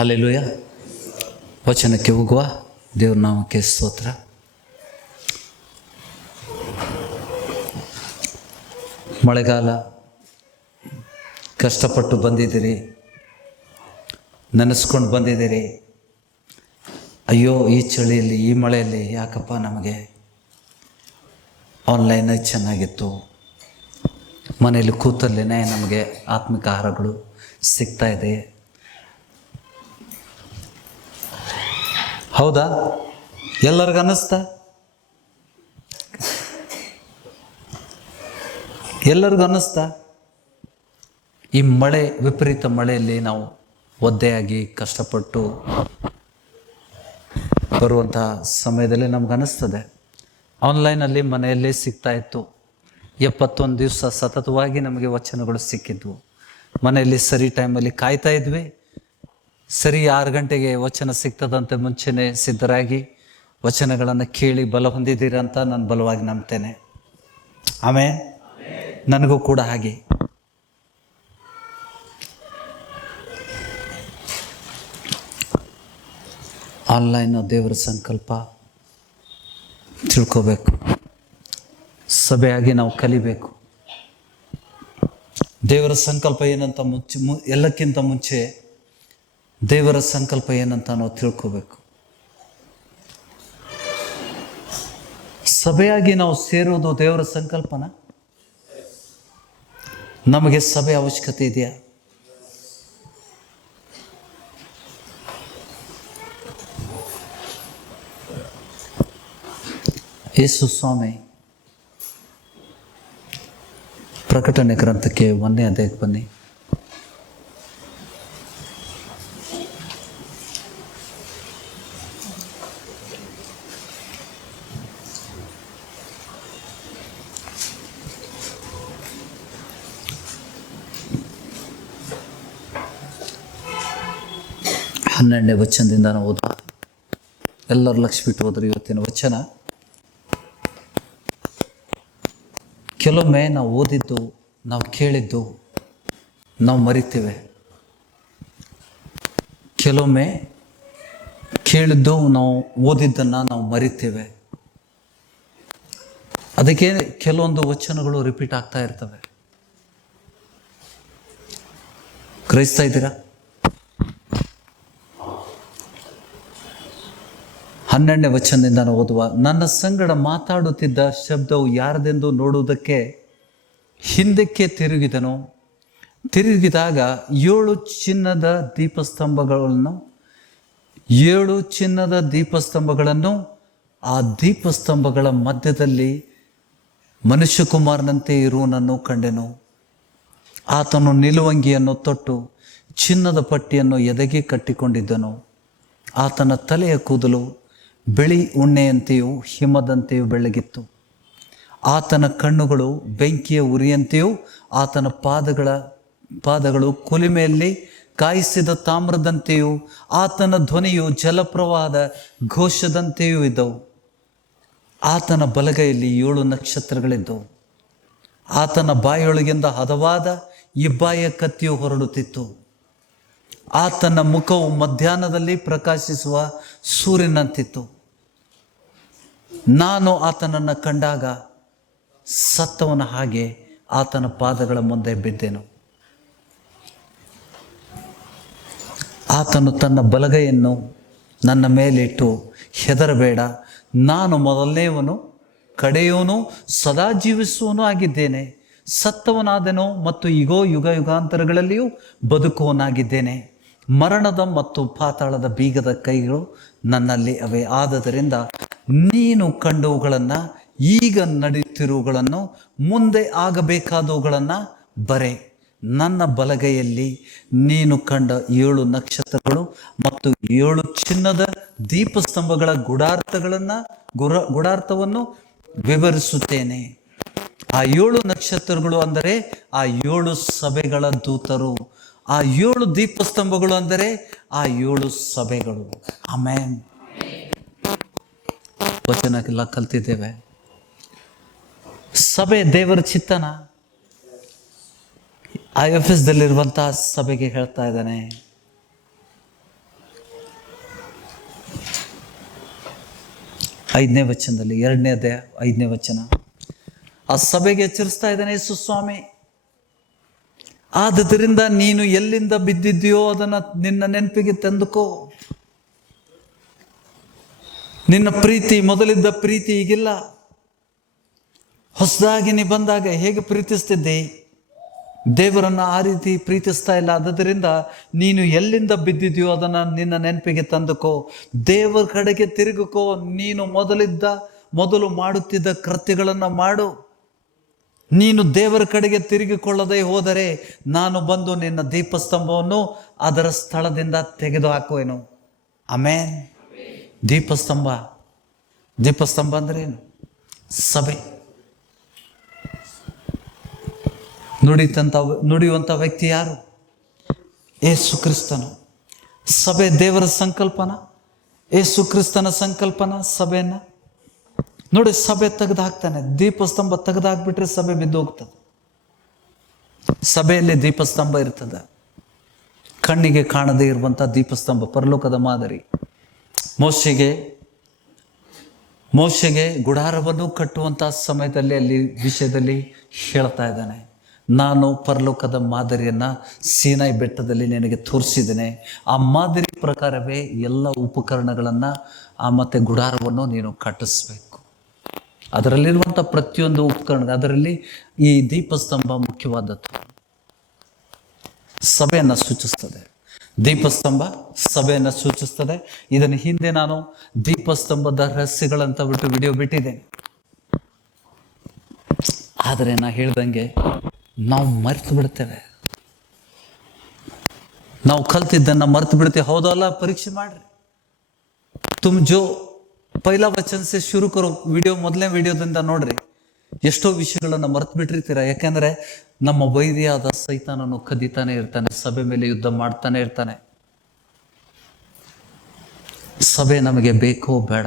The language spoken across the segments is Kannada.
ಹಲ್ಲೆಲೂಯ. ವಚನಕ್ಕೆ ಹೋಗುವ. ದೇವ್ರ ನಾಮಕ್ಕೆ ಸ್ತೋತ್ರ. ಮಳೆಗಾಲ ಕಷ್ಟಪಟ್ಟು ಬಂದಿದ್ದೀರಿ, ನೆನೆಸ್ಕೊಂಡು ಬಂದಿದ್ದೀರಿ. ಅಯ್ಯೋ, ಈ ಚಳಿಯಲ್ಲಿ ಈ ಮಳೆಯಲ್ಲಿ ಯಾಕಪ್ಪ ನಮಗೆ ಆನ್ಲೈನ್ ಚೆನ್ನಾಗಿತ್ತು, ಮನೆಯಲ್ಲಿ ಕೂತಲ್ಲೇ ನಮಗೆ ಆತ್ಮಿಕ ಆಹಾರಗಳು ಸಿಗ್ತಾ ಇದೆ. ಹೌದಾ? ಎಲ್ಲರಿಗೂ ಅನ್ನಿಸ್ತಾ? ಎಲ್ಲರಿಗೂ ಅನ್ನಿಸ್ತಾ? ಈ ಮಳೆ, ವಿಪರೀತ ಮಳೆಯಲ್ಲಿ ನಾವು ಒದ್ದೆಯಾಗಿ ಕಷ್ಟಪಟ್ಟು ಬರುವಂತಹ ಸಮಯದಲ್ಲಿ ನಮ್ಗೆ ಅನ್ನಿಸ್ತದೆ, ಆನ್ಲೈನಲ್ಲಿ ಮನೆಯಲ್ಲೇ ಸಿಗ್ತಾ ಇತ್ತು. 71 ದಿವಸ ಸತತವಾಗಿ ನಮಗೆ ವಚನಗಳು ಸಿಕ್ಕಿದ್ವು. ಮನೆಯಲ್ಲಿ ಸರಿ ಟೈಮಲ್ಲಿ ಕಾಯ್ತಾ ಇದ್ವಿ. ಸರಿ 6 ಗಂಟೆಗೆ ವಚನ ಸಿಗ್ತದಂತೆ ಮುಂಚೆನೇ ಸಿದ್ಧರಾಗಿ ವಚನಗಳನ್ನು ಕೇಳಿ ಬಲ ಹೊಂದಿದ್ದೀರಂತ ನಾನು ಬಲವಾಗಿ ನಂಬ್ತೇನೆ. ಆಮೇಲೆ ನನಗೂ ಕೂಡ ಹಾಗೆ. ಆನ್ಲೈನ್ ದೇವರ ಸಂಕಲ್ಪ ತಿಳ್ಕೋಬೇಕು, ಸಭೆಯಾಗಿ ನಾವು ಕಲಿಬೇಕು. ದೇವರ ಸಂಕಲ್ಪ ಏನಂತ ಎಲ್ಲಕ್ಕಿಂತ ಮುಂಚೆ ದೇವರ ಸಂಕಲ್ಪ ಏನಂತ ನಾವು ತಿಳ್ಕೋಬೇಕು. ಸಭೆಯಾಗಿ ನಾವು ಸೇರುವುದು ದೇವರ ಸಂಕಲ್ಪನ? ನಮಗೆ ಸಭೆ ಅವಶ್ಯಕತೆ ಇದೆಯಾ? ಯೇಸು ಸ್ವಾಮಿ ಪ್ರಕಟಣೆ ಗ್ರಂಥಕ್ಕೆ 1ನೇ ಅಧ್ಯಾಯಕ್ಕೆ ಬನ್ನಿ. ಹನ್ನೆರಡನೇ ವಚನದಿಂದ ನಾವು ಓದುವ. ಎಲ್ಲರೂ ಲಕ್ಷ್ಯ ಬಿಟ್ಟು ಹೋದ್ರೆ ಇವತ್ತಿನ ವಚನ. ಕೆಲವೊಮ್ಮೆ ನಾವು ಓದಿದ್ದು, ನಾವು ಕೇಳಿದ್ದು ನಾವು ಮರಿತೇವೆ. ಕೆಲವೊಮ್ಮೆ ಕೇಳಿದ್ದು, ನಾವು ಓದಿದ್ದನ್ನು ನಾವು ಮರಿತೇವೆ. ಅದಕ್ಕೆ ಕೆಲವೊಂದು ವಚನಗಳು ರಿಪೀಟ್ ಆಗ್ತಾ ಇರ್ತವೆ. ಗ್ರಹಿಸ್ತಾ ಇದ್ದೀರಾ? 12ನೇ ವಚನದಿಂದ ನಾವು ಓದುವ. ನನ್ನ ಸಂಗಡ ಮಾತಾಡುತ್ತಿದ್ದ ಶಬ್ದವು ಯಾರದೆಂದು ನೋಡುವುದಕ್ಕೆ ಹಿಂದಕ್ಕೆ ತಿರುಗಿದಾಗ 7 ಚಿನ್ನದ ದೀಪಸ್ತಂಭಗಳನ್ನು ಆ ದೀಪಸ್ತಂಭಗಳ ಮಧ್ಯದಲ್ಲಿ ಮನುಷ್ಯಕುಮಾರನಂತೆ ಇರುವನನ್ನು ಕಂಡೆನು. ಆತನು ನಿಲುವಂಗಿಯನ್ನು ತೊಟ್ಟು ಚಿನ್ನದ ಪಟ್ಟಿಯನ್ನು ಎದೆಗೆ ಕಟ್ಟಿಕೊಂಡಿದ್ದನು. ಆತನ ತಲೆಯ ಕೂದಲು ಬಿಳಿ ಉಣ್ಣೆಯಂತೆಯೂ ಹಿಮದಂತೆಯೂ ಬೆಳ್ಳಗಿತ್ತು. ಆತನ ಕಣ್ಣುಗಳು ಬೆಂಕಿಯ ಉರಿಯಂತೆಯೂ, ಆತನ ಪಾದಗಳು ಕುಲಿಮೆಯಲ್ಲಿ ಕಾಯಿಸಿದ ತಾಮ್ರದಂತೆಯೂ, ಆತನ ಧ್ವನಿಯು ಜಲಪ್ರವಾಹದ ಘೋಷದಂತೆಯೂ ಇದ್ದವು. ಆತನ ಬಲಗೈಯಲ್ಲಿ 7 ನಕ್ಷತ್ರಗಳಿದ್ದವು. ಆತನ ಬಾಯೊಳಗಿಂದ ಹದವಾದ ಇಬ್ಬಾಯ ಕತ್ತಿಯು ಹೊರಡುತ್ತಿತ್ತು. ಆತನ ಮುಖವು ಮಧ್ಯಾಹ್ನದಲ್ಲಿ ಪ್ರಕಾಶಿಸುವ ಸೂರ್ಯನಂತಿತ್ತು. ನಾನು ಆತನನ್ನು ಕಂಡಾಗ ಸತ್ತವನ ಹಾಗೆ ಆತನ ಪಾದಗಳ ಮುಂದೆ ಬಿದ್ದೆನು. ಆತನು ತನ್ನ ಬಲಗೈಯನ್ನು ನನ್ನ ಮೇಲಿಟ್ಟು, ಹೆದರಬೇಡ, ನಾನು ಮೊದಲನೇವನು ಕಡೆಯವನು ಸದಾ ಜೀವಿಸುವನು ಆಗಿದ್ದೇನೆ. ಸತ್ತವನಾದೆನೋ ಮತ್ತು ಈಗೋ ಯುಗ ಯುಗಾಂತರಗಳಲ್ಲಿಯೂ ಬದುಕುವನಾಗಿದ್ದೇನೆ. ಮರಣದ ಮತ್ತು ಪಾತಾಳದ ಬೀಗದ ಕೈಗಳು ನನ್ನಲ್ಲಿ ಅವೆ. ಆದದರಿಂದ ನೀನು ಕಂಡವುಗಳನ್ನು, ಈಗ ನಡೆಯುತ್ತಿರುವುಗಳನ್ನು, ಮುಂದೆ ಆಗಬೇಕಾದವುಗಳನ್ನು ಬರೆ. ನನ್ನ ಬಲಗೈಯಲ್ಲಿ ನೀನು ಕಂಡ 7 ನಕ್ಷತ್ರಗಳು ಮತ್ತು 7 ಚಿನ್ನದ ದೀಪಸ್ತಂಭಗಳ ಗುಡಾರ್ಥವನ್ನು ವಿವರಿಸುತ್ತೇನೆ. ಆ 7 ನಕ್ಷತ್ರಗಳು ಅಂದರೆ ಆ 7 ಸಭೆಗಳ ದೂತರು. ಆ 7 ದೀಪಸ್ತಂಭಗಳು ಅಂದರೆ ಆ 7 ಸಭೆಗಳು. ಆಮೇನ್. ವಚನಕ್ಕೆಲ್ಲ ಕಲ್ತಿದ್ದೇವೆ. ಸಭೆ ದೇವರ ಚಿತ್ತನ IFS ದಲ್ಲಿರುವಂತಹ ಸಭೆಗೆ ಹೇಳ್ತಾ ಇದ್ದಾನೆ, 5ನೇ ವಚನದಲ್ಲಿ, 2ನೇ ಅಧ್ಯಾಯ 5ನೇ ವಚನ. ಆ ಸಭೆಗೆ ಎಚ್ಚರಿಸ್ತಾ ಇದ್ದಾನೆ ಯೇಸು ಸ್ವಾಮಿ. ಆದುದರಿಂದ ನೀನು ಎಲ್ಲಿಂದ ಬಿದ್ದಿದ್ಯೋ ಅದನ್ನ ನಿನ್ನ ನೆನಪಿಗೆ ತಂದುಕೋ. ನಿನ್ನ ಪ್ರೀತಿ, ಮೊದಲಿದ್ದ ಪ್ರೀತಿ ಈಗಿಲ್ಲ. ಹೊಸದಾಗಿ ನೀ ಬಂದಾಗ ಹೇಗೆ ಪ್ರೀತಿಸ್ತಿದ್ದೆ, ದೇವರನ್ನು ಆ ರೀತಿ ಪ್ರೀತಿಸ್ತಾ ಇಲ್ಲ. ಆದ್ದರಿಂದ ನೀನು ಎಲ್ಲಿಂದ ಬಿದ್ದಿದ್ಯೋ ಅದನ್ನು ನಿನ್ನ ನೆನಪಿಗೆ ತಂದುಕೋ. ದೇವರ ಕಡೆಗೆ ತಿರುಗಿಕೋ. ನೀನು ಮೊದಲು ಮಾಡುತ್ತಿದ್ದ ಕೃತ್ಯಗಳನ್ನು ಮಾಡು. ನೀನು ದೇವರ ಕಡೆಗೆ ತಿರುಗಿಕೊಳ್ಳದೆ ಹೋದರೆ ನಾನು ಬಂದು ನಿನ್ನ ದೀಪಸ್ತಂಭವನ್ನು ಅದರ ಸ್ಥಳದಿಂದ ತೆಗೆದು ಹಾಕುವೆನು. ಆಮೇನ್. ದೀಪಸ್ತಂಭ ಅಂದ್ರೆ ಏನು? ಸಭೆ. ನುಡಿಯುವಂಥ ವ್ಯಕ್ತಿ ಯಾರು? ಯೇಸು ಕ್ರಿಸ್ತನು. ಸಭೆ ದೇವರ ಸಂಕಲ್ಪನ, ಯೇಸು ಕ್ರಿಸ್ತನ ಸಂಕಲ್ಪನ ಸಭೆಯನ್ನ ನೋಡಿ. ಸಭೆ ತೆಗೆದು ಹಾಕ್ತಾನೆ. ದೀಪಸ್ತಂಭ ತೆಗೆದು ಹಾಕ್ಬಿಟ್ರೆ ಸಭೆ ಬಿದ್ದು ಹೋಗ್ತದೆ. ಸಭೆಯಲ್ಲಿ ದೀಪಸ್ತಂಭ ಇರ್ತದೆ. ಕಣ್ಣಿಗೆ ಕಾಣದೇ ಇರುವಂಥ ದೀಪಸ್ತಂಭ, ಪರಲೋಕದ ಮಾದರಿ. ಮೋಶೆಗೆ ಗುಡಾರವನ್ನು ಕಟ್ಟುವಂಥ ಸಮಯದಲ್ಲಿ ಅಲ್ಲಿ ವಿಷಯದಲ್ಲಿ ಹೇಳ್ತಾ ಇದ್ದಾನೆ, ನಾನು ಪರಲೋಕದ ಮಾದರಿಯನ್ನು ಸೀನಾಯಿ ಬೆಟ್ಟದಲ್ಲಿ ನಿನಗೆ ತೋರಿಸಿದ್ದೇನೆ. ಆ ಮಾದರಿ ಪ್ರಕಾರವೇ ಎಲ್ಲ ಉಪಕರಣಗಳನ್ನು ಮತ್ತು ಗುಡಾರವನ್ನು ನೀನು ಕಟ್ಟಿಸ್ಬೇಕು. ಅದರಲ್ಲಿರುವಂಥ ಪ್ರತಿಯೊಂದು ಉಪಕರಣ, ಅದರಲ್ಲಿ ಈ ದೀಪಸ್ತಂಭ ಮುಖ್ಯವಾದದ್ದು. ಸಭೆಯನ್ನು ಸೂಚಿಸ್ತದೆ. ದೀಪಸ್ತಂಭ ಸಭೆಯನ್ನು ಸೂಚಿಸ್ತದೆ. ಇದನ್ನು ಹಿಂದೆ ನಾನು ದೀಪಸ್ತಂಭದ ರಹಸ್ಯಗಳಂತ ಬಿಟ್ಟು ವಿಡಿಯೋ ಬಿಟ್ಟಿದ್ದೇನೆ. ಆದರೆ ನಾ ಹೇಳ್ದಂಗೆ ನಾವು ಮರೆತು ಬಿಡ್ತೇವೆ. ನಾವು ಕಲ್ತಿದ್ದನ್ನು ಮರೆತು ಬಿಡ್ತೇವೆ. ಹೌದಲ್ಲ? ಪರೀಕ್ಷೆ ಮಾಡ್ರಿ. ತುಮ್ ಜೋ ಪೈಲಾ ವಚನ ಸೆ ಶುರು ಕರೋ ವಿಡಿಯೋ, ಮೊದಲನೇ ವಿಡಿಯೋದಿಂದ ನೋಡ್ರಿ. ಎಷ್ಟೋ ವಿಷಯಗಳನ್ನು ಮರೆತು ಬಿಟ್ಟಿರ್ತೀರ. ಯಾಕೆಂದ್ರೆ ನಮ್ಮ ವೈರಿಯಾದ ಸೈತಾನನು ಕದೀತಾನೆ ಇರ್ತಾನೆ, ಸಭೆ ಮೇಲೆ ಯುದ್ಧ ಮಾಡ್ತಾನೆ ಇರ್ತಾನೆ. ಸಭೆ ನಮಗೆ ಬೇಕೋ ಬೇಡ?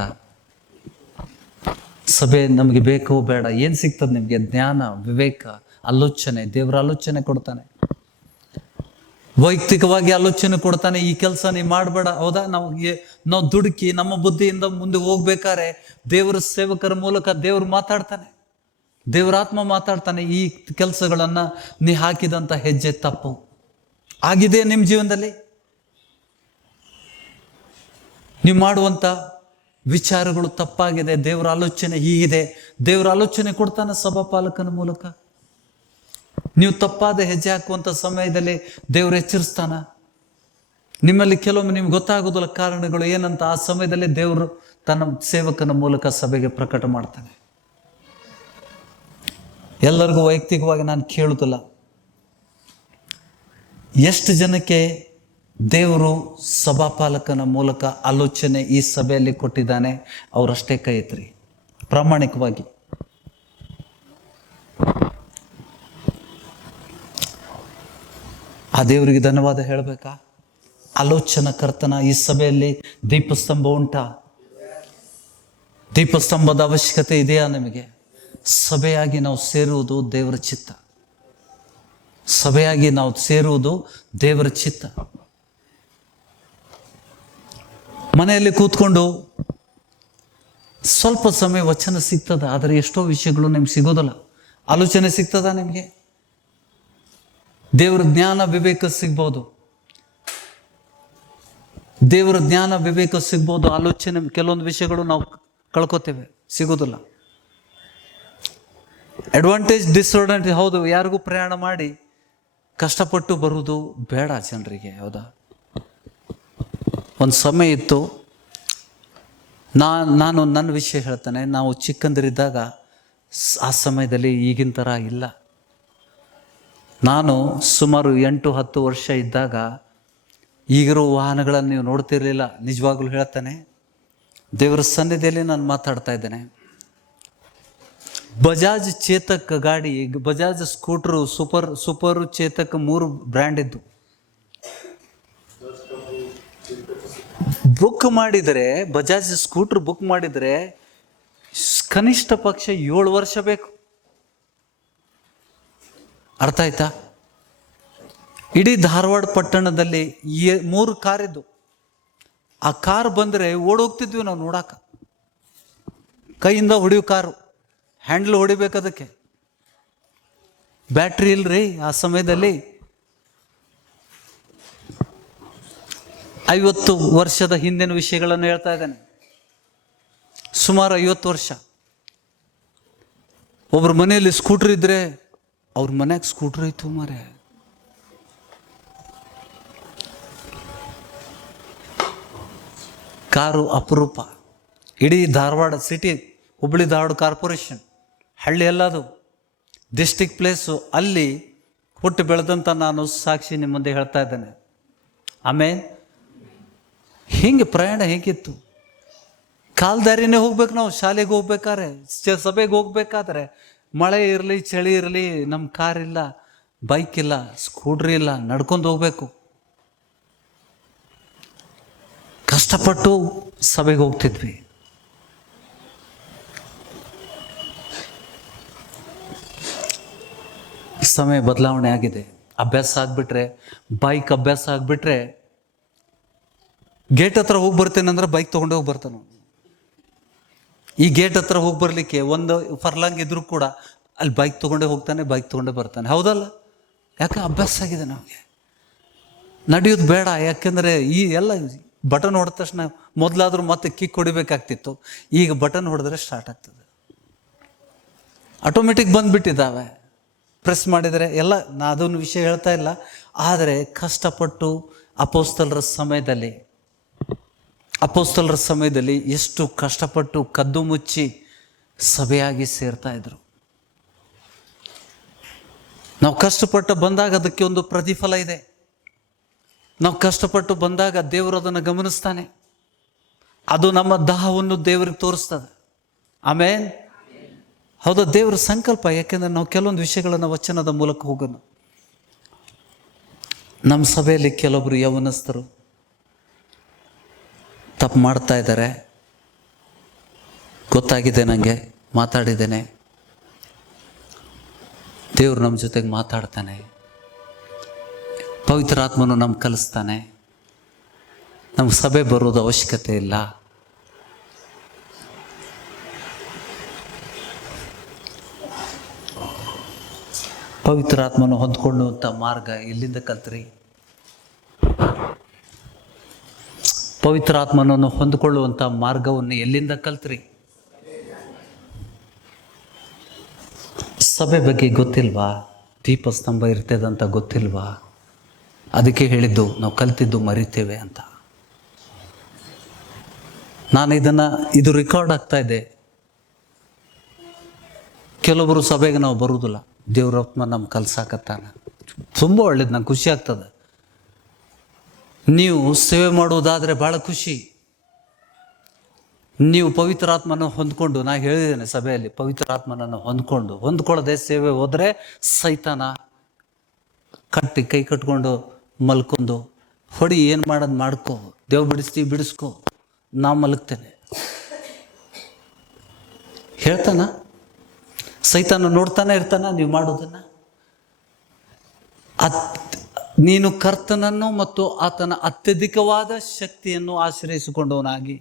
ಸಭೆ ನಮಗೆ ಬೇಕೋ ಬೇಡ? ಏನ್ ಸಿಗ್ತದೆ ನಿಮಗೆ? ಜ್ಞಾನ, ವಿವೇಕ, ಆಲೋಚನೆ. ದೇವರ ಆಲೋಚನೆ ಕೊಡ್ತಾನೆ. ವೈಯಕ್ತಿಕವಾಗಿ ಆಲೋಚನೆ ಕೊಡ್ತಾನೆ. ಈ ಕೆಲಸ ನೀ ಮಾಡಬೇಡ. ಹೌದಾ? ನಾವು ದುಡುಕಿ ನಮ್ಮ ಬುದ್ಧಿಯಿಂದ ಮುಂದೆ ಹೋಗ್ಬೇಕಾದ್ರೆ ದೇವರ ಸೇವಕರ ಮೂಲಕ ದೇವರು ಮಾತಾಡ್ತಾನೆ. ದೇವರ ಆತ್ಮ ಮಾತಾಡ್ತಾನೆ. ಈ ಕೆಲಸಗಳನ್ನ ನೀ ಹಾಕಿದಂತ ಹೆಜ್ಜೆ ತಪ್ಪು ಆಗಿದೆ ನಿಮ್ಮ ಜೀವನದಲ್ಲಿ. ನೀವು ಮಾಡುವಂತ ವಿಚಾರಗಳು ತಪ್ಪಾಗಿದೆ. ದೇವರ ಆಲೋಚನೆ ಹೀಗಿದೆ. ದೇವರ ಆಲೋಚನೆ ಕೊಡ್ತಾನೆ ಸಭಾಪಾಲಕನ ಮೂಲಕ. ನೀವು ತಪ್ಪಾದ ಹೆಜ್ಜೆ ಹಾಕುವಂಥ ಸಮಯದಲ್ಲಿ ದೇವರು ಎಚ್ಚರಿಸ್ತಾನ. ನಿಮ್ಮಲ್ಲಿ ಕೆಲವೊಮ್ಮೆ ನಿಮ್ಗೆ ಗೊತ್ತಾಗೋದಿಲ್ಲ ಕಾರಣಗಳು ಏನಂತ. ಆ ಸಮಯದಲ್ಲಿ ದೇವರು ತನ್ನ ಸೇವಕನ ಮೂಲಕ ಸಭೆಗೆ ಪ್ರಕಟ ಮಾಡ್ತಾನೆ. ಎಲ್ಲರಿಗೂ ವೈಯಕ್ತಿಕವಾಗಿ ನಾನು ಕೇಳುವುದಿಲ್ಲ, ಎಷ್ಟು ಜನಕ್ಕೆ ದೇವರು ಸಭಾಪಾಲಕನ ಮೂಲಕ ಆಲೋಚನೆ ಈ ಸಭೆಯಲ್ಲಿ ಕೊಟ್ಟಿದ್ದಾನೆ, ಅವರಷ್ಟೇ ಕೈ ಎತ್ತಿರಿ ಪ್ರಾಮಾಣಿಕವಾಗಿ. ಆ ದೇವರಿಗೆ ಧನ್ಯವಾದ ಹೇಳಬೇಕಾ? ಆಲೋಚನಾ ಕರ್ತನ ಈ ಸಭೆಯಲ್ಲಿ ದೀಪಸ್ತಂಭ ಉಂಟಾ? ದೀಪಸ್ತಂಭದ ಅವಶ್ಯಕತೆ ಇದೆಯಾ ನಿಮಗೆ? ಸಭೆಯಾಗಿ ನಾವು ಸೇರುವುದು ದೇವರ ಚಿತ್ತ. ಸಭೆಯಾಗಿ ನಾವು ಸೇರುವುದು ದೇವರ ಚಿತ್ತ. ಮನೆಯಲ್ಲಿ ಕೂತ್ಕೊಂಡು ಸ್ವಲ್ಪ ಸಮಯ ವಚನ ಸಿಗ್ತದ, ಆದರೆ ಎಷ್ಟೋ ವಿಷಯಗಳು ನಿಮ್ಗೆ ಸಿಗೋದಿಲ್ಲ. ಆಲೋಚನೆ ಸಿಗ್ತದ ನಿಮಗೆ? ದೇವರ ಜ್ಞಾನ ವಿವೇಕ ಸಿಗ್ಬೋದು. ದೇವರ ಜ್ಞಾನ ವಿವೇಕ ಸಿಗ್ಬೋದು. ಆಲೋಚನೆ, ಕೆಲವೊಂದು ವಿಷಯಗಳು ನಾವು ಕಳ್ಕೊತೇವೆ, ಸಿಗೋದಿಲ್ಲ. Advantage, disadvantage. ಹೌದು, ಯಾರಿಗೂ ಪ್ರಯಾಣ ಮಾಡಿ ಕಷ್ಟಪಟ್ಟು ಬರುವುದು ಬೇಡ ಜನರಿಗೆ. ಹೌದಾ? ಒಂದು ಸಮಯ ಇತ್ತು, ನಾನು ನನ್ನ ವಿಷಯ ಹೇಳ್ತಾನೆ. ನಾವು ಚಿಕ್ಕಂದಿರಿದ್ದಾಗ ಆ ಸಮಯದಲ್ಲಿ ಈಗಿನ ಥರ ಇಲ್ಲ. ನಾನು ಸುಮಾರು 8-10 ವರ್ಷ ಇದ್ದಾಗ ಈಗಿರೋ ವಾಹನಗಳನ್ನು ನೀವು ನೋಡ್ತಿರ್ಲಿಲ್ಲ. ನಿಜವಾಗ್ಲೂ ಹೇಳ್ತಾನೆ, ದೇವರ ಸನ್ನಿಧಿಯಲ್ಲಿ ನಾನು ಮಾತಾಡ್ತಾ ಇದ್ದೇನೆ. ಬಜಾಜ್ ಚೇತಕ್ ಗಾಡಿ, Bajaj scooter, super Chetak 3 brand ಇದ್ದು. ಬುಕ್ ಮಾಡಿದರೆ, ಬಜಾಜ್ ಸ್ಕೂಟ್ರ್ ಬುಕ್ ಮಾಡಿದರೆ ಕನಿಷ್ಠ ಪಕ್ಷ 7 ವರ್ಷ ಬೇಕು. ಅರ್ಥ ಆಯ್ತಾ? ಇಡೀ ಧಾರವಾಡ ಪಟ್ಟಣದಲ್ಲಿ 3 ಕಾರ್ ಇದ್ದು. ಆ ಕಾರ್ ಬಂದರೆ ಓಡೋಗ್ತಿದ್ವಿ ನಾವು ನೋಡಾಕ. ಕೈಯಿಂದ ಹೊಡಿಯೋ ಕಾರು, ಹ್ಯಾಂಡ್ಲ್ ಹೊಡಿಬೇಕು, ಅದಕ್ಕೆ ಬ್ಯಾಟ್ರಿ ಇಲ್ರಿ ಆ ಸಮಯದಲ್ಲಿ. 50 ವರ್ಷದ ಹಿಂದಿನ ವಿಷಯಗಳನ್ನು ಹೇಳ್ತಾ ಇದ್ದಾನೆ, ಸುಮಾರು 50 ವರ್ಷ. ಒಬ್ರ ಮನೆಯಲ್ಲಿ ಸ್ಕೂಟ್ರ್ ಇದ್ರೆ ಅವ್ರ ಮನ್ಯಾಗ ಸ್ಕೂಟ್ರ್ ಇತ್ತು ಮಾರೆ. ಕಾರು ಅಪರೂಪ. ಇಡೀ ಧಾರವಾಡ ಸಿಟಿ, ಹುಬ್ಬಳ್ಳಿ ಧಾರವಾಡ ಕಾರ್ಪೊರೇಷನ್, ಹಳ್ಳಿ ಎಲ್ಲದು ಡಿಸ್ಟಿಕ್ ಪ್ಲೇಸು, ಅಲ್ಲಿ ಹುಟ್ಟು ಬೆಳೆದಂಥ ನಾನು ಸಾಕ್ಷಿ ನಿಮ್ಮ ಮುಂದೆ ಹೇಳ್ತಾ ಇದ್ದೇನೆ. ಆಮೇಲೆ ಹಿಂಗೆ ಪ್ರಯಾಣ ಹೇಗಿತ್ತು, ಕಾಲ್ದಾರಿನೇ ಹೋಗ್ಬೇಕು. ನಾವು ಶಾಲೆಗೆ ಹೋಗ್ಬೇಕಾದ್ರೆ, ಸಭೆಗೆ ಹೋಗ್ಬೇಕಾದ್ರೆ, ಮಳೆ ಇರಲಿ ಚಳಿ ಇರಲಿ, ನಮ್ಮ ಕಾರ್ ಇಲ್ಲ, ಬೈಕ್ ಇಲ್ಲ, ಸ್ಕೂಟ್ರ್ ಇಲ್ಲ, ನಡ್ಕೊಂಡು ಹೋಗ್ಬೇಕು. ಕಷ್ಟಪಟ್ಟು ಸಭೆಗೆ ಹೋಗ್ತಿದ್ವಿ. ಸಮಯ ಬದಲಾವಣೆ ಆಗಿದೆ. ಅಭ್ಯಾಸ ಆಗಿಬಿಟ್ರೆ, ಬೈಕ್ ಅಭ್ಯಾಸ ಆಗಿಬಿಟ್ರೆ, ಗೇಟ್ ಹತ್ರ ಹೋಗಿ ಬರ್ತೇನೆ ಅಂದ್ರೆ ಬೈಕ್ ತೊಗೊಂಡೆ ಹೋಗಿ ಬರ್ತಾನೆ. ಈ ಗೇಟ್ ಹತ್ರ ಹೋಗಿ ಬರಲಿಕ್ಕೆ 1 ಫರ್ಲಾಂಗ್ ಇದ್ರೂ ಕೂಡ ಅಲ್ಲಿ ಬೈಕ್ ತೊಗೊಂಡೇ ಹೋಗ್ತಾನೆ, ಬೈಕ್ ತೊಗೊಂಡೇ ಬರ್ತಾನೆ. ಹೌದಲ್ಲ? ಯಾಕೆ ಅಭ್ಯಾಸ ಆಗಿದೆ ನಮಗೆ. ನಡೆಯೋದು ಬೇಡ. ಯಾಕೆಂದರೆ ಈ ಎಲ್ಲ ಬಟನ್ ಹೊಡೆದ ತಕ್ಷಣ, ಮೊದಲಾದರೂ ಮತ್ತೆ ಕಿಕ್ ಹೊಡಿಬೇಕಾಗ್ತಿತ್ತು, ಈಗ ಬಟನ್ ಹೊಡೆದ್ರೆ ಸ್ಟಾರ್ಟ್ ಆಗ್ತದೆ, ಆಟೋಮೆಟಿಕ್ ಬಂದುಬಿಟ್ಟಿದ್ದಾವೆ. ಪ್ರೆಸ್ ಮಾಡಿದರೆ ಎಲ್ಲ. ನಾ ಅದೊಂದು ವಿಷಯ ಹೇಳ್ತಾ ಇಲ್ಲ, ಆದರೆ ಕಷ್ಟಪಟ್ಟು ಅಪೊಸ್ತಲರ ಸಮಯದಲ್ಲಿ ಎಷ್ಟು ಕಷ್ಟಪಟ್ಟು ಕದ್ದು ಮುಚ್ಚಿ ಸಭೆಯಾಗಿ ಸೇರ್ತಾ ಇದ್ರು. ನಾವು ಕಷ್ಟಪಟ್ಟು ಬಂದಾಗ ಅದಕ್ಕೆ ಒಂದು ಪ್ರತಿಫಲ ಇದೆ. ನಾವು ಕಷ್ಟಪಟ್ಟು ಬಂದಾಗ ದೇವರು ಅದನ್ನು ಗಮನಿಸ್ತಾನೆ. ಅದು ನಮ್ಮ ದಾಹವನ್ನು ದೇವರಿಗೆ ತೋರಿಸ್ತದೆ. ಆಮೇಲೆ ಹೌದಾ, ದೇವರ ಸಂಕಲ್ಪ. ಯಾಕೆಂದರೆ ನಾವು ಕೆಲವೊಂದು ವಿಷಯಗಳನ್ನು ವಚನದ ಮೂಲಕ ಹೋಗೋಣ. ನಮ್ಮ ಸಭೆಯಲ್ಲಿ ಕೆಲವೊಬ್ಬರು ಯೌವನಸ್ಥರು ತಪ್ಪು ಮಾಡ್ತಾ ಇದ್ದಾರೆ, ಗೊತ್ತಾಗಿದೆ, ನನಗೆ ಮಾತಾಡಿದ್ದೇನೆ. ದೇವರು ನಮ್ಮ ಜೊತೆಗೆ ಮಾತಾಡ್ತಾನೆ, ಪವಿತ್ರಾತ್ಮನು ನಮ್ಗೆ ಕಲಿಸ್ತಾನೆ. ನಮ್ಗೆ ಸಭೆ ಬರೋದು ಅವಶ್ಯಕತೆ ಇಲ್ಲ. ಪವಿತ್ರಾತ್ಮನು ಹೊಂದ್ಕೊಳ್ಳುವಂಥ ಮಾರ್ಗ ಎಲ್ಲಿಂದ ಕಲ್ತ್ರಿ? ಪವಿತ್ರಾತ್ಮನನ್ನು ಹೊಂದಿಕೊಳ್ಳುವಂಥ ಮಾರ್ಗವನ್ನು ಎಲ್ಲಿಂದ ಕಲ್ತ್ರಿ? ಸಭೆ ಬಗ್ಗೆ ಗೊತ್ತಿಲ್ವಾ? ದೀಪಸ್ತಂಭ ಇರ್ತದೆ ಅಂತ ಗೊತ್ತಿಲ್ವಾ? ಅದಕ್ಕೆ ಹೇಳಿದ್ದು ನಾವು ಕಲ್ತಿದ್ದು ಮರಿತೇವೆ ಅಂತ. ನಾನು ಇದು ರೆಕಾರ್ಡ್ ಆಗ್ತಾ ಇದೆ. ಕೆಲವೊಬ್ಬರು ಸಭೆಗೆ ನಾವು ಬರುವುದಿಲ್ಲ, ದೇವರಾತ್ಮ ನಮ್ಮ ಕಲ್ಸಾಕತ್ತಾನ. ತುಂಬ ಒಳ್ಳೇದು, ನಂಗೆ ಖುಷಿ ಆಗ್ತದೆ. ನೀವು ಸೇವೆ ಮಾಡುವುದಾದರೆ ಭಾಳ ಖುಷಿ. ನೀವು ಪವಿತ್ರಾತ್ಮನ ಹೊಂದ್ಕೊಂಡು, ನಾ ಹೇಳಿದ್ದೇನೆ ಸಭೆಯಲ್ಲಿ, ಪವಿತ್ರಾತ್ಮನನ್ನು ಹೊಂದ್ಕೊಳ್ಳದೆ ಸೇವೆ ಹೋದರೆ ಸೈತಾನ ಕೈ ಕಟ್ಕೊಂಡು ಮಲ್ಕೊಂಡು ಹೊಡಿ, ಏನು ಮಾಡೋದು ಮಾಡ್ಕೋ, ದೇವ್ ಬಿಡಿಸ್ಕೋ, ನಾ ಮಲಗ್ತೇನೆ ಹೇಳ್ತಾನ. ಸೈತಾನ ನೋಡ್ತಾನೆ ಇರ್ತಾನ ನೀವು ಮಾಡೋದನ್ನು. ನೀನು ಕರ್ತನನ್ನು ಮತ್ತು ಆತನ ಅತ್ಯಧಿಕವಾದ ಶಕ್ತಿಯನ್ನು ಆಶ್ರಯಿಸಿಕೊಂಡವನಾಗಿ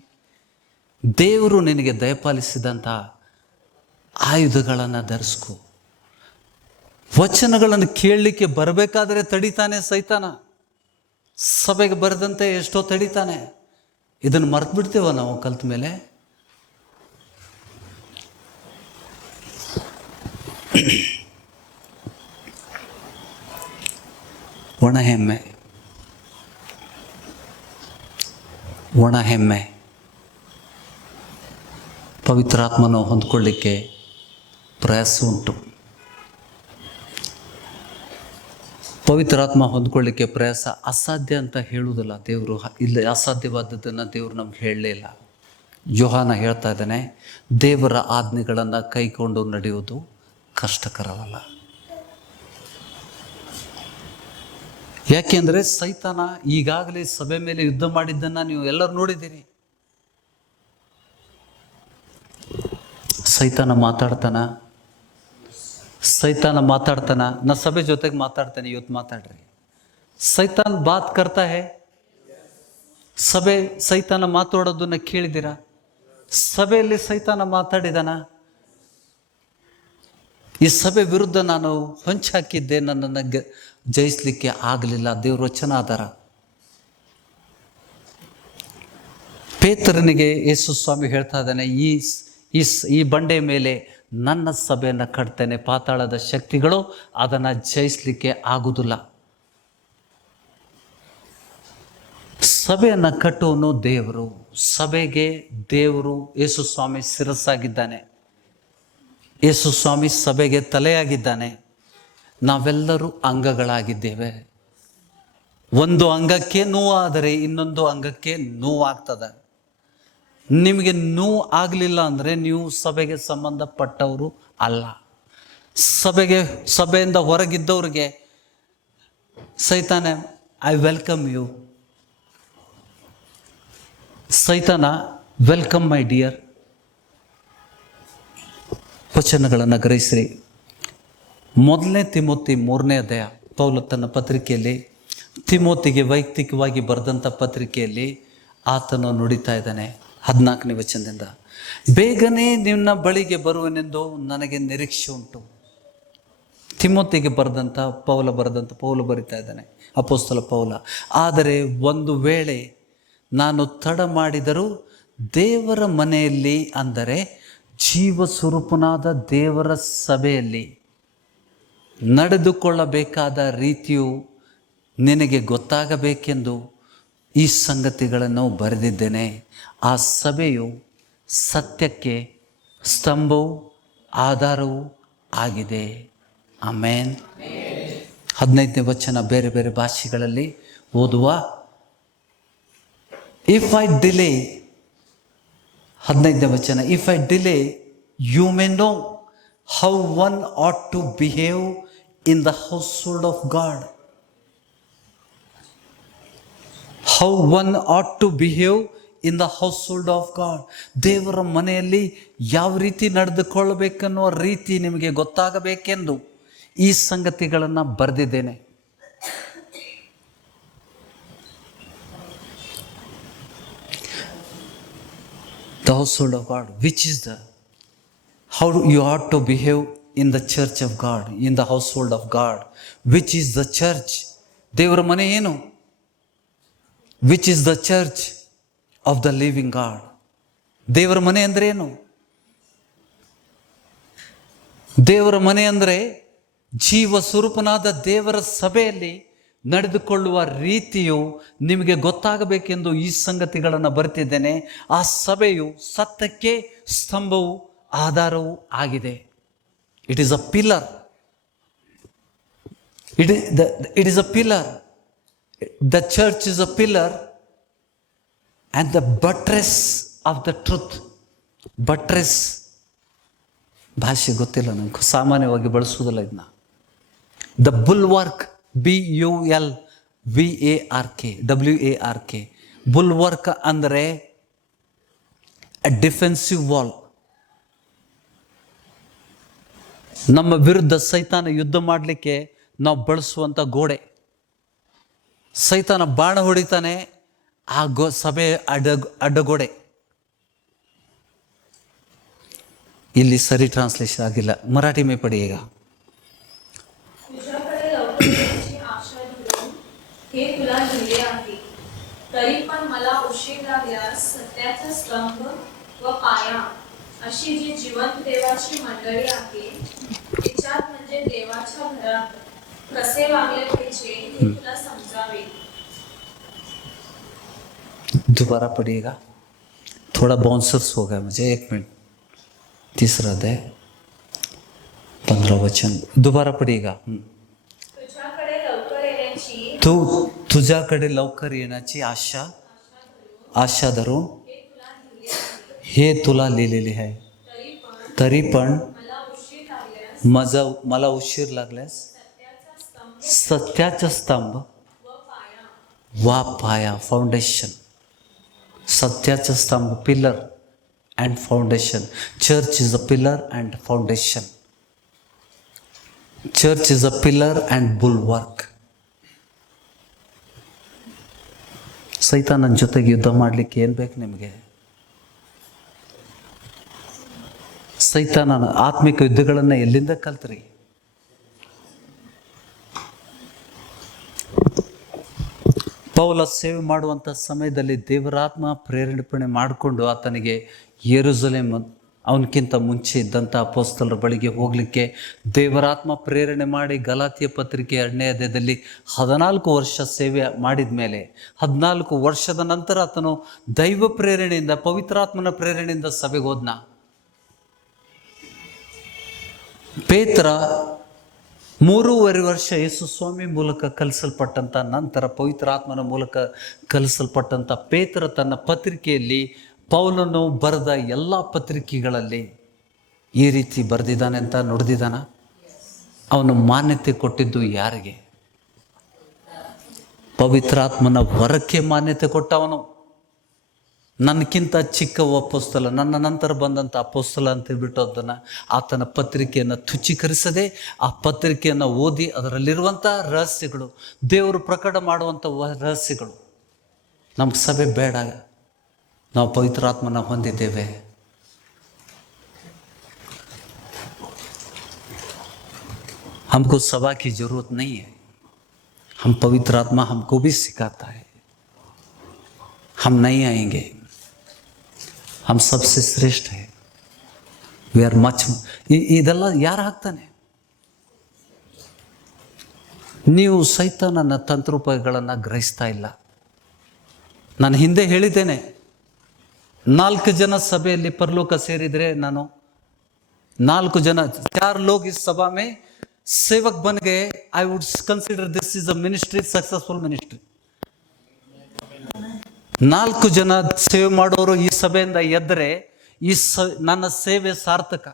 ದೇವರು ನಿನಗೆ ದಯಪಾಲಿಸಿದಂಥ ಆಯುಧಗಳನ್ನು ಧರಿಸ್ಕೊ. ವಚನಗಳನ್ನು ಕೇಳಲಿಕ್ಕೆ ಬರಬೇಕಾದ್ರೆ ತಡಿತಾನೆ ಸೈತಾನ. ಸಭೆಗೆ ಬರದಂತೆ ಎಷ್ಟೋ ತಡಿತಾನೆ. ಇದನ್ನು ಮರ್ತು ಬಿಡ್ತೇವ ನಾವು ಕಲ್ತ ಮೇಲೆ. ಒಣ ಹೆಮ್ಮೆ ಪವಿತ್ರಾತ್ಮನ ಹೊಂದ್ಕೊಳ್ಳಿಕ್ಕೆ ಪ್ರಯಾಸ ಉಂಟು. ಪವಿತ್ರಾತ್ಮ ಹೊಂದ್ಕೊಳ್ಳಿಕ್ಕೆ ಪ್ರಯಾಸ ಅಸಾಧ್ಯ ಅಂತ ಹೇಳುವುದಿಲ್ಲ ದೇವರು. ಇಲ್ಲ, ಅಸಾಧ್ಯವಾದದ್ದನ್ನು ದೇವರು ನಮ್ಗೆ ಹೇಳಲೇ ಇಲ್ಲ. ಯೋಹಾನ ಹೇಳ್ತಾ ಇದ್ದಾನೆ, ದೇವರ ಆಜ್ಞೆಗಳನ್ನು ಕೈಕೊಂಡು ನಡೆಯುವುದು ಕಷ್ಟಕರವಲ್ಲ. ಯಾಕೆಂದರೆ ಸೈತಾನ ಈಗಾಗಲೇ ಸಭೆ ಮೇಲೆ ಯುದ್ಧ ಮಾಡಿದ್ದನ್ನು ನೀವು ಎಲ್ಲರೂ ನೋಡಿದ್ದೀರಿ. ಸೈತಾನ ಮಾತಾಡ್ತಾನ. ನಾ ಸಭೆ ಜೊತೆಗೆ ಮಾತಾಡ್ತಾನೆ, ಇವತ್ತು ಮಾತಾಡ್ರಿ. ಸೈತಾನ್ ಬಾತ್ ಕರ್ತಾ ಹೇ. ಸಭೆ ಸೈತಾನ ಮಾತಾಡೋದನ್ನ ಕೇಳಿದ್ದೀರಾ? ಸಭೆಯಲ್ಲಿ ಸೈತಾನ ಮಾತಾಡಿದಾನ? ಈ ಸಭೆ ವಿರುದ್ಧ ನಾನು ಹೊಂಚಾಕಿದ್ದೆ, ನನ್ನನ್ನು ಜಯಿಸಲಿಕ್ಕೆ ಆಗಲಿಲ್ಲ. ದೇವ್ರ ವಚನ ಆಧಾರ. ಪೇತ್ರನಿಗೆ ಯೇಸು ಸ್ವಾಮಿ ಹೇಳ್ತಾ ಇದ್ದಾನೆ, ಈ ಬಂಡೆ ಮೇಲೆ ನನ್ನ ಸಭೆಯನ್ನು ಕಟ್ತೇನೆ, ಪಾತಾಳದ ಶಕ್ತಿಗಳು ಅದನ್ನು ಜಯಿಸಲಿಕ್ಕೆ ಆಗುವುದಿಲ್ಲ. ಸಭೆಯನ್ನು ಕಟ್ಟುವನು ದೇವರು. ಸಭೆಗೆ ದೇವರು ಯೇಸು ಸ್ವಾಮಿ ಶಿರಸ್ಸಾಗಿದ್ದಾನೆ. ಯೇಸು ಸ್ವಾಮಿ ಸಭೆಗೆ ತಲೆಯಾಗಿದ್ದಾನೆ. ನಾವೆಲ್ಲರೂ ಅಂಗಗಳಾಗಿದ್ದೇವೆ. ಒಂದು ಅಂಗಕ್ಕೆ ನೋವಾದರೆ ಇನ್ನೊಂದು ಅಂಗಕ್ಕೆ ನೋವಾಗ್ತದೆ. ನಿಮಗೆ ನೋವು ಆಗಲಿಲ್ಲ ಅಂದರೆ ನೀವು ಸಭೆಗೆ ಸಂಬಂಧಪಟ್ಟವರು ಅಲ್ಲ. ಸಭೆಯಿಂದ ಹೊರಗಿದ್ದವ್ರಿಗೆ ಸೈತಾನ ಐ ವೆಲ್ಕಮ್ ಯು, ಸೈತಾನ ವೆಲ್ಕಮ್ ಮೈ ಡಿಯರ್. ವಚನಗಳನ್ನು ಗ್ರಹಿಸ್ರಿ. 1 ತಿಮೋತಿ 3ನೇ ಅಧ್ಯಾಯ, ಪೌಲ ತನ್ನ ಪತ್ರಿಕೆಯಲ್ಲಿ ತಿಮೋತಿಗೆ ವೈಯಕ್ತಿಕವಾಗಿ ಬರೆದಂಥ ಪತ್ರಿಕೆಯಲ್ಲಿ ಆತನು ನುಡಿತಾ ಇದ್ದಾನೆ. 14ನೇ ವಚನದಿಂದ, ಬೇಗನೆ ನಿನ್ನ ಬಳಿಗೆ ಬರುವನೆಂದು ನನಗೆ ನಿರೀಕ್ಷೆ ಉಂಟು. ತಿಮೋತಿಗೆ ಪೌಲ ಬರಿತಾ ಇದ್ದಾನೆ, ಅಪೊಸ್ತಲ ಪೌಲ. ಆದರೆ ಒಂದು ವೇಳೆ ನಾನು ತಡ ಮಾಡಿದರೂ ದೇವರ ಮನೆಯಲ್ಲಿ, ಅಂದರೆ ಜೀವ ಸ್ವರೂಪನಾದ ದೇವರ ಸಭೆಯಲ್ಲಿ ನಡೆದುಕೊಳ್ಳಬೇಕಾದ ರೀತಿಯು ನಿನಗೆ ಗೊತ್ತಾಗಬೇಕೆಂದು ಈ ಸಂಗತಿಗಳನ್ನು ಬರೆದಿದ್ದೇನೆ. ಆ ಸಭೆಯು ಸತ್ಯಕ್ಕೆ ಸ್ತಂಭವೂ ಆಧಾರವೂ ಆಗಿದೆ. ಆಮೇನ್. 15ನೇ ವಚನ ಬೇರೆ ಬೇರೆ ಭಾಷೆಗಳಲ್ಲಿ ಓದುವ. ಇಫ್ ಐ ಡಿಲೇ, 15ನೇ ವಚನ, if I delay you may know how one ought to behave in the household of God. How one ought to behave in the household of God. ದೇವರ ಮನೆಯಲ್ಲಿ ಯಾವ ರೀತಿ ನಡೆದುಕೊಳ್ಳಬೇಕನ್ನುವ ರೀತಿ ನಿಮಗೆ ಗೊತ್ತಾಗಬೇಕೆಂದು ಈ ಸಂಗತಿಗಳನ್ನು ಬರೆದಿದ್ದೇನೆ. The household of God, which is how you ought to behave in the church of God, in the household of God, which is the church. ದೇವರ ಮನೆ ಏನು? Which is the church of the living God. ದೇವರ ಮನೆ ಅಂದರೆ ಏನು? ದೇವರ ಮನೆ ಅಂದರೆ ಜೀವ ಸ್ವರೂಪನಾದ ದೇವರ ಸಭೆಯಲ್ಲಿ ನಡೆದುಕೊಳ್ಳುವ ರೀತಿಯು ನಿಮಗೆ ಗೊತ್ತಾಗಬೇಕೆಂದು ಈ ಸಂಗತಿಗಳನ್ನು ಬರೆದಿದ್ದೇನೆ. ಆ ಸಭೆಯು ಸತ್ಯಕ್ಕೆ ಸ್ತಂಭವೂ ಆಧಾರವೂ ಆಗಿದೆ. It is a pillar. It is a pillar. The church is a pillar and the ಬಟ್ರೆಸ್ of the truth. ಬಟ್ರೆಸ್ ಭಾಷೆ ಗೊತ್ತಿಲ್ಲ ನನಗೆ, ಸಾಮಾನ್ಯವಾಗಿ ಬಳಸುವುದಿಲ್ಲ ಇದನ್ನ. The ಬುಲ್ವಾರ್ಕ್, BULVARK. ಬುಲ್ವರ್ಕ್ ಅಂದರೆ ಅ ಡಿಫೆನ್ಸಿವ್ ವಾಲ್. ನಮ್ಮ ವಿರುದ್ಧ ಸೈತಾನ ಯುದ್ಧ ಮಾಡಲಿಕ್ಕೆ ನಾವು ಬಳಸುವಂಥ ಗೋಡೆ. ಸೈತಾನ ಬಾಣ ಹೊಡಿತಾನೆ, ಆ ಸಭೆ ಅಡ್ಡಗೋಡೆ. ಇಲ್ಲಿ ಸರಿ ಟ್ರಾನ್ಸ್ಲೇಷನ್ ಆಗಿಲ್ಲ, ಮರಾಠಿ ಮೇ ಪಡಿ ಈಗ. हे तुला दिले आहे, तरी पण मला उशीर लागल्यास सत्याचा स्तंभ व पाया अशी जी जिवंत देवाची मंडळी आहे, तिच्यात म्हणजे देवाच्या घरात कसे वागले पाहिजे हे तुला समजावे. दोबारा पढ़िएगा, थोड़ा बाउंसर्स हो गया मुझे. 1 मिनट. तीसरा अध्याय 15 वचन दोबारा पढ़िएगा. तुझ्याकडे लवकर येण्याची आशा धरून हे तुला लिहिलेले आहे. तरी पण मला उशीर लागल्यास सत्याचा स्तंभ वा पाया, फाउंडेशन. सत्याचा स्तंभ, pillar and foundation. Church is a pillar and foundation. Church is a pillar and bulwark. ಸೈತಾನನ ಜೊತೆಗೆ ಯುದ್ಧ ಮಾಡಲಿಕ್ಕೆ ಏನು ಬೇಕು ನಿಮಗೆ? ಸೈತಾನನ ಆತ್ಮಿಕ ಯುದ್ಧಗಳನ್ನು ಎಲ್ಲಿಂದ ಕಲ್ತ್ರಿ? ಪೌಲ ಸೇವೆ ಮಾಡುವಂಥ ಸಮಯದಲ್ಲಿ ದೇವರಾತ್ಮ ಪ್ರೇರೇಪಣೆ ಮಾಡಿಕೊಂಡು ಆತನಿಗೆ ಯೆರೂಸಲೇಮ್ ಅವನಕ್ಕಿಂತ ಮುಂಚೆ ಇದ್ದಂಥ ಅಪೊಸ್ತಲರ ಬಳಿಗೆ ಹೋಗಲಿಕ್ಕೆ ದೇವರಾತ್ಮ ಪ್ರೇರಣೆ ಮಾಡಿ ಗಲಾತ್ಯ ಪತ್ರಿಕೆ 2ನೇ ಅಧ್ಯಾಯದಲ್ಲಿ 14 ವರ್ಷ ಸೇವೆ ಮಾಡಿದ ಮೇಲೆ 14 ವರ್ಷದ ನಂತರ ಆತನು ದೈವ ಪ್ರೇರಣೆಯಿಂದ, ಪವಿತ್ರಾತ್ಮನ ಪ್ರೇರಣೆಯಿಂದ ಸಭೆಗೆ ಹೋದ್ನ. ಪೇತ್ರ 3.5 ವರ್ಷ ಯೇಸು ಸ್ವಾಮಿ ಮೂಲಕ ಕಲಿಸಲ್ಪಟ್ಟಂಥ ನಂತರ ಪವಿತ್ರಾತ್ಮನ ಮೂಲಕ ಕಲಿಸಲ್ಪಟ್ಟಂಥ ಪೇತ್ರ ತನ್ನ ಪತ್ರಿಕೆಯಲ್ಲಿ ಪೌಲನು ಬರೆದ ಎಲ್ಲ ಪತ್ರಿಕೆಗಳಲ್ಲಿ ಈ ರೀತಿ ಬರೆದಿದ್ದಾನೆ ಅಂತ ನುಡಿದಿದ್ದಾನ. ಅವನು ಮಾನ್ಯತೆ ಕೊಟ್ಟಿದ್ದು ಯಾರಿಗೆ? ಪವಿತ್ರಾತ್ಮನ ವರಕ್ಕೆ ಮಾನ್ಯತೆ ಕೊಟ್ಟವನು. ನನಗಿಂತ ಚಿಕ್ಕ ಅಪೊಸ್ತಲ, ನನ್ನ ನಂತರ ಬಂದಂಥ ಅಪೊಸ್ತಲ ಅಂತ ಹೇಳ್ಬಿಟ್ಟು ಅದನ್ನು ಆತನ ಪತ್ರಿಕೆಯನ್ನು ತುಚ್ಛೀಕರಿಸದೆ ಆ ಪತ್ರಿಕೆಯನ್ನು ಓದಿ ಅದರಲ್ಲಿರುವಂಥ ರಹಸ್ಯಗಳು, ದೇವರು ಪ್ರಕಟ ಮಾಡುವಂಥ ರಹಸ್ಯಗಳು ನಮ್ಮ ಸಭೆ ಬೇಡ. ನಾವು ಪವಿತ್ರಾತ್ಮನ ಹೊಂದಿದ್ದೇವೆ. हमको सभा की जरूरत नहीं है. हम पवित्र आत्मा हमको भी सिखाता है. हम नहीं आएंगे, हम सबसे श्रेष्ठ है. We are much. ಇದೆಲ್ಲ ಯಾರು ಹಾಕ್ತಾನೆ? ನೀವು ಸೈತಾನನ ತಂತ್ರೋಪಾಯಗಳನ್ನು ಗ್ರಹಿಸ್ತಾ ಇಲ್ಲ. ನಾನು ಹಿಂದೆ ಹೇಳಿದ್ದೇನೆ, 4 ಜನ ಸಭೆಯಲ್ಲಿ ಪರಲೋಕ ಸೇರಿದರೆ ನಾನು 4 ಜನ 4 लोग इस सभा में सेवक बन गए. I would consider this is a ministry, successful ministry. 4 ಜನ ಸೇವೆ ಮಾಡೋರು ಈ ಸಭೆಯಿಂದ ಎದ್ದರೆ ನನ್ನ ಸೇವೆ ಸಾರ್ಥಕ.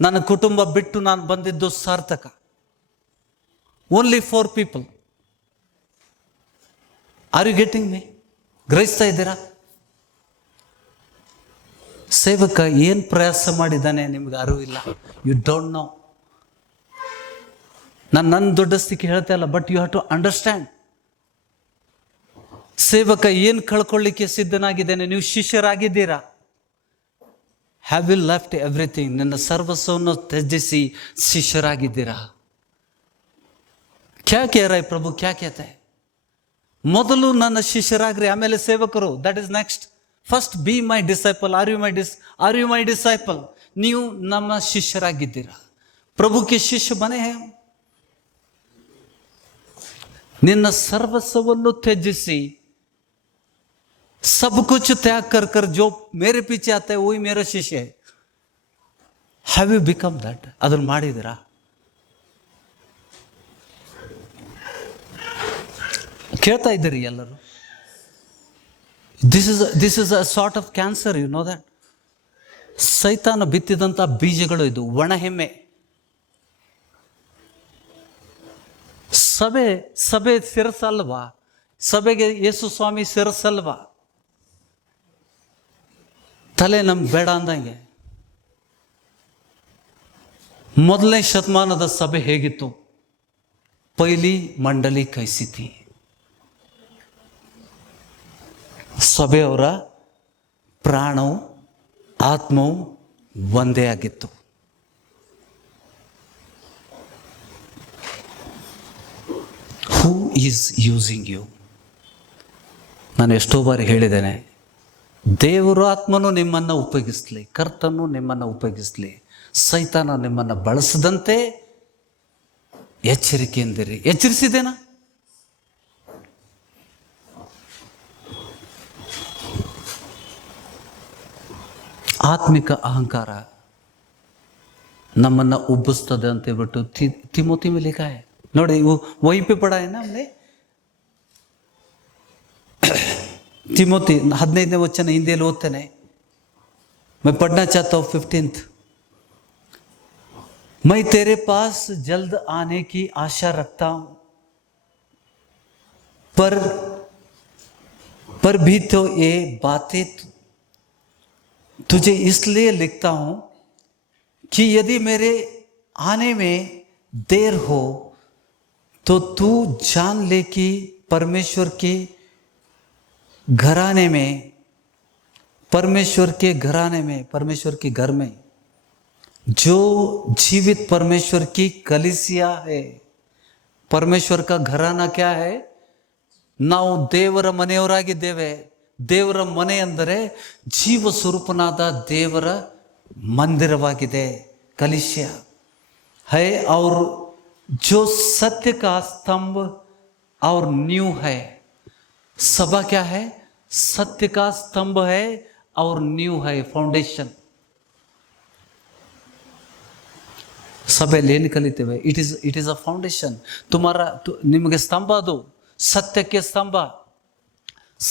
ನನ್ನ ಕುಟುಂಬ ಬಿಟ್ಟು ನಾನು ಬಂದಿದ್ದು ಸಾರ್ಥಕ. Only 4 people. Are you getting me? ಗ್ರಹಿಸ್ತಾ ಇದ್ದೀರಾ? ಸೇವಕ ಏನು ಪ್ರಯಾಸ ಮಾಡಿದ್ದಾನೆ ನಿಮ್ಗೆ ಅರಿವಿಲ್ಲ. You don't know. ನನ್ನ ದೊಡ್ಡಸ್ತಿಕೆ ಹೇಳ್ತಾ ಇಲ್ಲ, but you have to understand. ಸೇವಕ ಏನು ಕಳ್ಕೊಳ್ಳಿಕ್ಕೆ ಸಿದ್ಧನಾಗಿದ್ದೇನೆ. ನೀವು ಶಿಷ್ಯರಾಗಿದ್ದೀರಾ. Have you left everything? ನನ್ನ ಸರ್ವಸ್ವವನ್ನು ತ್ಯಜಿಸಿ ಶಿಷ್ಯರಾಗಿದ್ದೀರಾ. ಕ್ಯಾ ಕಹ ರಹಾ ಹೈ ಪ್ರಭು, ಕ್ಯಾ ಕಹತೆ? ಮೊದಲು ನನ್ನ ಶಿಷ್ಯರಾಗ್ರಿ, ಆಮೇಲೆ ಸೇವಕರು. That is next. First be my disciple. Are you my disciple? ನೀವು ನಮ್ಮ ಶಿಷ್ಯರಾಗಿದ್ದೀರಾ. ಪ್ರಭುಕ್ಕೆ ಶಿಷ್ಯ ಬನೆ ಹೇ. ನಿನ್ನ ಸರ್ವಸ್ವವನ್ನು ತ್ಯಜಿಸಿ, सब कुछ त्याग कर कर जो मेरे पीछे आता है वही मेरा शिष्य है. Have you become that? ಅದನ್ನು ಮಾಡಿದಿರಾ? ಕೇಳ್ತಾ ಇದ್ದೀರಿ ಎಲ್ಲರೂ? This is a sort of cancer, you know that. ಸೈತಾನ ಬಿತ್ತಿದಂಥ ಬೀಜಗಳು ಇದು, ಒಣ ಹೆಮ್ಮೆ. ಸಭೆ ಶಿರಸಲ್ವಾ? ಸಭೆಗೆ ಯೇಸು ಸ್ವಾಮಿ ಶಿರಸಲ್ವಾ? ತಲೆ ನಮ್ಗೆ ಬೇಡ ಅಂದಂಗೆ. ಮೊದಲನೇ ಶತಮಾನದ ಸಭೆ ಹೇಗಿತ್ತು? ಪೈಲಿ ಮಂಡಲಿ ಕೈಸಿ ಥಿ. ಸಭೆಯವರ ಪ್ರಾಣವು ಆತ್ಮವು ಒಂದೇ ಆಗಿತ್ತು. Who is using you? ನಾನು ಎಷ್ಟೋ ಬಾರಿ ಹೇಳಿದ್ದೇನೆ, ದೇವರು ಆತ್ಮನು ನಿಮ್ಮನ್ನು ಉಪಯೋಗಿಸ್ಲಿ, ಕರ್ತನು ನಿಮ್ಮನ್ನು ಉಪಯೋಗಿಸ್ಲಿ, ಸೈತಾನ ನಿಮ್ಮನ್ನು ಬಳಸದಂತೆ ಎಚ್ಚರಿಕೆಯಿಂದಿರಿ. ಎಚ್ಚರಿಸಿದ್ದೇನಾ? ಆತ್ಮಿಕ ಅಹಂಕಾರ ನಮ್ಮನ್ನು ಉಬ್ಬಿಸ್ತದೆ ಅಂತ ಹೇಳ್ಬಿಟ್ಟು ತಿಮೋತಿ में लिखा है. ನೋಡಿ, वहीं पे पढ़ा है ना हमने. ತಿಮೋತಿ 15ನೇ ವಚನ ಹಿಂದಿಯಲ್ಲಿ ಓದ್ತೇನೆ. मैं पढ़ना चाहता हूँ 15th. मैं तेरे पास जल्द आने की आशा रखता हूँ, पर भी तो ये बातें तुझे इसलिए लिखता हूँ कि यदि मेरे आने में देर हो तो तू जान ले कि परमेश्वर के घराने में, परमेश्वर के घर में जो जीवित परमेश्वर की कलिसिया है, परमेश्वर का घराना क्या है? ನಾವು ದೇವರ ಮನೆಯವರಾಗಿದ್ದೇವೆ. ದೇವರ ಮನೆ ಅಂದರೆ ಜೀವ ಸ್ವರೂಪನಾದ ದೇವರ मंदिरवाಗಿದೆ, कलिसिया है. और जो सत्य का स्तंभ और नींव है, सभा क्या है? सत्य का स्तंभ है और नींव है, फाउंडेशन. ಸಭೆಯಲ್ಲಿ ಏನು ಕಲಿತೇವೆ? It is a foundation. ನಿಮಗೆ ಸ್ತಂಭ, ಅದು ಸತ್ಯಕ್ಕೆ ಸ್ತಂಭ.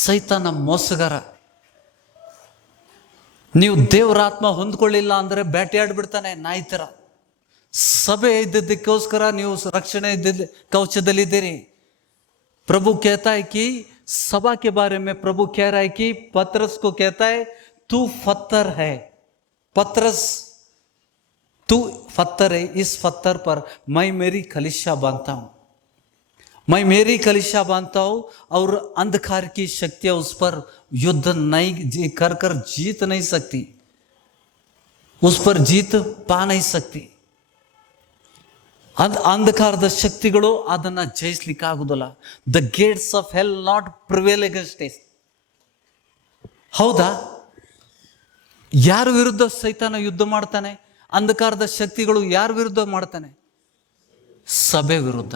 ಸೈತಾನ ಮೋಸಗಾರ. ನೀವು ದೇವರ ಆತ್ಮ ಹೊಂದ್ಕೊಳ್ಳಿಲ್ಲ ಅಂದರೆ ಬೇಟೆಯಾಡ್ಬಿಡ್ತಾನೆ ನಾಯಿ ಥರ. ಸಭೆ ಇದ್ದದಕ್ಕೋಸ್ಕರ ನೀವು ರಕ್ಷಣೆ ಇದ್ದ ಕವಚದಲ್ಲಿದ್ದೀರಿ. प्रभु कहता है कि सभा के बारे में प्रभु कह रहा है कि पतरस को कहता है तू पत्थर है, पतरस तू पत्थर है, इस पत्थर पर मैं मेरी कलीसिया बांधता हूं, मैं मेरी कलीसिया बांधता हूं और अंधकार की शक्तियां उस पर युद्ध नहीं कर जीत नहीं सकती, उस पर जीत पा नहीं सकती. ಅಂಧಕಾರದ ಶಕ್ತಿಗಳು ಅದನ್ನು ಜಯಿಸ್ಲಿಕ್ಕೆ ಆಗುದಿಲ್ಲ. The gates of hell not prevail against it. ಹೌದಾ? ಯಾರ ವಿರುದ್ಧ ಸೈತಾನ ಯುದ್ಧ ಮಾಡ್ತಾನೆ? ಅಂಧಕಾರದ ಶಕ್ತಿಗಳು ಯಾರ ವಿರುದ್ಧ ಮಾಡ್ತಾನೆ? ಸಭೆ ವಿರುದ್ಧ.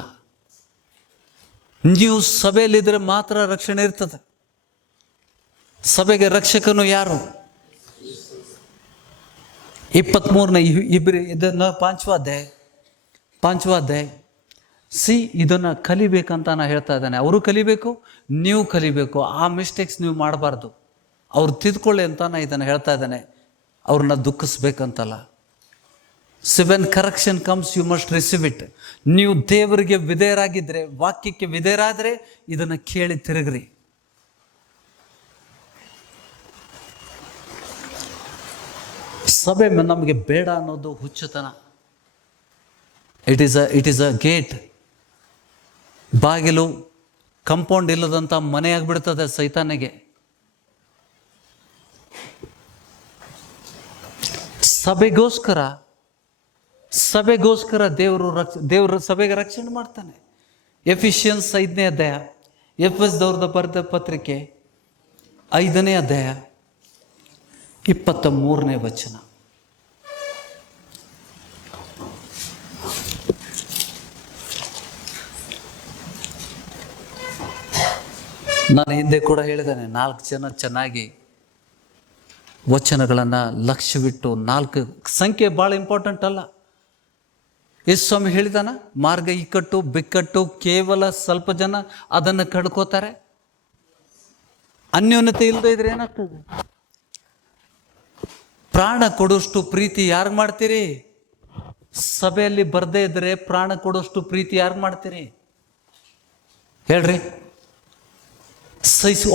ನೀವು ಸಭೆಯಲ್ಲಿದ್ದರೆ ಮಾತ್ರ ರಕ್ಷಣೆ ಇರ್ತದೆ. ಸಭೆಗೆ ರಕ್ಷಕನು ಯಾರು? 23ನೇ ಇಬ್ರಿ ಇದನ್ನ 5वा ಅಧ್ಯಾಯ. ಇದನ್ನು ಕಲಿಬೇಕಂತ ನಾನು ಹೇಳ್ತಾ ಇದ್ದಾನೆ. ಅವರು ಕಲಿಬೇಕು, ನೀವು ಕಲಿಬೇಕು. ಆ ಮಿಸ್ಟೇಕ್ಸ್ ನೀವು ಮಾಡಬಾರ್ದು. ಅವ್ರು ತಿದ್ಕೊಳ್ಳಿ ಅಂತ ನಾನು ಇದನ್ನು ಹೇಳ್ತಾ ಇದ್ದಾನೆ. ಅವ್ರನ್ನ ದುಃಖಿಸ್ಬೇಕಂತಲ್ಲ. 7 correction comes, you must receive it. ನೀವು ದೇವರಿಗೆ ವಿಧೇಯರಾಗಿದ್ದರೆ, ವಾಕ್ಯಕ್ಕೆ ವಿಧೇಯರಾದರೆ ಇದನ್ನು ಕೇಳಿ ತಿರುಗ್ರಿ. ಸಭೆ ನಮಗೆ ಬೇಡ ಅನ್ನೋದು ಹುಚ್ಚುತನ. It is a gate. ಬಾಗಿಲು ಕಂಪೌಂಡ್ ಇಲ್ಲದಂಥ ಮನೆ ಆಗಿಬಿಡ್ತದೆ ಸೈತಾನಿಗೆ. ಸಭೆಗೋಸ್ಕರ ದೇವರು ಸಭೆಗೆ ರಕ್ಷಣೆ ಮಾಡ್ತಾನೆ. ಎಫಿಷಿಯನ್ಸ್ 5ನೇ ಅಧ್ಯಾಯ, ಎಫೆಸದವರ ಬರೆದ ಪತ್ರಿಕೆ 5ನೇ ಅಧ್ಯಾಯ 23ನೇ ವಚನ. ನಾನು ಹಿಂದೆ ಕೂಡ ಹೇಳಿದ್ದೇನೆ, 4 ಜನ ಚೆನ್ನಾಗಿ ವಚನಗಳನ್ನು ಲಕ್ಷ್ಯವಿಟ್ಟು, 4 ಸಂಖ್ಯೆ ಭಾಳ ಇಂಪಾರ್ಟೆಂಟ್ ಅಲ್ಲ. ಯೇಸು ಸ್ವಾಮಿ ಹೇಳಿದಾನ, ಮಾರ್ಗ ಇಕ್ಕಟ್ಟು ಬಿಕ್ಕಟ್ಟು, ಕೇವಲ ಸ್ವಲ್ಪ ಜನ ಅದನ್ನು ಕಡ್ಕೋತಾರೆ. ಅನ್ಯೋನ್ಯತೆ ಇಲ್ಲದೆ ಇದ್ರೆ ಏನಾಗ್ತದೆ? ಪ್ರಾಣ ಕೊಡೋಷ್ಟು ಪ್ರೀತಿ ಯಾರು ಮಾಡ್ತೀರಿ? ಸಭೆಯಲ್ಲಿ ಬರದೇ ಇದ್ರೆ ಪ್ರಾಣ ಕೊಡೋಷ್ಟು ಪ್ರೀತಿ ಯಾರು ಮಾಡ್ತೀರಿ ಹೇಳ್ರಿ?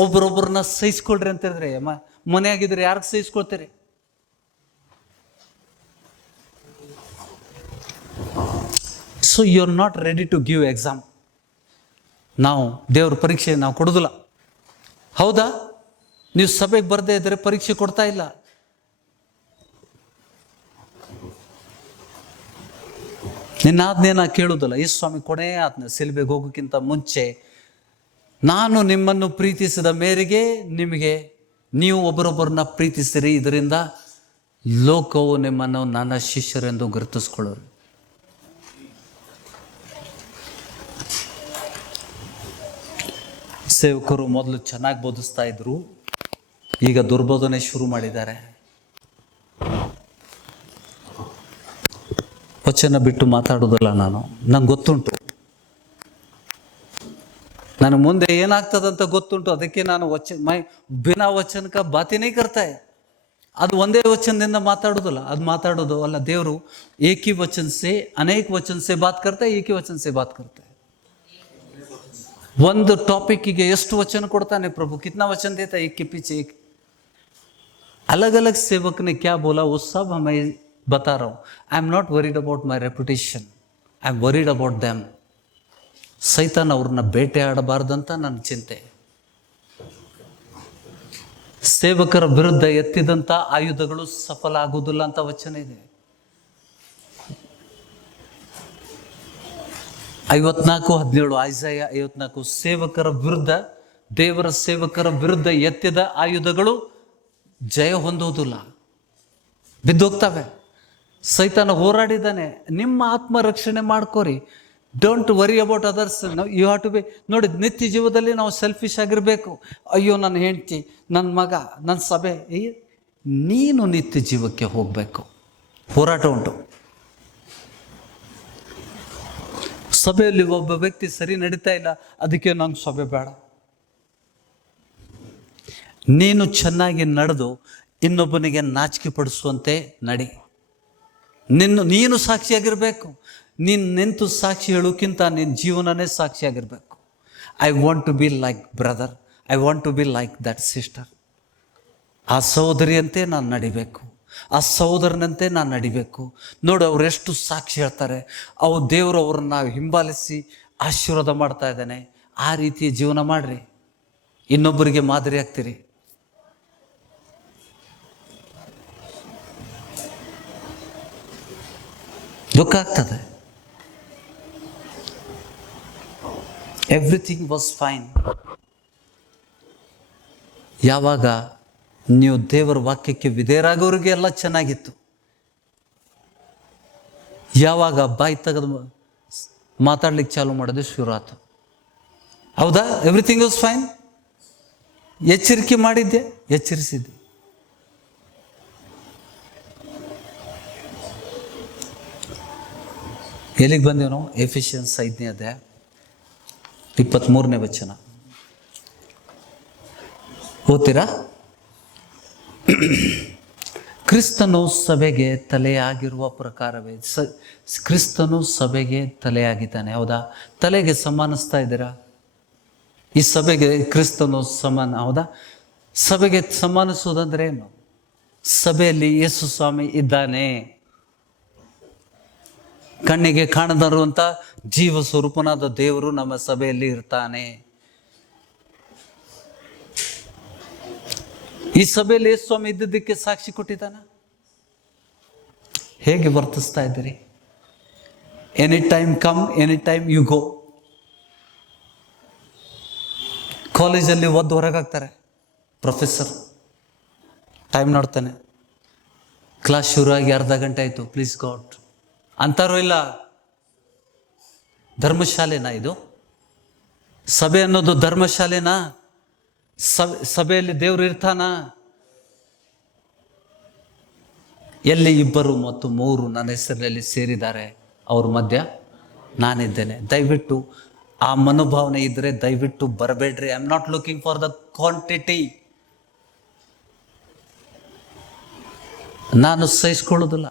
ಒಬ್ಬರೊಬ್ಬರನ್ನ ಸಹಿಸ್ಕೊಳ್ರಿ ಅಂತ ಹೇಳಿದ್ರೆ, ಮನೆಯಾಗಿದ್ರೆ ಯಾರಿಗೆ ಸಹಿಸ್ಕೊಳ್ತೀರಿ? So you are not ready to give exam. ನಾವು ದೇವ್ರ ಪರೀಕ್ಷೆ ನಾವು ಕೊಡೋದಿಲ್ಲ. ಹೌದಾ? ನೀವು ಸಭೆಗೆ ಬರದೇ ಇದ್ರೆ ಪರೀಕ್ಷೆ ಕೊಡ್ತಾ ಇಲ್ಲ. ನಿನ್ನ ಆಜ್ಞೆನ ಕೇಳುವುದಿಲ್ಲ. ಈ ಸ್ವಾಮಿ ಕೊನೆಯ ಆಜ್ಞೆ, ಸಿಲುಬೆಗೆ ಹೋಗೋಕ್ಕಿಂತ ಮುಂಚೆ ನಾನು ನಿಮ್ಮನ್ನು ಪ್ರೀತಿಸಿದ ಮೇರೆಗೆ ನೀವು ಒಬ್ಬರೊಬ್ಬರನ್ನ ಪ್ರೀತಿಸಿರಿ, ಇದರಿಂದ ಲೋಕವು ನಿಮ್ಮನ್ನು ನನ್ನ ಶಿಷ್ಯರೆಂದು ಗುರುತಿಸ್ಕೊಳ್ಳೋರು. ಸೇವಕರು ಮೊದಲು ಚೆನ್ನಾಗಿ ಬೋಧಿಸ್ತಾ ಇದ್ರು, ಈಗ ದುರ್ಬೋಧನೆ ಶುರು ಮಾಡಿದ್ದಾರೆ. ವಚನ ಬಿಟ್ಟು ಮಾತಾಡೋದಿಲ್ಲ ನಂಗೆ ಗೊತ್ತುಂಟು. ನಾನು ಮುಂದೆ ಏನಾಗ್ತದಂತ ಗೊತ್ತುಂಟು. ಅದಕ್ಕೆ ನಾನು ಬಿನಾ ವಚನ ಕಾ ಬಾತಿ नहीं करता है. ಅದು ಒಂದೇ ವಚನದಿಂದ ಮಾತಾಡೋದಿಲ್ಲ, ಅದು ಮಾತಾಡೋದು ಅಲ್ಲ. ದೇವರು एक ही वचन से अनेक वचन से बात करता है, एक ही वचन से बात करता है. ಒಂದು ಟಾಪಿಕ್ಗೆ ಎಷ್ಟು ವಚನ ಕೊಡ್ತಾನೆ ಪ್ರಭು? कितना वचन देता है, एक के पीछे एक. अलग अलग सेवक ने क्या बोला वो सब हमें बता रहा हूँ. I am not worried about my reputation, I am worried about them. ಸೈತಾನ ಅವ್ರನ್ನ ಬೇಟೆ ಆಡಬಾರ್ದಂತ ನನ್ನ ಚಿಂತೆ. ಸೇವಕರ ವಿರುದ್ಧ ಎತ್ತಿದಂಥ ಆಯುಧಗಳು ಸಫಲ ಆಗುವುದಿಲ್ಲ ಅಂತ ವಚನ ಇದೆ. 54:17 ಐಸಾಯ 54, ಸೇವಕರ ವಿರುದ್ಧ, ದೇವರ ಸೇವಕರ ವಿರುದ್ಧ ಎತ್ತಿದ ಆಯುಧಗಳು ಜಯ ಹೊಂದುವುದಿಲ್ಲ, ಬಿದ್ದೋಗ್ತವೆ. ಸೈತಾನ ಹೋರಾಡಿದ್ದಾನೆ. ನಿಮ್ಮ ಆತ್ಮರಕ್ಷಣೆ ಮಾಡ್ಕೋರಿ. Don't worry about others. You have to be. ನೋಡಿ, ನಿತ್ಯ ಜೀವದಲ್ಲಿ ನಾವು ಸೆಲ್ಫಿಶ್ ಆಗಿರಬೇಕು. ಅಯ್ಯೋ, ನನ್ನ ಹೆಂಡತಿ, ನನ್ನ ಮಗ, ನನ್ನ ಸಭೆ. ನೀನು ನಿತ್ಯ ಜೀವಕ್ಕೆ ಹೋಗಬೇಕು. ಹೋರಾಟ ಉಂಟು. ಸಭೆಯಲ್ಲಿ ಒಬ್ಬ ವ್ಯಕ್ತಿ ಸರಿ ನಡೀತಾ ಇಲ್ಲ, ಅದಕ್ಕೆ ನಂಗೆ ಸಭೆ ಬೇಡ. ನೀನು ಚೆನ್ನಾಗಿ ನಡೆದು ಇನ್ನೊಬ್ಬನಿಗೆ ನಾಚಿಕೆ ಪಡಿಸುವಂತೆ ನಡಿ. ನೀನು ಸಾಕ್ಷಿಯಾಗಿರಬೇಕು. ನೀನು ನಿಂತು ಸಾಕ್ಷಿ ಹೇಳೋಕ್ಕಿಂತ ನಿನ್ನ ಜೀವನನೇ ಸಾಕ್ಷಿಯಾಗಿರಬೇಕು. I want to be like brother, I want to be like that sister. ಆ ಸಹೋದರಿಯಂತೆ ನಾನು ನಡಿಬೇಕು, ಆ ಸಹೋದರನಂತೆ ನಾನು ನಡಿಬೇಕು. ನೋಡು, ಅವರೆಷ್ಟು ಸಾಕ್ಷಿ ಹೇಳ್ತಾರೆ. ದೇವರು ಅವ್ರನ್ನ ಹಿಂಬಾಲಿಸಿ ಆಶೀರ್ವಾದ ಮಾಡ್ತಾ ಇದ್ದಾನೆ. ಆ ರೀತಿಯ ಜೀವನ ಮಾಡಿರಿ, ಇನ್ನೊಬ್ಬರಿಗೆ ಮಾದರಿ ಆಗ್ತೀರಿ. ದುಃಖ ಆಗ್ತದೆ. Everything was fine. ಯಾವಾಗ ನೀವು ದೇವರ ವಾಕ್ಯಕ್ಕೆ ವಿಧೇಯರಾಗೋರಿಗೆ ಎಲ್ಲ ಚೆನ್ನಾಗಿತ್ತು. ಯಾವಾಗ ಬಾಯಿ ತೆಗೆದು ಮಾತಾಡ್ಲಿಕ್ಕೆ ಚಾಲು ಮಾಡೋದು ಶುರು ಆಯ್ತು. ಹೌದಾ? Everything was fine. ಎಚ್ಚರಿಕೆ ಮಾಡಿದ್ದೆ, ಎಚ್ಚರಿಸಿದ್ದೆ. ಎಲ್ಲಿಗೆ ಬಂದೇವು ನಾವು? ಎಫಿಷಿಯನ್ಸ್ 5ನೇ ಅಧ್ಯಾಯ 23ನೇ ವಚನ ಓದ್ತೀರಾ? ಕ್ರಿಸ್ತನು ಸಭೆಗೆ ತಲೆಯಾಗಿರುವ ಪ್ರಕಾರವೇ ಕ್ರಿಸ್ತನು ಸಭೆಗೆ ತಲೆಯಾಗಿದ್ದಾನೆ. ಹೌದಾ? ತಲೆಗೆ ಸಮಾನಿಸ್ತಾ ಇದ್ದೀರಾ? ಈ ಸಭೆಗೆ ಕ್ರಿಸ್ತನು ಸಮಾನ. ಹೌದಾ? ಸಭೆಗೆ ಸಮಾನಿಸುವುದಂದ್ರೆ ಏನು? ಸಭೆಯಲ್ಲಿ ಯೇಸು ಸ್ವಾಮಿ ಇದ್ದಾನೆ. ಕಣ್ಣಿಗೆ ಕಾಣದಿರುವಂಥ ಜೀವ ಸ್ವರೂಪನಾದ ದೇವರು ನಮ್ಮ ಸಭೆಯಲ್ಲಿ ಇರ್ತಾನೆ. ಈ ಸಭೆಯಲ್ಲಿ ಯೇಸು ಸ್ವಾಮಿ ಇದ್ದದ್ದಕ್ಕೆ ಸಾಕ್ಷಿ ಕೊಟ್ಟಿದ್ದಾನ. ಹೇಗೆ ವರ್ತಿಸ್ತಾ ಇದ್ದೀರಿ? Any time come, any time you go. ಕಾಲೇಜಲ್ಲಿ ಒದ್ದು ಹೊರಗಾಗ್ತಾರೆ ಪ್ರೊಫೆಸರ್, ಟೈಮ್ ನೋಡ್ತಾನೆ. ಕ್ಲಾಸ್ ಶುರು ಆಗಿ ಅರ್ಧ ಗಂಟೆ ಆಯಿತು, ಪ್ಲೀಸ್ ಗಾಡ್ ಅಂತಾರೋ ಇಲ್ಲ. ಧರ್ಮಶಾಲೆನಾ ಇದು? ಸಭೆ ಅನ್ನೋದು ಧರ್ಮಶಾಲೆನಾ? ಸಭೆಯಲ್ಲಿ ದೇವರು ಇರ್ತಾನ? ಎಲ್ಲಿ 2 ಮತ್ತು 3 ನನ್ನ ಹೆಸರಿನಲ್ಲಿ ಸೇರಿದ್ದಾರೆ, ಅವ್ರ ಮಧ್ಯ ನಾನಿದ್ದೇನೆ. ದಯವಿಟ್ಟು ಆ ಮನೋಭಾವನೆ ಇದ್ದರೆ ದಯವಿಟ್ಟು ಬರಬೇಡ್ರಿ. I am not looking for the quantity. ನಾನು ಸಹಿಸ್ಕೊಳ್ಳೋದಿಲ್ಲ,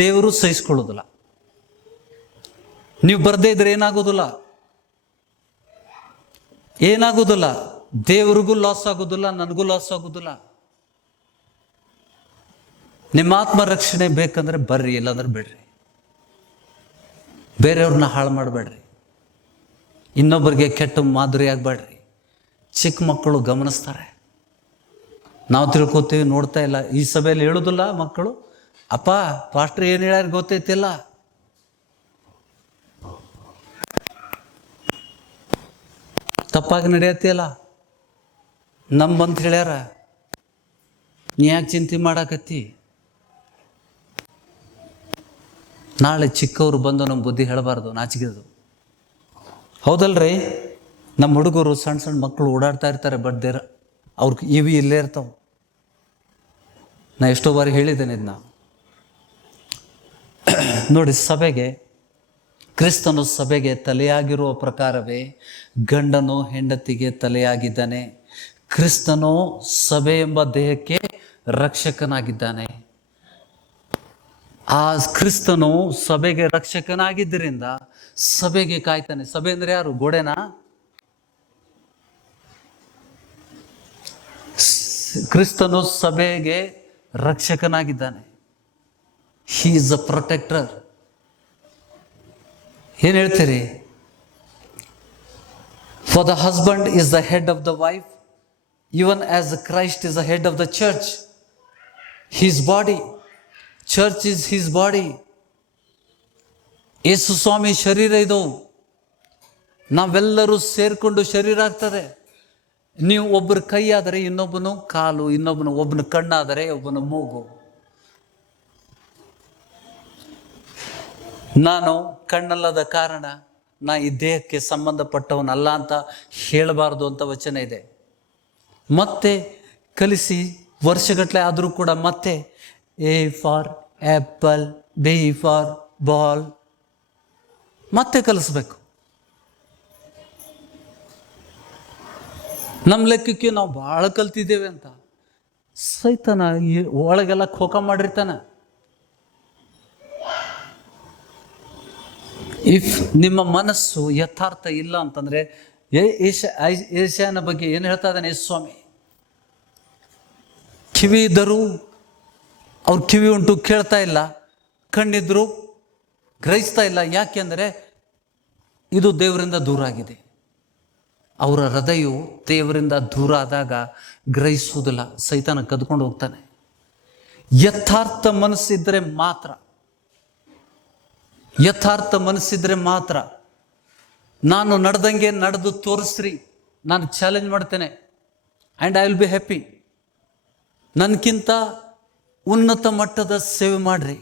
ದೇವರು ಸಹಿಸ್ಕೊಳ್ಳೋದಿಲ್ಲ. ನೀವು ಬರದೇ ಇದ್ರೆ ಏನಾಗೋದಿಲ್ಲ, ಏನಾಗೋದಿಲ್ಲ. ದೇವರಿಗೂ ಲಾಸ್ ಆಗೋದಿಲ್ಲ, ನನಗೂ ಲಾಸ್ ಆಗೋದಿಲ್ಲ. ನಿಮ್ಮ ಆತ್ಮರಕ್ಷಣೆ ಬೇಕಂದ್ರೆ ಬರ್ರಿ, ಇಲ್ಲಾಂದ್ರೆ ಬಿಡ್ರಿ. ಬೇರೆಯವ್ರನ್ನ ಹಾಳು ಮಾಡಬೇಡ್ರಿ, ಇನ್ನೊಬ್ಬರಿಗೆ ಕೆಟ್ಟ ಮಾದರಿ ಆಗಬೇಡ್ರಿ. ಚಿಕ್ಕ ಮಕ್ಕಳು ಗಮನಿಸ್ತಾರೆ, ನಾವು ತಿಳ್ಕೊತೀವಿ, ನೋಡ್ತಾ ಇಲ್ಲ. ಈ ಸಭೆಯಲ್ಲಿ ಹೇಳೋದಿಲ್ಲ ಮಕ್ಕಳು, ಅಪ್ಪ ಪಾಸ್ಟ್ರ್ ಏನು ಹೇಳ್ಯಾರ ಗೊತ್ತೈತಿಲ್ಲ. ತಪ್ಪಾಗಿ ನಡೆಯತ್ತಿಲ್ಲ, ನಮ್ಮಂತ ಹೇಳ್ಯಾರ, ನೀ ಯಾಕೆ ಚಿಂತೆ ಮಾಡಾಕತ್ತಿ? ನಾಳೆ ಚಿಕ್ಕವರು ಬಂದು ನಮ್ಮ ಬುದ್ಧಿ ಹೇಳಬಾರ್ದು, ನಾಚಿಗೆದು. ಹೌದಲ್ರಿ? ನಮ್ಮ ಹುಡುಗರು ಸಣ್ಣ ಸಣ್ಣ ಮಕ್ಕಳು ಓಡಾಡ್ತಾ ಇರ್ತಾರೆ, ಬಟ್ ಅವ್ರಿಗೆ ಇವಿ ಇಲ್ಲೇ ಇರ್ತಾವೆ. ನಾ ಎಷ್ಟೋ ಬಾರಿ ಹೇಳಿದ್ದೇನೆ ಇದನ್ನ. ನೋಡಿ, ಸಭೆಗೆ ಕ್ರಿಸ್ತನು ಸಭೆಗೆ ತಲೆಯಾಗಿರುವ ಪ್ರಕಾರವೇ ಗಂಡನು ಹೆಂಡತಿಗೆ ತಲೆಯಾಗಿದ್ದಾನೆ. ಕ್ರಿಸ್ತನು ಸಭೆ ಎಂಬ ದೇಹಕ್ಕೆ ರಕ್ಷಕನಾಗಿದ್ದಾನೆ. ಆ ಕ್ರಿಸ್ತನು ಸಭೆಗೆ ರಕ್ಷಕನಾಗಿದ್ದರಿಂದ ಸಭೆಗೆ ಕಾಯ್ತಾನೆ. ಸಭೆ ಅಂದ್ರೆ ಯಾರು? ಗೋಡೆನಾ? ಕ್ರಿಸ್ತನು ಸಭೆಗೆ ರಕ್ಷಕನಾಗಿದ್ದಾನೆ. He is a protector. ಏನು ಹೇಳ್ತೀರಿ? For the husband is the head of the wife, even as Christ is the head of the church, his body. Church is his body. Yesu Swami ಶರೀರ ಇದು, ನಾವೆಲ್ಲರೂ ಸೇರಿಕೊಂಡು ಶರೀರ ಆಗ್ತದೆ. ನೀವು ಒಬ್ಬರ ಕೈ ಆದರೆ ಇನ್ನೊಬ್ಬನು ಕಾಲು, ಒಬ್ಬನ ಕಣ್ಣಾದರೆ ಒಬ್ಬನ ಮೂಗು. ನಾನು ಕಣ್ಣಲ್ಲದ ಕಾರಣ ನಾ ಈ ದೇಹಕ್ಕೆ ಸಂಬಂಧಪಟ್ಟವನಲ್ಲ ಅಂತ ಹೇಳಬಾರ್ದು ಅಂತ ವಚನ ಇದೆ. ಮತ್ತೆ ಕಲಿಸಿ ವರ್ಷಗಟ್ಟಲೆ ಆದರೂ ಕೂಡ ಮತ್ತೆ A for apple, B for ball ಮತ್ತೆ ಕಲಿಸ್ಬೇಕು. ನಮ್ಮ ಲೆಕ್ಕಕ್ಕೆ ನಾವು ಭಾಳ ಕಲ್ತಿದ್ದೇವೆ ಅಂತ ಸೈತಾನ ಒಳಗೆಲ್ಲ ಖೋಖ ಮಾಡಿರ್ತಾನೆ. ಇಫ್ ನಿಮ್ಮ ಮನಸ್ಸು ಯಥಾರ್ಥ ಇಲ್ಲ ಅಂತಂದರೆ ಏಷ್ಯಾನ ಬಗ್ಗೆ ಏನು ಹೇಳ್ತಾ ಇದ್ದಾನೆ ಯೇಸು ಸ್ವಾಮಿ? ಕಿವಿ ಇದ್ದರೂ ಅವ್ರ ಕಿವಿ ಉಂಟು ಕೇಳ್ತಾ ಇಲ್ಲ, ಕಣ್ಣಿದ್ರು ಗ್ರಹಿಸ್ತಾ ಇಲ್ಲ. ಯಾಕೆಂದರೆ ಇದು ದೇವರಿಂದ ದೂರ ಆಗಿದೆ. ಅವರ ಹೃದಯವು ದೇವರಿಂದ ದೂರ ಆದಾಗ ಗ್ರಹಿಸುವುದಿಲ್ಲ, ಸೈತಾನ ಕದ್ಕೊಂಡು ಹೋಗ್ತಾನೆ. ಯಥಾರ್ಥ ಮನಸ್ಸಿದ್ರೆ ಮಾತ್ರ ನಾನು ನಡೆದಂಗೆ ನಡೆದು ತೋರಿಸ್ರಿ, ನಾನು ಚಾಲೆಂಜ್ ಮಾಡ್ತೇನೆ and I will be happy. ನನಗಿಂತ ಉನ್ನತ ಮಟ್ಟದ ಸೇವೆ ಮಾಡ್ರಿ.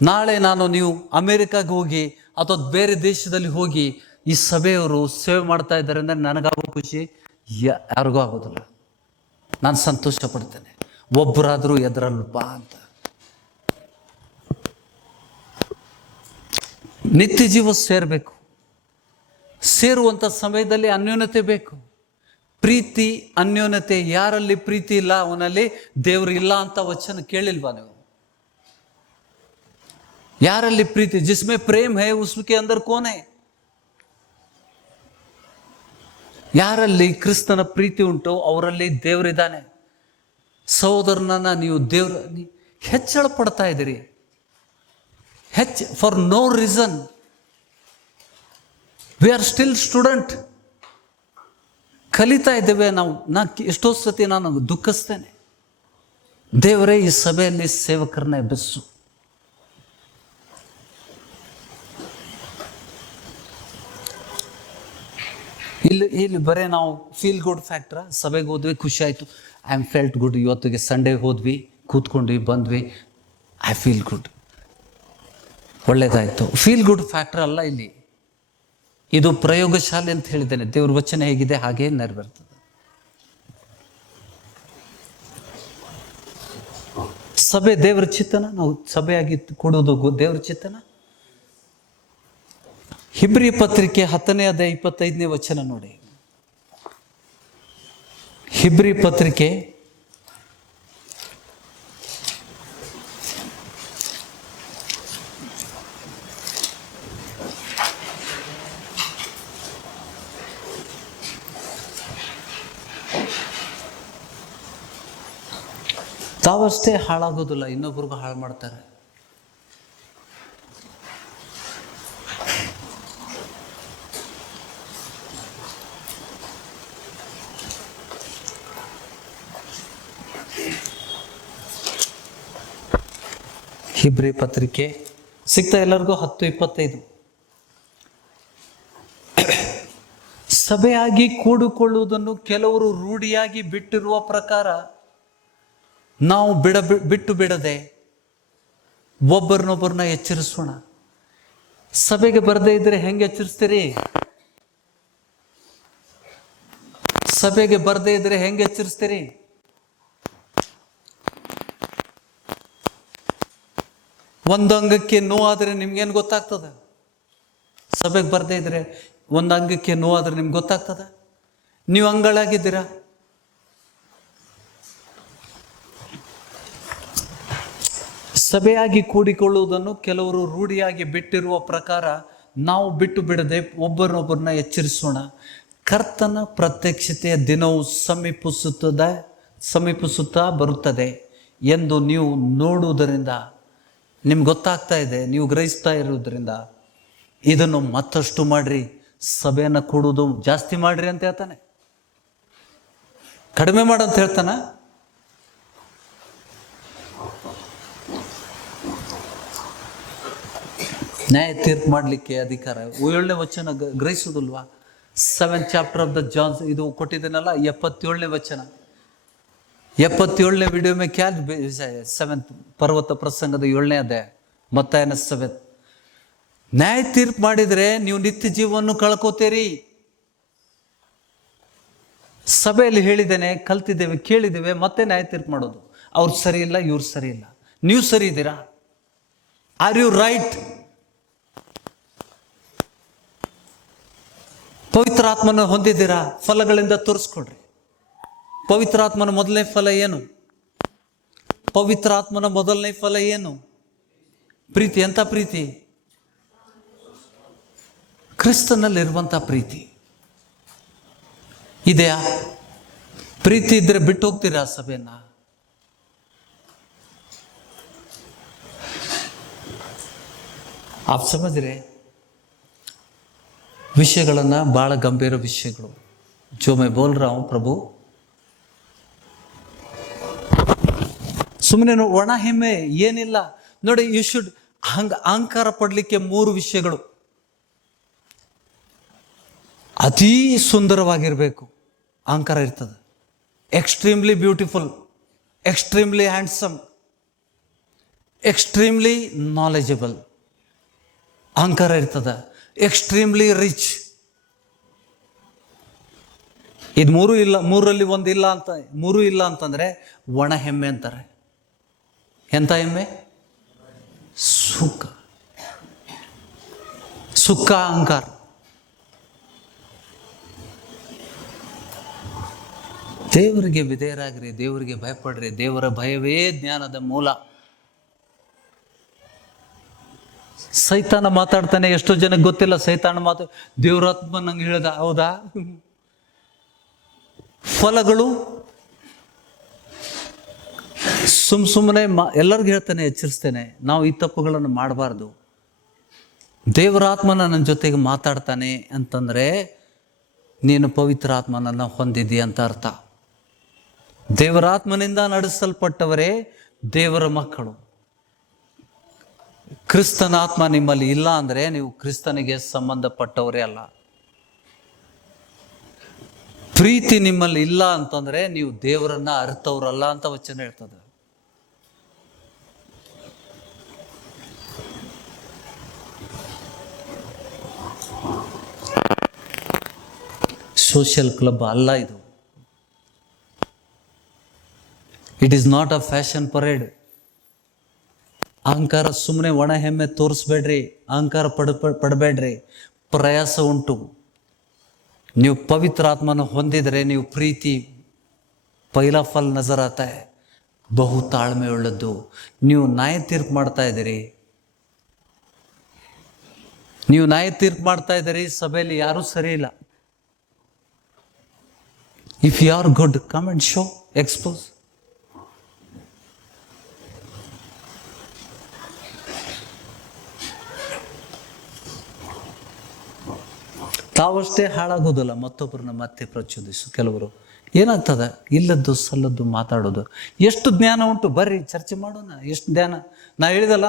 ನಾಳೆ ನೀವು ಅಮೇರಿಕಾಗೆ ಹೋಗಿ ಅಥವಾ ಬೇರೆ ದೇಶದಲ್ಲಿ ಹೋಗಿ ಈ ಸಭೆಯವರು ಸೇವೆ ಮಾಡ್ತಾ ಇದ್ದಾರೆ ಅಂದರೆ ನನಗಾಗೋ ಖುಷಿ ಯಾರಿಗೂ ಆಗೋದಿಲ್ಲ. ನಾನು ಸಂತೋಷ ಪಡ್ತೇನೆ. ಒಬ್ಬರಾದರೂ ಎದುರಲ್ಪ ಅಂತ. ನಿತ್ಯ ಜೀವ ಸೇರಬೇಕು. ಸೇರುವಂಥ ಸಮಯದಲ್ಲಿ ಅನ್ಯೋನ್ಯತೆ ಬೇಕು. ಪ್ರೀತಿ, ಅನ್ಯೋನ್ಯತೆ. ಯಾರಲ್ಲಿ ಪ್ರೀತಿ ಇಲ್ಲ ಅವನಲ್ಲಿ ದೇವರು ಇಲ್ಲ ಅಂತ ವಚನ ಕೇಳಿಲ್ವಾ ನೀವು? ಯಾರಲ್ಲಿ ಪ್ರೀತಿ, ಜಿಸ್ಮೆ ಪ್ರೇಮ್ ಹೇ ಉಸ್ಕೆ ಅಂದರ್ ಕೋನ್ ಹೈ? ಯಾರಲ್ಲಿ ಕ್ರಿಸ್ತನ ಪ್ರೀತಿ ಉಂಟು ಅವರಲ್ಲಿ ದೇವರಿದ್ದಾನೆ. ಸಹೋದರನನ್ನ ನೀವು ದೇವ್ರ ಹೆಚ್ಚಳ ಪಡ್ತಾ ಇದ್ದೀರಿ, for no reason. We are still student. ಕಲಿತಾ ಇದ್ದೇವೆ ನಾವು. ಎಷ್ಟೋ ಸತಿ ನಾನು ದುಃಖಿಸ್ತೇನೆ. ದೇವರೇ ಈ ಸಭೆಯಲ್ಲಿ ಸೇವಕರನ್ನ ಎಬ್ಬಿಸು. ಇಲ್ಲಿ ಬರೇ ನಾವು ಫೀಲ್ ಗುಡ್ ಫ್ಯಾಕ್ಟ್ರ. ಸಭೆಗೆ ಹೋದ್ವಿ, ಖುಷಿ ಆಯಿತು, ಐ ಆಮ್ ಫೆಲ್ಟ್ ಗುಡ್. ಇವತ್ತಿಗೆ ಸಂಡೇ ಹೋದ್ವಿ, ಕೂತ್ಕೊಂಡ್ವಿ, ಬಂದ್ವಿ, ಐ ಫೀಲ್ ಗುಡ್, ಒಳ್ಳೇದಾಯಿತು. ಫೀಲ್ ಗುಡ್ ಫ್ಯಾಕ್ಟ್ರ್ ಅಲ್ಲ ಇಲ್ಲಿ. ಇದು ಪ್ರಯೋಗಶಾಲೆ ಅಂತ ಹೇಳಿದ್ದೇನೆ. ದೇವ್ರ ವಚನ ಹೇಗಿದೆ ಹಾಗೇ ನೆರವೇರ್ತದೆ. ಸಭೆ ದೇವರ ಚಿತ್ತನ, ನಾವು ಸಭೆಯಾಗಿ ಕೊಡುವುದು ದೇವರ ಚಿತ್ತನ. ಹಿಬ್ರಿ ಪತ್ರಿಕೆ 10ನೇ ಅಧ್ಯಾಯ 25ನೇ ವಚನ ನೋಡಿ. ಹಿಬ್ರಿ ಪತ್ರಿಕೆ ತಾವಷ್ಟೇ ಹಾಳಾಗೋದಿಲ್ಲ, ಇನ್ನೊಬ್ರಿಗೂ ಹಾಳು ಮಾಡ್ತಾರೆ. ಹಿಬ್ರಿ ಪತ್ರಿಕೆ ಸಿಗ್ತಾ ಎಲ್ಲರಿಗೂ 10:25. ಸಭೆಯಾಗಿ ಕೂಡಿಕೊಳ್ಳುವುದನ್ನು ಕೆಲವರು ರೂಢಿಯಾಗಿ ಬಿಟ್ಟಿರುವ ಪ್ರಕಾರ ನಾವು ಬಿಟ್ಟು ಬಿಡದೆ ಒಬ್ಬರನ್ನೊಬ್ಬರನ್ನ ಎಚ್ಚರಿಸೋಣ. ಸಭೆಗೆ ಬರದೇ ಇದ್ರೆ ಹೆಂಗೆ ಎಚ್ಚರಿಸ್ತೀರಿ? ಸಭೆಗೆ ಬರದೇ ಇದ್ರೆ ಹೆಂಗೆ ಎಚ್ಚರಿಸ್ತೀರಿ? ಒಂದು ಅಂಗಕ್ಕೆ ನೋವಾದರೆ ನಿಮ್ಗೇನು ಗೊತ್ತಾಗ್ತದೆ? ಸಭೆಗೆ ಬರದೇ ಇದ್ರೆ ಒಂದು ಅಂಗಕ್ಕೆ ನೋವಾದರೆ ನಿಮ್ಗೆ ಗೊತ್ತಾಗ್ತದ? ನೀವು ಅಂಗಳಾಗಿದ್ದೀರಾ? ಸಭೆಯಾಗಿ ಕೂಡಿಕೊಳ್ಳುವುದನ್ನು ಕೆಲವರು ರೂಢಿಯಾಗಿ ಬಿಟ್ಟಿರುವ ಪ್ರಕಾರ ನಾವು ಬಿಟ್ಟು ಬಿಡದೆ ಒಬ್ಬರನ್ನೊಬ್ಬರನ್ನ ಎಚ್ಚರಿಸೋಣ. ಕರ್ತನ ಪ್ರತ್ಯಕ್ಷತೆಯ ದಿನವು ಸಮೀಪಿಸುತ್ತಾ ಬರುತ್ತದೆ ಎಂದು ನೀವು ನೋಡುವುದರಿಂದ, ನಿಮ್ಗೆ ಗೊತ್ತಾಗ್ತಾ ಇದೆ, ನೀವು ಗ್ರಹಿಸ್ತಾ ಇರುವುದರಿಂದ ಇದನ್ನು ಮತ್ತಷ್ಟು ಮಾಡ್ರಿ. ಸಭೆಯನ್ನು ಕೂಡುವುದು ಜಾಸ್ತಿ ಮಾಡ್ರಿ ಅಂತ ಹೇಳ್ತಾನೆ, ಕಡಿಮೆ ಮಾಡಂತ ಹೇಳ್ತಾನ. ನ್ಯಾಯ ತೀರ್ಪು ಮಾಡಲಿಕ್ಕೆ ಅಧಿಕಾರ. 7ನೇ ವಚನ ಗ್ರಹಿಸುವುದಿಲ್ವಾ? 7th chapter of the John's ಇದು ಕೊಟ್ಟಿದ್ದೇನಲ್ಲ, 77ನೇ ವಚನ, 77ನೇ ವಿಡಿಯೋ ಮೇ ಕ್ಯಾ 7th ಪರ್ವತ ಪ್ರಸಂಗದ 7ನೇ ಅಧ್ಯಾಯ, ಮತ್ತಾಯನ 7. ನ್ಯಾಯ ತೀರ್ಪು ಮಾಡಿದ್ರೆ ನೀವು ನಿತ್ಯ ಜೀವವನ್ನು ಕಳ್ಕೋತೀರಿ. ಸಭೆಯಲ್ಲಿ ಹೇಳಿದ್ದೇನೆ, ಕಲ್ತಿದ್ದೇವೆ, ಕೇಳಿದ್ದೇವೆ, ಮತ್ತೆ ನ್ಯಾಯ ತೀರ್ಪು ಮಾಡೋದು. ಅವ್ರು ಸರಿ ಇಲ್ಲ, ಇವ್ರು ಸರಿ ಇಲ್ಲ. ನೀವು ಸರಿ ಇದ್ದೀರಾ? Are you right? ಪವಿತ್ರ ಆತ್ಮನ ಹೊಂದಿದ್ದೀರಾ? ಫಲಗಳಿಂದ ತೋರಿಸ್ಕೊಡ್ರಿ. ಪವಿತ್ರ ಆತ್ಮನ ಮೊದಲನೇ ಫಲ ಏನು? ಪವಿತ್ರ ಆತ್ಮನ ಮೊದಲನೇ ಫಲ ಏನು? ಪ್ರೀತಿ. ಎಂಥ ಪ್ರೀತಿ? ಕ್ರಿಸ್ತನಲ್ಲಿರುವಂಥ ಪ್ರೀತಿ ಇದೆಯಾ? ಪ್ರೀತಿ ಇದ್ರೆ ಬಿಟ್ಟು ಹೋಗ್ತೀರಾ ಸಭೆಯನ್ನ? आप समझ रहे? ವಿಷಯಗಳನ್ನ ಬಹಳ ಗಂಭೀರ ವಿಷಯಗಳು. जो मैं बोल रहा हूं प्रभु, ಸುಮ್ಮನೆ ಒಣ ಹೆಮ್ಮೆ ಏನಿಲ್ಲ ನೋಡಿ. ಯು ಶುಡ್ ಅಹಂಕಾರ ಪಡ್ಲಿಕ್ಕೆ 3 ವಿಷಯಗಳು. ಅತೀ ಸುಂದರವಾಗಿರ್ಬೇಕು, ಅಹಂಕಾರ ಇರ್ತದೆ. Extremely beautiful, extremely handsome, extremely knowledgeable, ಅಹಂಕಾರ ಇರ್ತದ. Extremely rich. ಇದು 3 ಇಲ್ಲ, 3ರಲ್ಲಿ 1 ಇಲ್ಲ ಅಂತ, 3 ಇಲ್ಲ ಅಂತಂದ್ರೆ ಒಣ ಹೆಮ್ಮೆ ಅಂತಾರೆ. ಎಂತ ಹೆಮ್ಮೆ? ಸುಖ, ಸುಖ ಅಹಂಕಾರ. ದೇವರಿಗೆ ವಿಧೇಯರಾಗ್ರಿ, ದೇವರಿಗೆ ಭಯಪಡ್ರಿ. ದೇವರ ಭಯವೇ ಜ್ಞಾನದ ಮೂಲ. ಸೈತಾನ ಮಾತಾಡ್ತಾನೆ, ಎಷ್ಟೋ ಜನಕ್ಕೆ ಗೊತ್ತಿಲ್ಲ. ಸೈತಾನ ದೇವರಾತ್ಮ ನಂಗೆ ಹೇಳ್ದ, ಹೌದಾ? ಫಲಗಳು ಸುಮ್ಮನೆ ಎಲ್ಲರಿಗೂ ಹೇಳ್ತಾನೆ, ಎಚ್ಚರಿಸ್ತೇನೆ, ನಾವು ಈ ತಪ್ಪುಗಳನ್ನು ಮಾಡಬಾರ್ದು. ದೇವರಾತ್ಮನ ನನ್ನ ಜೊತೆಗೆ ಮಾತಾಡ್ತಾನೆ ಅಂತಂದ್ರೆ ನೀನು ಪವಿತ್ರ ಆತ್ಮನನ್ನು ಹೊಂದಿದ್ದೀಯ ಅಂತ ಅರ್ಥ. ದೇವರಾತ್ಮನಿಂದ ನಡೆಸಲ್ಪಟ್ಟವರೇ ದೇವರ ಮಕ್ಕಳು. ಕ್ರಿಸ್ತನ ಆತ್ಮ ನಿಮ್ಮಲ್ಲಿ ಇಲ್ಲ ಅಂದ್ರೆ ನೀವು ಕ್ರಿಸ್ತನಿಗೆ ಸಂಬಂಧಪಟ್ಟವರೇ ಅಲ್ಲ. ಪ್ರೀತಿ ನಿಮ್ಮಲ್ಲಿ ಇಲ್ಲ ಅಂತಂದ್ರೆ ನೀವು ದೇವರನ್ನ ಅರ್ಥವ್ರಲ್ಲ ಅಂತ ವಚನ ಹೇಳ್ತದೆ. ಸೋಷಿಯಲ್ ಕ್ಲಬ್ ಅಲ್ಲ ಇದು. It is not a fashion parade. ಅಹಂಕಾರ ಸುಮ್ಮನೆ ಒಣ ಹೆಮ್ಮೆ ತೋರಿಸ್ಬೇಡ್ರಿ, ಅಹಂಕಾರ ಪಡಬೇಡ್ರಿ. ಪ್ರಯಾಸ ಉಂಟು. ನೀವು ಪವಿತ್ರ ಆತ್ಮನ ಹೊಂದಿದರೆ ನೀವು ಪ್ರೀತಿ ಪೈಲಾ ಫಲ್ ನಜರ್ ಆತಾ ಹೈ, ಬಹು ತಾಳ್ಮೆ ಉಳ್ಳದ್ದು. ನೀವು ನ್ಯಾಯ ತೀರ್ಪು ಮಾಡ್ತಾ ಇದ್ದೀರಿ, ನೀವು ನ್ಯಾಯ ತೀರ್ಪು ಮಾಡ್ತಾ ಇದ್ದೀರಿ. ಸಭೆಯಲ್ಲಿ ಯಾರೂ ಸರಿ ಇಲ್ಲ. If you are good, come and show, expose. ತಾವಷ್ಟೇ ಹಾಳಾಗೋದಿಲ್ಲ, ಮತ್ತೊಬ್ಬರನ್ನ ಮತ್ತೆ ಪ್ರಚೋದಿಸು. ಕೆಲವರು ಏನಾಗ್ತದೆ, ಇಲ್ಲದ್ದು ಸಲ್ಲದ್ದು ಮಾತಾಡೋದು. ಎಷ್ಟು ಜ್ಞಾನ ಉಂಟು, ಬರ್ರಿ ಚರ್ಚೆ ಮಾಡೋಣ. ಎಷ್ಟು ಜ್ಞಾನ. ನಾ ಹೇಳಿದಲ್ಲ,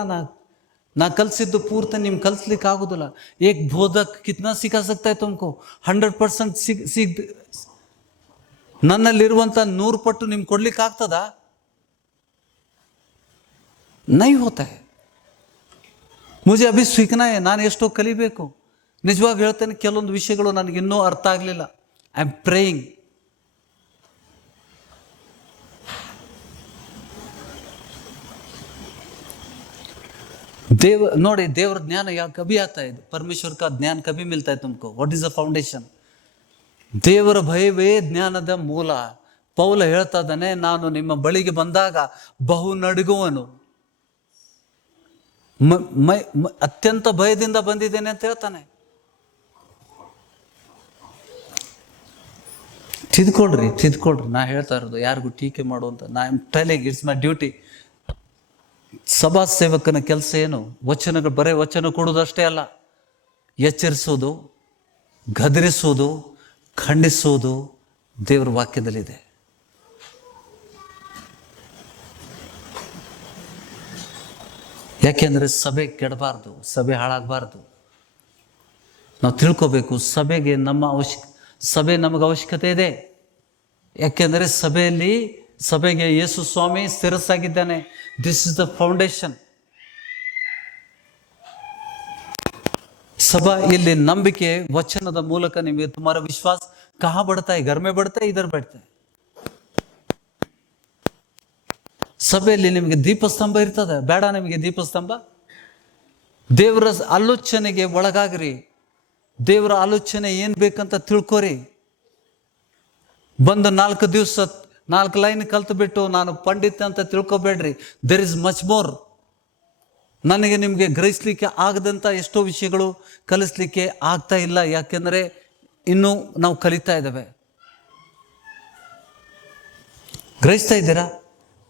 ನಾ ಕಲಿಸಿದ್ದು ಪೂರ್ತಿ ನಿಮ್ಗೆ ಕಲಿಸ್ಲಿಕ್ಕೆ ಆಗೋದಿಲ್ಲ. ಏಕ್ ಬೋಧಕ್ ಕಿತ್ನಾ ಸಿಕ್ಕಾ ಸಕ್ತಾ ಹೈ ತುಮಕೋ? 100% ನನ್ನಲ್ಲಿರುವಂಥ 100 ಪಟ್ಟು ನಿಮ್ಗೆ ಕೊಡ್ಲಿಕ್ಕೆ ಆಗ್ತದ? ನೈ ಹೋತಾ ಹೈ. ಮುಜೆ ಅಭಿ ಸಿಕ್ನಾ ಹೈ. ನಾನು ಎಷ್ಟೋ ಕಲಿಬೇಕು. ನಿಜವಾಗಿ ಹೇಳ್ತೇನೆ, ಕೆಲವೊಂದು ವಿಷಯಗಳು ನನಗಿನ್ನೂ ಅರ್ಥ ಆಗಲಿಲ್ಲ. I am praying. ನೋಡಿ, ದೇವರ ಜ್ಞಾನ ಯಾವ ಕಭಿ ಆತಾ ಇದೆ. ಪರಮೇಶ್ವರ ಕಾ ಜ್ಞಾನ ಕಭಿ ಮಿಲ್ತಾ है तुमको. What is the foundation? ದೇವರ ಭಯವೇ ಜ್ಞಾನದ ಮೂಲ. ಪೌಲ ಹೇಳ್ತಾ ಇದ್ದಾನೆ, ನಾನು ನಿಮ್ಮ ಬಳಿಗೆ ಬಂದಾಗ ಬಹು ನಡುಗುವನು, ಅತ್ಯಂತ ಭಯದಿಂದ ಬಂದಿದ್ದೇನೆ ಅಂತ ಹೇಳ್ತಾನೆ. ತಿದ್ಕೊಳ್ರಿ. ನಾ ಹೇಳ್ತಾ ಇರೋದು ಯಾರಿಗೂ ಟೀಕೆ ಮಾಡುವಂತ. ನಾ am telling, it's my duty. ಸಭಾ ಸೇವಕನ ಕೆಲಸ ಏನು? ವಚನಗಳು, ಬರೇ ವಚನ ಕೊಡೋದಷ್ಟೇ ಅಲ್ಲ, ಎಚ್ಚರಿಸೋದು, ಗದರಿಸೋದು, ಖಂಡಿಸೋದು ದೇವರ ವಾಕ್ಯದಲ್ಲಿದೆ. ಯಾಕೆಂದರೆ ಸಭೆ ಕೆಡಬಾರ್ದು, ಸಭೆ ಹಾಳಾಗಬಾರ್ದು. ನಾವು ತಿಳ್ಕೋಬೇಕು ಸಭೆಗೆ ಸಭೆ ನಮಗೆ ಅವಶ್ಯಕತೆ ಇದೆ. ಯಾಕೆಂದರೆ ಸಭೆಗೆ ಯೇಸು ಸ್ವಾಮಿ ಸ್ಥಿರಸಾಗಿದ್ದಾನೆ. This is the foundation. सभा ಇಲ್ಲಿ ನಂಬಿಕೆ ವಚನದ ಮೂಲಕ ನಿಮಗೆ तुम्हारा विश्वास कहाँ बढ़ता है? घर में बढ़ता है, इधर बैठता है. ಸಭೆಯಲ್ಲಿ ನಿಮಗೆ ದೀಪಸ್ತಂಭ ಇರ್ತದೆ, ಬೇಡ ನಿಮಗೆ ದೀಪಸ್ತಂಭ? ದೇವರ ಆಲೋಚನೆಗೆ ಒಳಗಾಗ್ರಿ. ದೇವರ ಆಲೋಚನೆ ಏನ್ ಬೇಕಂತ ತಿಳ್ಕೊರಿ. ಬಂದು 4 ದಿವಸ 4 ಲೈನ್ ಕಲ್ತು ಬಿಟ್ಟು ನಾನು ಪಂಡಿತ ಅಂತ ತಿಳ್ಕೊಬೇಡ್ರಿ. There is much more. ನನಗೆ ನಿಮಗೆ ಗ್ರಹಿಸ್ಲಿಕ್ಕೆ ಆಗದಂಥ ಎಷ್ಟೋ ವಿಷಯಗಳು ಕಲಿಸ್ಲಿಕ್ಕೆ ಆಗ್ತಾ ಇಲ್ಲ. ಯಾಕೆಂದರೆ ಇನ್ನೂ ನಾವು ಕಲಿತಾ ಇದ್ದೇವೆ. ಗ್ರಹಿಸ್ತಾ ಇದ್ದೀರಾ?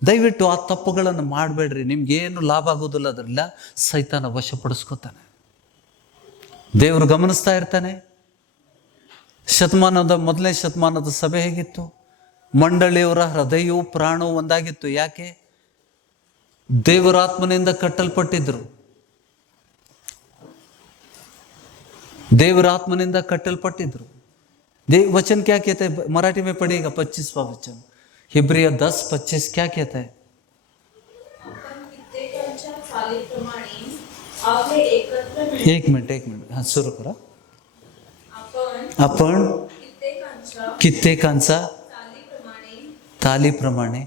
ದಯವಿಟ್ಟು ಆ ತಪ್ಪುಗಳನ್ನು ಮಾಡಬೇಡ್ರಿ. ನಿಮ್ಗೇನು ಲಾಭ ಆಗೋದಿಲ್ಲ. ಅದರಿಂದ ಸೈತಾನ ವಶಪಡಿಸ್ಕೋತಾನೆ. ದೇವರು ಗಮನಿಸ್ತಾ ಇರ್ತಾನೆ. ಮೊದಲನೇ ಶತಮಾನದ ಸಭೆ ಹೇಗಿತ್ತು? ಮಂಡಳಿಯವರ ಹೃದಯವೂ ಪ್ರಾಣವೂ ಒಂದಾಗಿತ್ತು. ಯಾಕೆ? ದೇವರಾತ್ಮನಿಂದ ಕಟ್ಟಲ್ಪಟ್ಟಿದ್ರು. देवरात्मनिंदा कट्टल पट्टिद्रु. वचन क्या कहते हैं? मराठी में पढ़िएगा 25वां वचन, हिब्रिया 10:25 क्या कहता है? एक मिनट हाँ सुरू करा. आपण कित्येकांचा तालीप्रमाणे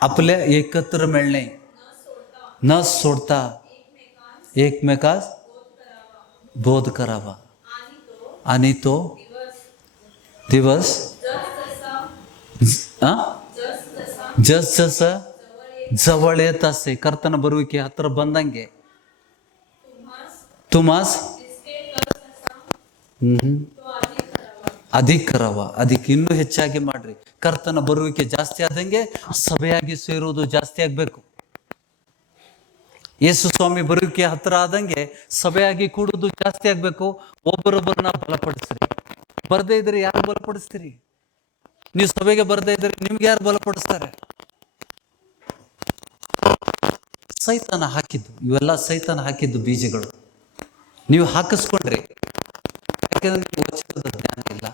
आपल्या एकत्र मिळणे न सोडता एकमेकास बोध करावा आणि तो दिवस जस जवळ येत असे ಕರ್ತನ ಬರುವಿಕೆ ಹತ್ರ ಬಂದಂಗೆ तुम्हास अधिक करावा. ಅದಕ್ಕೆ ಇನ್ನೂ ಹೆಚ್ಚಾಗಿ ಮಾಡ್ರಿ. ಕರ್ತನ ಬರುವಿಕೆ ಜಾಸ್ತಿ ಆದಂಗೆ ಸಭೆಯಾಗಿ ಸೇರುವುದು ಜಾಸ್ತಿ ಆಗಬೇಕು. ಯೇಸು ಸ್ವಾಮಿ ಬರುವಿಕೆ ಹತ್ರ ಆದಂಗೆ ಸಭೆಯಾಗಿ ಕೂಡುವುದು ಜಾಸ್ತಿ ಆಗಬೇಕು. ಒಬ್ಬರೊಬ್ಬರನ್ನ ಬಲಪಡಿಸ್ರಿ. ಬರದೇ ಇದ್ರೆ ಯಾರು ಬಲಪಡಿಸ್ತೀರಿ? ನೀವು ಸಭೆಗೆ ಬರದೇ ಇದ್ರೆ ನಿಮ್ಗೆ ಯಾರು ಬಲಪಡಿಸ್ತಾರೆ? ಸೈತಾನ ಹಾಕಿದ್ದು ಇವೆಲ್ಲ, ಸೈತಾನ ಹಾಕಿದ್ದು ಬೀಜಗಳು. ನೀವು ಹಾಕಿಸ್ಕೊಂಡ್ರಿ. ಯಾಕಂದ್ರೆ ನಿಮ್ಗೆ ವಚನದ ಜ್ಞಾನ ಇಲ್ಲ.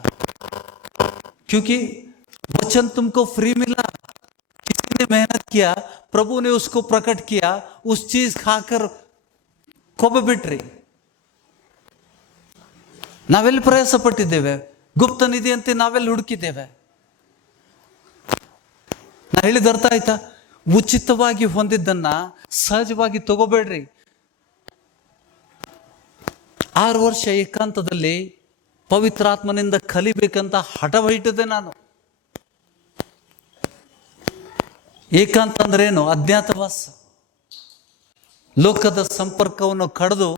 क्योंकि वचन तुमको फ्री मिला, किसी ने मेहनत किया, प्रभु ने उसको प्रकट किया, उस चीज खाकर ಕೊಬ್ಬ ಬಿಟ್ರಿ. ನಾವೆಲ್ಲಿ ಪ್ರಯಾಸ ಪಟ್ಟಿದ್ದೇವೆ? ಗುಪ್ತ ನಿಧಿಯಂತೆ ನಾವೆಲ್ಲಿ ಹುಡುಕಿದ್ದೇವೆ? ನಾ ಹೇಳಿದ ಅರ್ಥ ಆಯ್ತಾ? ಉಚಿತವಾಗಿ ಹೊಂದಿದ್ದನ್ನ ಸಹಜವಾಗಿ ತಗೋಬೇಡ್ರಿ. 6 ವರ್ಷ ಏಕಾಂತದಲ್ಲಿ ಪವಿತ್ರಾತ್ಮನಿಂದ ಕಲಿಬೇಕಂತ ಹಠವಹಿಟ್ಟಿದ್ದೆ ನಾನು. ಏಕಾಂತ ಅಂದ್ರೇನು? ಅಜ್ಞಾತವಾಸ. ಲೋಕದ ಸಂಪರ್ಕವನ್ನು ಕಡಿದು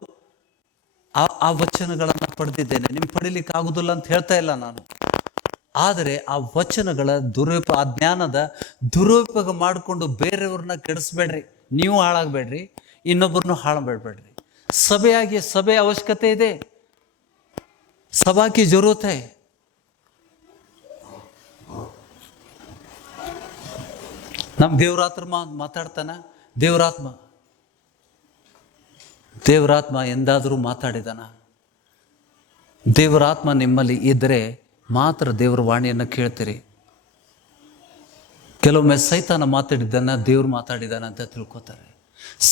ಆ ವಚನಗಳನ್ನು ಪಡೆದಿದ್ದೇನೆ. ನಿಮ್ಗೆ ಪಡಿಲಿಕ್ಕೆ ಆಗುದಿಲ್ಲ ಅಂತ ಹೇಳ್ತಾ ಇಲ್ಲ ನಾನು. ಆದರೆ ಆ ವಚನಗಳ ಆ ಜ್ಞಾನದ ದುರುಪಯೋಗ ಮಾಡಿಕೊಂಡು ಬೇರೆಯವ್ರನ್ನ ಕೆಡಿಸ್ಬೇಡ್ರಿ. ನೀವು ಹಾಳಾಗಬೇಡ್ರಿ, ಇನ್ನೊಬ್ಬರನ್ನು ಹಾಳಬೇಡ್ಬೇಡ್ರಿ. ಸಭೆ ಅವಶ್ಯಕತೆ ಇದೆ. सभा की जरूरत है. नम देवरात्म ಮಾತಾಡ್ತಾನ. ದೇವರಾತ್ಮ ಎಂದಾದರೂ ಮಾತಾಡಿದಾನ? ದೇವರಾತ್ಮ ನಿಮ್ಮಲ್ಲಿ ಇದ್ದರೆ ಮಾತ್ರ ದೇವರ ವಾಣಿಯನ್ನು ಕೇಳ್ತೀರಿ. ಕೆಲವೊಮ್ಮೆ ಸೈತಾನ ಮಾತಾಡಿದ್ದನ್ನ ದೇವ್ರು ಮಾತಾಡಿದಾನ ಅಂತ ತಿಳ್ಕೊತಾರೆ.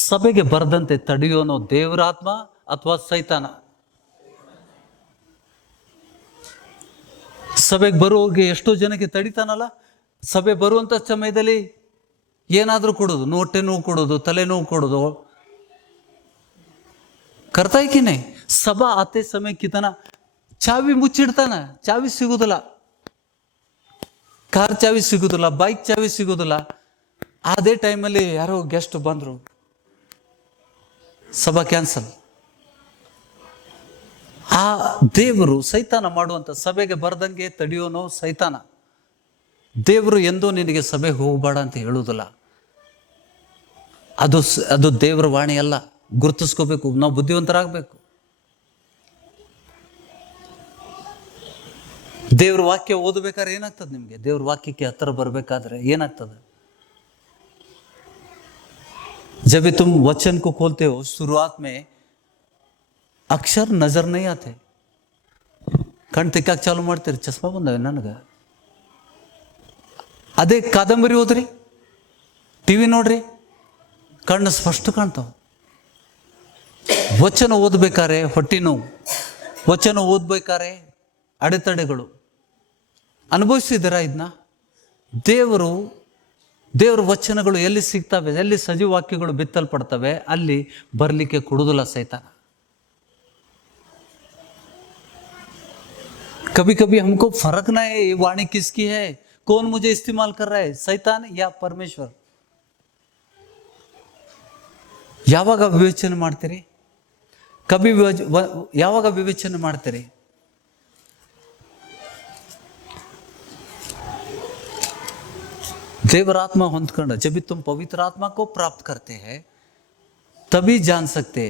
ಸಭೆಗೆ ಬರದಂತೆ ತಡೆಯೋನೋ ದೇವರಾತ್ಮ ಅಥವಾ ಸೈತಾನ? ಸಭೆಗೆ ಬರುವವರಿಗೆ ಎಷ್ಟೋ ಜನಕ್ಕೆ ತಡಿತಾನಲ್ಲ. ಸಭೆ ಬರುವಂಥ ಸಮಯದಲ್ಲಿ ಏನಾದರೂ ಕೊಡೋದು, ಹೊಟ್ಟೆ ನೋವು ಕೊಡೋದು, ತಲೆನೋವು ಕೊಡೋದು. ಕರ್ತಾಯ್ಕಿನೇ ಸಭಾ ಆತೆ ಸಮಯ ಕಿತನ ಚಾವಿ ಮುಚ್ಚಿಡ್ತಾನ. ಚಾವಿ ಸಿಗುದಿಲ್ಲ. ಕಾರ್ ಚಾವಿ ಸಿಗುದಿಲ್ಲ, ಬೈಕ್ ಚಾವಿ ಸಿಗುದಿಲ್ಲ. ಅದೇ ಟೈಮಲ್ಲಿ ಯಾರೋ ಗೆಸ್ಟ್ ಬಂದರು, ಸಭಾ ಕ್ಯಾನ್ಸಲ್. ಆ ದೇವರು ಸೈತಾನ ಮಾಡುವಂಥ ಸಭೆಗೆ ಬರದಂಗೆ ತಡೆಯೋನೋ ಸೈತಾನ. ದೇವರು ಎಂದೋ ನಿನಗೆ ಸಭೆಗೆ ಹೋಗಬೇಡ ಅಂತ ಹೇಳುವುದಿಲ್ಲ. ಅದು ದೇವರ ವಾಣಿ ಅಲ್ಲ. ಗುರುತಿಸ್ಕೋಬೇಕು. ನಾವು ಬುದ್ಧಿವಂತರಾಗಬೇಕು. ದೇವ್ರ ವಾಕ್ಯ ಓದಬೇಕಾದ್ರೆ ಏನಾಗ್ತದೆ? ನಿಮಗೆ ದೇವ್ರ ವಾಕ್ಯಕ್ಕೆ ಹತ್ರ ಬರಬೇಕಾದ್ರೆ ಏನಾಗ್ತದೆ? जब भी तुम वचन को खोलते हो, शुरुआत में अक्षर नजर नहीं आते. ಕಣ್ ತೆಕ್ಕಾಕ ಚಾಲು ಮಾಡ್ತೀರಿ, ಚಸ್ಮಾ ಬಂದವೆ ನನಗೆ. ಅದೇ ಕಾದಂಬರಿ ಓದ್ರಿ, ಟಿವಿ ನೋಡ್ರಿ, ಕಣ್ಣು ಸ್ಪಷ್ಟ ಕಾಣ್ತಾವ. ವಚನ ಓದ್ಬೇಕಾರೆ ಹೊಟ್ಟೆ ನೋವು, ವಚನ ಓದ್ಬೇಕಾರೆ ಅಡೆತಡೆಗಳು. ಅನುಭವಿಸಿದ್ದೀರಾ ಇದನ್ನ? ದೇವರ ವಚನಗಳು ಎಲ್ಲಿ ಸಿಗ್ತವೆ, ಎಲ್ಲಿ ಸಜೀವ ವಾಕ್ಯಗಳು ಬಿತ್ತಲ್ಪಡ್ತವೆ, ಅಲ್ಲಿ ಬರಲಿಕ್ಕೆ ಕೊಡುವುದಿಲ್ಲ ಸೈತಾನ. कभी कभी हमको फर्क ना है ये वाणी किसकी है, कौन मुझे इस्तेमाल कर रहा है, सैतान या परमेश्वर. ಯಾವಾಗ ವಿವೇಚನೆ ಮಾಡ್ತೀರಿ? ಯಾವಾಗ ವಿವೇಚನೆ ಮಾಡ್ತೀರಿ? देवरात्मा ಹೊಂದ್ಕೊಂಡು, जब भी तुम पवित्र आत्मा को प्राप्त करते हैं तभी जान सकते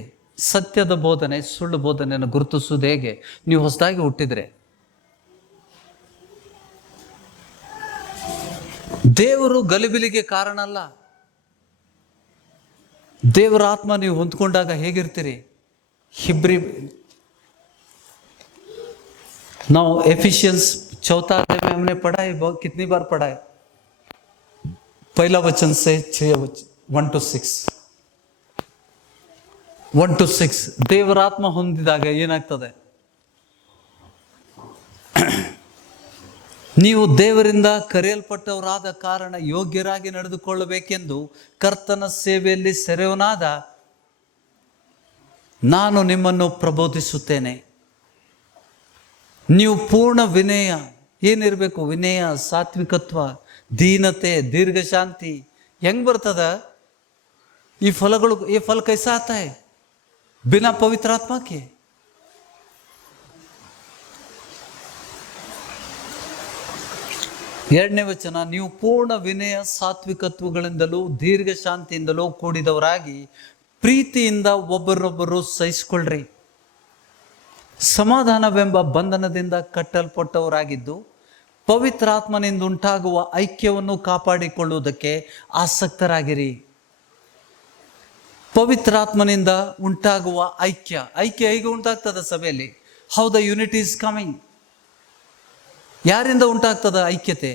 ಸತ್ಯದ ಬೋಧನೆ ಸುಳ್ಳು ಬೋಧನೆಯನ್ನು ಗುರುತಿಸುವುದು ಹೇಗೆ. ನೀವು ಹೊಸದಾಗಿ ಹುಟ್ಟಿದ್ರೆ ದೇವರು ಗಲಿಬಿಲಿಗೆ ಕಾರಣ ಅಲ್ಲ. ದೇವರ ಆತ್ಮ ನೀವು ಹೊಂದ್ಕೊಂಡಾಗ ಹೇಗಿರ್ತೀರಿ? ನಾವು एफिशिएंस चौथा अध्याय में हमने पढ़ा है, बहुत कितनी बार पढ़ा है? पहला वचन से 1 to 6 ದೇವರಾತ್ಮ ಹೊಂದಿದಾಗ ಏನಾಗ್ತದೆ? ನೀವು ದೇವರಿಂದ ಕರೆಯಲ್ಪಟ್ಟವರಾದ ಕಾರಣ ಯೋಗ್ಯರಾಗಿ ನಡೆದುಕೊಳ್ಳಬೇಕೆಂದು ಕರ್ತನ ಸೇವೆಯಲ್ಲಿ ಸೆರೆಯವನಾದ ನಾನು ನಿಮ್ಮನ್ನು ಪ್ರಬೋಧಿಸುತ್ತೇನೆ. ನೀವು ಪೂರ್ಣ ವಿನಯ, ಏನಿರಬೇಕು? ವಿನಯ, ಸಾತ್ವಿಕತ್ವ, ದೀನತೆ, ದೀರ್ಘಶಾಂತಿ. ಹೆಂಗ್ ಬರ್ತದ ಈ ಫಲಗಳು? ಈ ಫಲ ಕೈಸಾ ಆತಾ ಹೈ ಬಿನಾ ಪವಿತ್ರ ಆತ್ಮ ಕೆ? ಎರಡನೇ ವಚನ, ನೀವು ಪೂರ್ಣ ವಿನಯ ಸಾತ್ವಿಕತ್ವಗಳಿಂದಲೂ ದೀರ್ಘ ಶಾಂತಿಯಿಂದಲೂ ಕೂಡಿದವರಾಗಿ ಪ್ರೀತಿಯಿಂದ ಒಬ್ಬರೊಬ್ಬರು ಸಹಿಸಿಕೊಳ್ಳ್ರಿ. ಸಮಾಧಾನವೆಂಬ ಬಂಧನದಿಂದ ಕಟ್ಟಲ್ಪಟ್ಟವರಾಗಿದ್ದು ಪವಿತ್ರಾತ್ಮನಿಂದ ಉಂಟಾಗುವ ಐಕ್ಯವನ್ನು ಕಾಪಾಡಿಕೊಳ್ಳುವುದಕ್ಕೆ ಆಸಕ್ತರಾಗಿರಿ. ಪವಿತ್ರಾತ್ಮನಿಂದ ಉಂಟಾಗುವ ಐಕ್ಯ ಹೇಗೆ ಉಂಟಾಗ್ತದ ಸಭೆಯಲ್ಲಿ? How the unity is coming. ಯಾರಿಂದ ಉಂಟಾಗ್ತದ ಐಕ್ಯತೆ?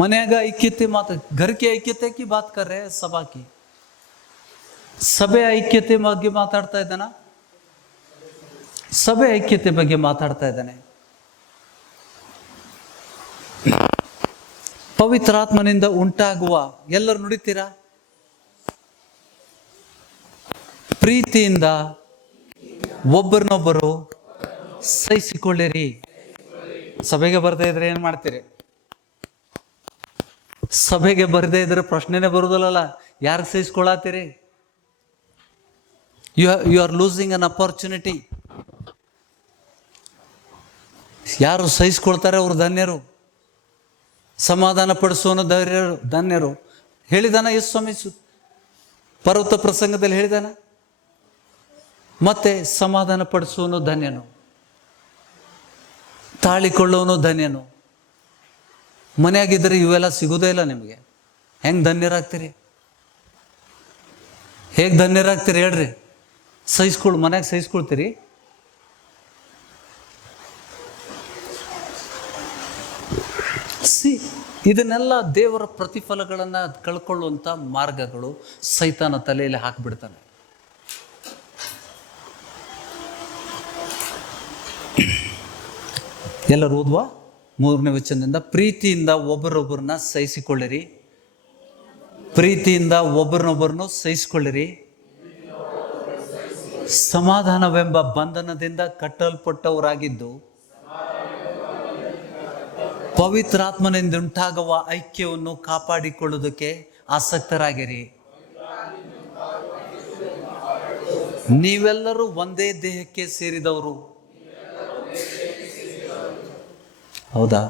ಮನೆಯಾಗ ಐಕ್ಯತೆ घर की ಐಕ್ಯತೆ की बात कर रहे हैं, सभा की. ಸಭೆ ಐಕ್ಯತೆ ಬಗ್ಗೆ ಮಾತಾಡ್ತಾ ಇದ್ದಾನ? ಸಭೆ ಐಕ್ಯತೆ ಬಗ್ಗೆ ಮಾತಾಡ್ತಾ ಇದ್ದಾನೆ. ಪವಿತ್ರಾತ್ಮನಿಂದ ಉಂಟಾಗುವ, ಎಲ್ಲರೂ ನುಡಿತೀರಾ? ಪ್ರೀತಿಯಿಂದ ಒಬ್ಬರನ್ನೊಬ್ಬರು ಸಹಿಸಿಕೊಳ್ಳಿರಿ. ಸಭೆಗೆ ಬರದೇ ಇದ್ರೆ ಏನ್ ಮಾಡ್ತೀರಿ? ಸಭೆಗೆ ಬರದೇ ಇದ್ರೆ ಪ್ರಶ್ನೆನೇ ಬರುದಿಲ್ಲಲ್ಲ, ಯಾರಿಗೆ ಸಹಿಸ್ಕೊಳತ್ತೀರಿ? You are losing an opportunity. ಯಾರು ಸಹಿಸ್ಕೊಳ್ತಾರೆ ಅವರು ಧನ್ಯರು. ಸಮಾಧಾನ ಪಡಿಸೋನು ಧನ್ಯರು. ಹೇಳಿದಾನ ಯೇಸು ಸ್ವಾಮಿ ಪರ್ವತ ಪ್ರಸಂಗದಲ್ಲಿ ಹೇಳಿದಾನ. ಮತ್ತೆ ಸಮಾಧಾನ ಪಡಿಸೋನು ಧನ್ಯನು, ತಾಳಿಕೊಳ್ಳೋನು ಧನ್ಯನು. ಮನೆಯಾಗಿದ್ದರೆ ಇವೆಲ್ಲ ಸಿಗೋದೇ ಇಲ್ಲ ನಿಮಗೆ. ಹೆಂಗೆ ಧನ್ಯರಾಗ್ತೀರಿ? ಹೇಗೆ ಧನ್ಯರಾಗ್ತೀರಿ ಹೇಳ್ರಿ? ಮನ್ಯಾಗ ಸಹಿಸ್ಕೊಳ್ತೀರಿ? ಇದನ್ನೆಲ್ಲ ದೇವರ ಪ್ರತಿಫಲಗಳನ್ನು ಕಳ್ಕೊಳ್ಳುವಂಥ ಮಾರ್ಗಗಳು ಸೈತಾನ ತಲೆಯಲ್ಲಿ ಹಾಕಿಬಿಡ್ತಾನೆ. ಎಲ್ಲರೂ ಓದುವ 3ನೇ ವಚನದಿಂದ, ಪ್ರೀತಿಯಿಂದ ಒಬ್ಬರೊಬ್ಬರನ್ನ ಸಹಿಸಿಕೊಳ್ಳಿರಿ. ಪ್ರೀತಿಯಿಂದ ಒಬ್ಬರನ್ನೊಬ್ಬರನ್ನು ಸಹಿಸಿಕೊಳ್ಳಿರಿ. ಸಮಾಧಾನವೆಂಬ ಬಂಧನದಿಂದ ಕಟ್ಟಲ್ಪಟ್ಟವರಾಗಿದ್ದು ಪವಿತ್ರಾತ್ಮನಿಂದ ಉಂಟಾಗುವ ಐಕ್ಯವನ್ನು ಕಾಪಾಡಿಕೊಳ್ಳುವುದಕ್ಕೆ ಆಸಕ್ತರಾಗಿರಿ. ನೀವೆಲ್ಲರೂ ಒಂದೇ ದೇಹಕ್ಕೆ ಸೇರಿದವರು. ಹೌದಾ?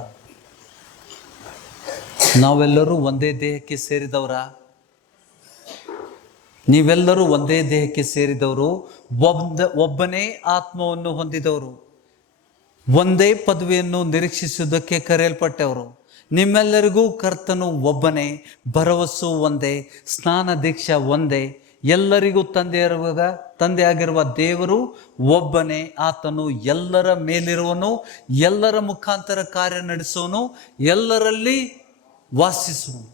ನಾವೆಲ್ಲರೂ ಒಂದೇ ದೇಹಕ್ಕೆ ಸೇರಿದವರ? ನೀವೆಲ್ಲರೂ ಒಂದೇ ದೇಹಕ್ಕೆ ಸೇರಿದವರು, ಒಬ್ಬನೇ ಆತ್ಮವನ್ನು ಹೊಂದಿದವರು, ಒಂದೇ ಪದವಿಯನ್ನು ನಿರೀಕ್ಷಿಸುವುದಕ್ಕೆ ಕರೆಯಲ್ಪಟ್ಟವರು. ನಿಮ್ಮೆಲ್ಲರಿಗೂ ಕರ್ತನು ಒಬ್ಬನೇ, ಭರವಸು ಒಂದೇ, ಸ್ನಾನ ದೀಕ್ಷಾ ಒಂದೇ, ಎಲ್ಲರಿಗೂ ತಂದೆಯಾಗಿರುವ ದೇವರು ಒಬ್ಬನೇ. ಆತನು ಎಲ್ಲರ ಮೇಲಿರುವನು, ಎಲ್ಲರ ಮುಖಾಂತರ ಕಾರ್ಯ ನಡೆಸುವನು, ಎಲ್ಲರಲ್ಲಿ ವಾಸಿಸುವನು.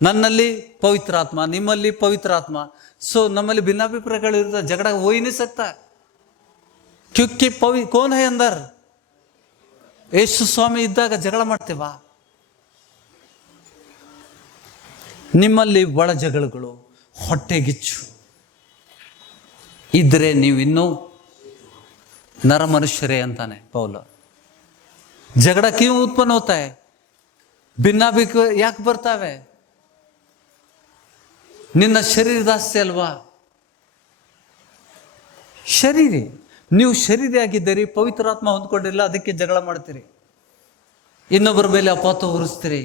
ನನ್ನಲ್ಲಿ ಪವಿತ್ರಾತ್ಮ, ನಿಮ್ಮಲ್ಲಿ ಪವಿತ್ರಾತ್ಮ. ಸೊ ನಮ್ಮಲ್ಲಿ ಭಿನ್ನಾಭಿಪ್ರಾಯಗಳು ಇರ್ತದೆ, ಜಗಳ हो ही नहीं सकता क्योंकि कौन है अंदर? ಯೇಸು ಸ್ವಾಮಿ ಇದ್ದಾಗ ಜಗಳ ಮಾಡ್ತೇವಾ? ನಿಮ್ಮಲ್ಲಿ ಒಳ ಜಗಳಗಳು, ಹೊಟ್ಟೆಗಿಚ್ಚು ಇದ್ರೆ ನೀವಿನ್ನೂ ನರ ಮನುಷ್ಯರೇ ಅಂತಾನೆ ಪೌಲ. ಜಗಳ ಕ್ಯೂ ಉತ್ಪನ್ನ ಹೋತಾ है? ಭಿನ್ನಾಭಿಪ್ರಾಯ ಯಾಕೆ ಬರ್ತಾವೆ? ನಿನ್ನ ಶರೀರದಾಸ್ತಿ ಅಲ್ವಾ? ಶರೀರಿ, ನೀವು ಶರೀರಿ ಆಗಿದ್ದೀರಿ, ಪವಿತ್ರಾತ್ಮ ಹೊಂದ್ಕೊಂಡಿಲ್ಲ, ಅದಕ್ಕೆ ಜಗಳ ಮಾಡ್ತೀರಿ, ಇನ್ನೊಬ್ಬರ ಮೇಲೆ ಅಪಾತ ಹೊರಿಸ್ತೀರಿ.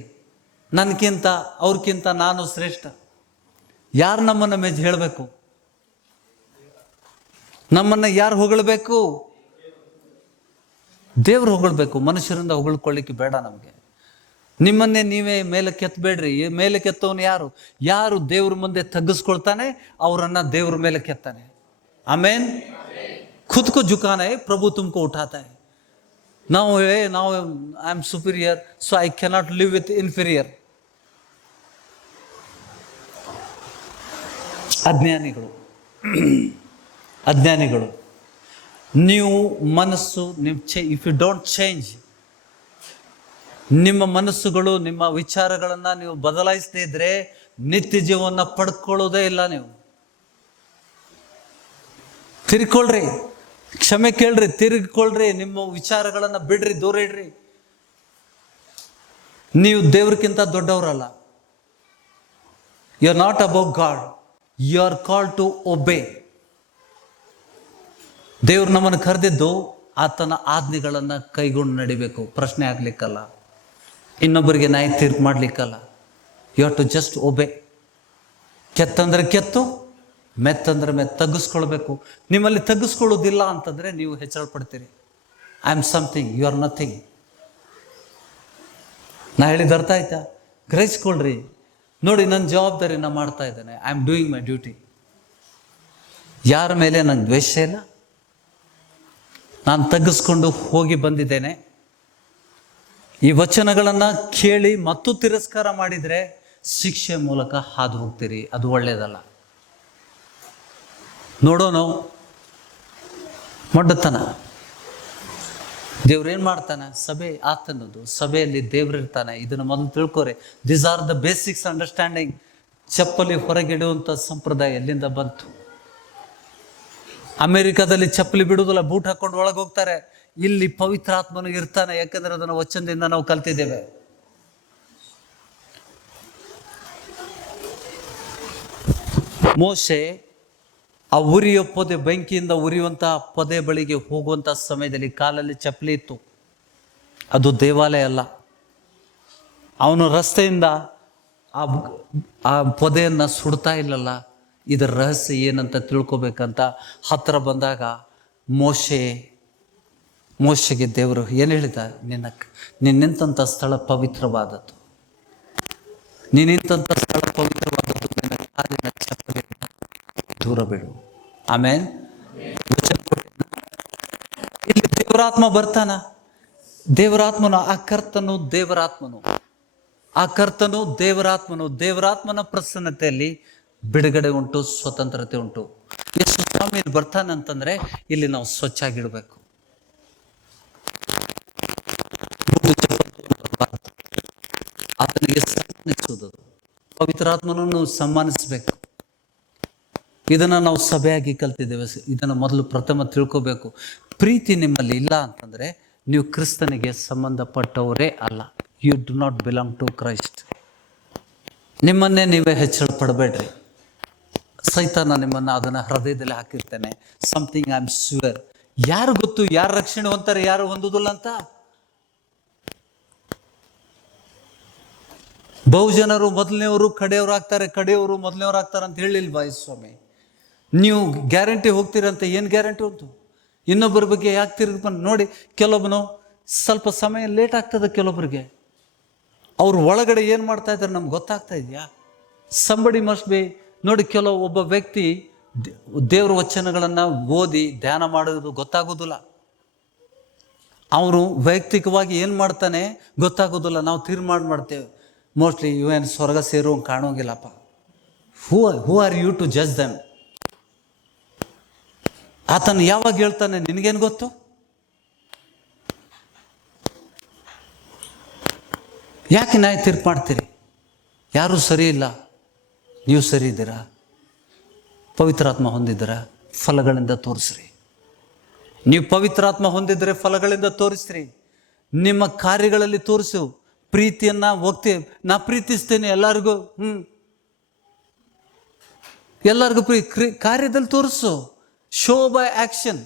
ನನಗಿಂತ ಅವ್ರಕ್ಕಿಂತ ನಾನು ಶ್ರೇಷ್ಠ. ಯಾರು ನಮ್ಮನ್ನು ಮೆಚ್ಚಿ ಹೇಳಬೇಕು? ನಮ್ಮನ್ನು ಯಾರು ಹೊಗಳಬೇಕು? ದೇವ್ರು ಹೊಗಳಬೇಕು. ಮನುಷ್ಯರಿಂದ ಹೊಗಳ್ಕೊಳ್ಳಿಕ್ಕೆ ಬೇಡ ನಮಗೆ. ನಿಮ್ಮನ್ನೇ ನೀವೇ ಮೇಲೆ ಕೆತ್ತಬೇಡ್ರಿ. ಮೇಲೆ ಕೆತ್ತವನು ಯಾರು? ಯಾರು ದೇವ್ರ ಮುಂದೆ ತಗ್ಗಿಸ್ಕೊಳ್ತಾನೆ ಅವರನ್ನ ದೇವ್ರ ಮೇಲೆ ಕೆತ್ತಾನೆ. ಆಮೇನ್. खुद को झुकाना है, प्रभु तुमको उठाता है. Now I am superior, so I cannot live with inferior. ಅಜ್ಞಾನಿಗಳು ನೀವು ಮನಸ್ಸು ಇಫ್ ಯು ಡೋಂಟ್ ಚೇಂಜ್, ನಿಮ್ಮ ಮನಸ್ಸುಗಳು ನಿಮ್ಮ ವಿಚಾರಗಳನ್ನು ನೀವು ಬದಲಾಯಿಸದೇ ಇದ್ರೆ ನಿತ್ಯ ಜೀವನ ಪಡ್ಕೊಳ್ಳೋದೇ ಇಲ್ಲ. ನೀವು ತಿರ್ಕೊಳ್ರಿ, ಕ್ಷಮೆ ಕೇಳ್ರಿ, ತಿರುಗಿಕೊಳ್ರಿ, ನಿಮ್ಮ ವಿಚಾರಗಳನ್ನು ಬಿಡ್ರಿ, ದೂರ ಇಡ್ರಿ. ನೀವು ದೇವ್ರಕ್ಕಿಂತ ದೊಡ್ಡವರಲ್ಲ. You are not above God, you are called to obey. ದೇವ್ರು ನಮ್ಮನ್ನು ಕರೆದಿದ್ದು ಆತನ ಆಜ್ಞೆಗಳನ್ನು ಕೈಗೊಂಡು ನಡಿಬೇಕು, ಪ್ರಶ್ನೆ ಆಗ್ಲಿಕ್ಕಲ್ಲ, ಇನ್ನೊಬ್ಬರಿಗೆ ನ್ಯಾಯ ತೀರ್ಪು ಮಾಡ್ಲಿಕ್ಕಲ್ಲ. You have to just obey. ಕೆತ್ತಂದ್ರೆ ಕೆತ್ತು, ಮೆತ್ತಂದ್ರೆ ತಗ್ಗಿಸ್ಕೊಳ್ಬೇಕು. ನಿಮ್ಮಲ್ಲಿ ತಗ್ಗಿಸ್ಕೊಳ್ಳೋದಿಲ್ಲ ಅಂತಂದ್ರೆ ನೀವು ಹೆಚ್ಚಳ ಪಡ್ತೀರಿ. I am something, you are nothing. ನಾ ಹೇಳಿದ ಅರ್ಥ ಆಯ್ತಾ? ಗ್ರಹಿಸ್ಕೊಳ್ರಿ. ನೋಡಿ, ನನ್ನ ಜವಾಬ್ದಾರಿ ನಾ ಮಾಡ್ತಾ ಇದ್ದೇನೆ. I am doing my duty. ಯಾರ ಮೇಲೆ ನಂಗೆ ದ್ವೇಷ ಇಲ್ಲ. ನಾನು ತಗ್ಗಿಸ್ಕೊಂಡು ಹೋಗಿ ಬಂದಿದ್ದೇನೆ. ಈ ವಚನಗಳನ್ನು ಕೇಳಿ ಮತ್ತು ತಿರಸ್ಕಾರ ಮಾಡಿದರೆ ಶಿಕ್ಷೆ ಮೂಲಕ ಹಾದು ಹೋಗ್ತೀರಿ. ಅದು ಒಳ್ಳೆಯದಲ್ಲ. ನೋಡೋಣ, ಮೊಡ್ಡತನ. ದೇವ್ರೇನು ಮಾಡ್ತಾನೆ? ಸಭೆ ಆತನದು. ಸಭೆಯಲ್ಲಿ ದೇವ್ರಿರ್ತಾನೆ. ಇದನ್ನು ಮೊದಲು ತಿಳ್ಕೊರೆ. These are the basics understanding. ಚಪ್ಪಲಿ ಹೊರಗಿಡುವಂಥ ಸಂಪ್ರದಾಯ ಎಲ್ಲಿಂದ ಬಂತು? ಅಮೆರಿಕದಲ್ಲಿ ಚಪ್ಪಲಿ ಬಿಡುವುದಿಲ್ಲ, ಬೂಟ್ ಹಾಕೊಂಡು ಒಳಗೆ ಹೋಗ್ತಾರೆ. ಇಲ್ಲಿ ಪವಿತ್ರಾತ್ಮನು ಇರ್ತಾನೆ, ಯಾಕಂದ್ರೆ ಅದನ್ನು ವಚನದಿಂದ ನಾವು ಕಲ್ತಿದ್ದೇವೆ. ಮೋಶೆ ಆ ಉರಿಯೋ ಪೊದೆ, ಬೆಂಕಿಯಿಂದ ಉರಿಯುವಂಥ ಪೊದೆ ಬಳಿಗೆ ಹೋಗುವಂಥ ಸಮಯದಲ್ಲಿ ಕಾಲಲ್ಲಿ ಚಪ್ಪಲಿ ಇತ್ತು. ಅದು ದೇವಾಲಯ ಅಲ್ಲ. ಅವನು ರಸ್ತೆಯಿಂದ ಆ ಪೊದೆಯನ್ನು ಸುಡ್ತಾ ಇಲ್ಲಲ್ಲ. ಇದರ ರಹಸ್ಯ ಏನಂತ ತಿಳ್ಕೊಬೇಕಂತ ಹತ್ತಿರ ಬಂದಾಗ ಮೋಶೆಗೆ ದೇವರು ಏನು ಹೇಳಿದ? ನೀನು ನಿಂತಂಥ ಸ್ಥಳ ಪವಿತ್ರವಾದದ್ದು. ನೀನು ನಿಂತಂಥ ಸ್ಥಳ ಪವಿತ್ರವಾದದ್ದು. ನಿನ್ನ ಕಾಲಿನ ಚಪ್ಪಲಿ ದೂರ ಬಿಡು. ಆಮೇಲೆ ಇಲ್ಲಿ ದೇವರಾತ್ಮ ಬರ್ತಾನ. ದೇವರಾತ್ಮನು, ಆ ಕರ್ತನು ದೇವರಾತ್ಮನು. ದೇವರಾತ್ಮನ ಪ್ರಸನ್ನತೆಯಲ್ಲಿ ಬಿಡುಗಡೆ ಉಂಟು, ಸ್ವತಂತ್ರತೆ ಉಂಟು. ಯೇಸು ಸ್ವಾಮಿ ಬರ್ತಾನೆ ಅಂತಂದ್ರೆ ಇಲ್ಲಿ ನಾವು ಸ್ವಚ್ಛ ಆಗಿಡಬೇಕು. ಆತನಿಗೆ ಸನ್ಮಾನಿಸುವುದು, ಪವಿತ್ರಾತ್ಮನನ್ನು ಸನ್ಮಾನಿಸಬೇಕು. ಇದನ್ನು ನಾವು ಸಭೆಯಾಗಿ ಕಲ್ತಿದ್ದೇವೆ. ಇದನ್ನು ಮೊದಲು ಪ್ರಥಮ ತಿಳ್ಕೋಬೇಕು. ಪ್ರೀತಿ ನಿಮ್ಮಲ್ಲಿ ಇಲ್ಲ ಅಂತಂದರೆ ನೀವು ಕ್ರಿಸ್ತನಿಗೆ ಸಂಬಂಧಪಟ್ಟವರೇ ಅಲ್ಲ. You do not belong to Christ. ನಿಮ್ಮನ್ನೇ ನೀವೇ ಹೆಚ್ಚಳ ಪಡಬೇಡ್ರಿ. ಸೈತಾನ ನಿಮ್ಮನ್ನು ಅದನ್ನು ಹೃದಯದಲ್ಲಿ ಹಾಕಿರ್ತೇನೆ. Something I am sure. ಯಾರು ಗೊತ್ತು ಯಾರು ರಕ್ಷಣೆ ಹೊಂತಾರೆ, ಯಾರು ಹೊಂದುದಿಲ್ಲ ಅಂತ? ಬಹುಜನರು ಮೊದಲನೇವರು ಕಡೆಯವರು ಆಗ್ತಾರೆ, ಕಡೆಯವರು ಮೊದಲನೇವರು ಆಗ್ತಾರೆ ಅಂತ ಹೇಳಿಲ್ವಾ ಈ ಸ್ವಾಮಿ? ನೀವು ಗ್ಯಾರಂಟಿ ಹೋಗ್ತೀರಂತ ಏನು ಗ್ಯಾರಂಟಿ ಉಂಟು? ಇನ್ನೊಬ್ಬರ ಬಗ್ಗೆ ಯಾಕೆ ತಿರುಗಿ ಬಂದು ನೋಡಿ, ಕೆಲವೊಬ್ಬನು ಸ್ವಲ್ಪ ಸಮಯ ಲೇಟ್ ಆಗ್ತದೆ, ಕೆಲವೊಬ್ಬರಿಗೆ ಅವ್ರು ಒಳಗಡೆ ಏನು ಮಾಡ್ತಾ ಇದ್ದಾರೆ ನಮ್ಗೆ ಗೊತ್ತಾಗ್ತಾ ಇದೆಯಾ? ಸಂಬಡಿ ಮಸ್ಟ್ ಬಿ ನೋಡಿ, ಒಬ್ಬ ವ್ಯಕ್ತಿ ದೇವ್ರ ವಚನಗಳನ್ನು ಓದಿ ಧ್ಯಾನ ಮಾಡೋದು ಗೊತ್ತಾಗೋದಿಲ್ಲ. ಅವನು ವೈಯಕ್ತಿಕವಾಗಿ ಏನು ಮಾಡ್ತಾನೆ ಗೊತ್ತಾಗೋದಿಲ್ಲ. ನಾವು ತೀರ್ಮಾನ ಮಾಡ್ತೇವೆ, ಮೋಸ್ಟ್ಲಿ ಇವೇನು ಸ್ವರ್ಗ ಸೇರೋ ಕಾಣೋಂಗಿಲ್ಲಪ್ಪ. Who are you to judge them? ಆತನು ಯಾವಾಗ ಹೇಳ್ತಾನೆ ನಿನಗೇನು ಗೊತ್ತು? ಯಾಕೆ ನ್ಯಾಯ ತೀರ್ಪು ಮಾಡ್ತೀರಿ? ಯಾರೂ ಸರಿ ಇಲ್ಲ, ನೀವು ಸರಿ ಇದ್ದೀರಾ? ಪವಿತ್ರಾತ್ಮ ಹೊಂದಿದ್ದೀರಾ? ಫಲಗಳಿಂದ ತೋರಿಸ್ರಿ. ನೀವು ಪವಿತ್ರಾತ್ಮ ಹೊಂದಿದ್ರೆ ಫಲಗಳಿಂದ ತೋರಿಸ್ರಿ. ನಿಮ್ಮ ಕಾರ್ಯಗಳಲ್ಲಿ ತೋರಿಸು. ಪ್ರೀತಿಯನ್ನ ಹೋಗ್ತೇವೆ, ನಾ ಪ್ರೀತಿಸ್ತೇನೆ ಎಲ್ಲರಿಗೂ, ಎಲ್ಲರಿಗೂ ಕಾರ್ಯದಲ್ಲಿ ತೋರಿಸು. Show by action.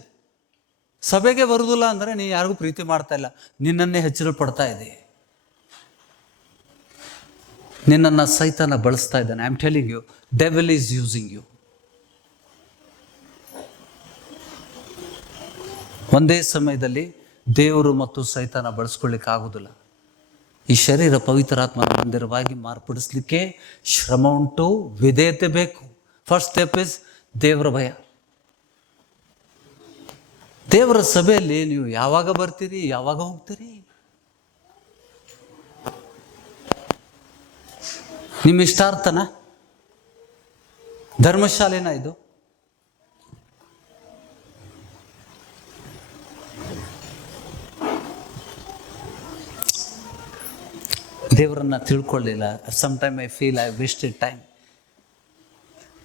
ಸಭೆಗೆ ಬರುವುದಿಲ್ಲ ಅಂದರೆ ನೀ ಯಾರಿಗೂ ಪ್ರೀತಿ ಮಾಡ್ತಾ ಇಲ್ಲ, ನಿನ್ನನ್ನೇ ಹೆಚ್ಚಿಸಲ್ಪಡ್ತಾ ಇದೆ, ನಿನ್ನನ್ನು ಸೈತಾನ ಬಳಸ್ತಾ ಇದ್ದಾನೆ. I am telling you, devil is using you. ಒಂದೇ ಸಮಯದಲ್ಲಿ ದೇವರು ಮತ್ತು ಸೈತಾನ ಬಳಸ್ಕೊಳ್ಳಿಕ್ಕೆ ಆಗುವುದಿಲ್ಲ. ಈ ಶರೀರ ಪವಿತ್ರಾತ್ಮ ಮಂದಿರವಾಗಿ ಮಾರ್ಪಡಿಸ್ಲಿಕ್ಕೆ ಶ್ರಮ ಉಂಟು, ವಿಧೇಯತೆ ಬೇಕು. ಫಸ್ಟ್ ಸ್ಟೆಪ್ ಇಸ್ ದೇವರ ಭಯ. ದೇವರ ಸಭೆಯಲ್ಲಿ ನೀವು ಯಾವಾಗ ಬರ್ತೀರಿ, ಯಾವಾಗ ಹೋಗ್ತೀರಿ? ನಿಮ್ಮ ಇಷ್ಟಾರ್ಥನ? ಧರ್ಮಶಾಲೆನ ಇದು? ದೇವರನ್ನು ತಿಳ್ಕೊಳ್ಳಿಲ್ಲ. Sometime I feel I wasted time.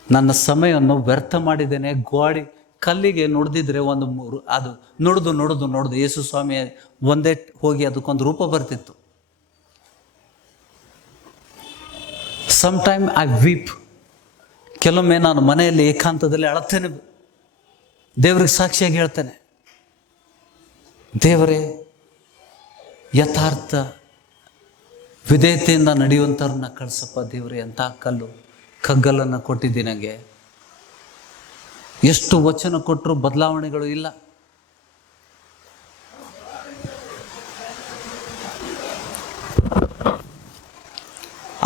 ನನ್ನ ಸಮಯವನ್ನು ವ್ಯರ್ಥ ಮಾಡಿದ್ದೇನೆ. ಗೋಡಿ ಕಲ್ಲಿಗೆ ನುಡಿದಿದ್ರೆ ಅದು ನುಡಿದು ಯೇಸು ಸ್ವಾಮಿ ಒಂದೇ ಹೋಗಿ ಅದಕ್ಕೊಂದು ರೂಪ ಬರ್ತಿತ್ತು. Sometime I weep. ಕೆಲವೊಮ್ಮೆ ನಾನು ಮನೆಯಲ್ಲಿ ಏಕಾಂತದಲ್ಲಿ ಅಳತ್ತೇನೆ, ದೇವ್ರಿಗೆ ಸಾಕ್ಷಿಯಾಗಿ ಹೇಳ್ತೇನೆ, ದೇವರೇ, ಯಥಾರ್ಥ ವಿಧೇಯತೆಯಿಂದ ನಡೆಯುವಂಥವ್ರನ್ನ ಕಳಿಸಪ್ಪ ದೇವರೇ. ಅಂತ ಕಗ್ಗಲನ್ನು ಕೊಟ್ಟಿದ್ದೀನಿ ನನಗೆ. ಎಷ್ಟು ವಚನ ಕೊಟ್ಟರು ಬದಲಾವಣೆಗಳು ಇಲ್ಲ.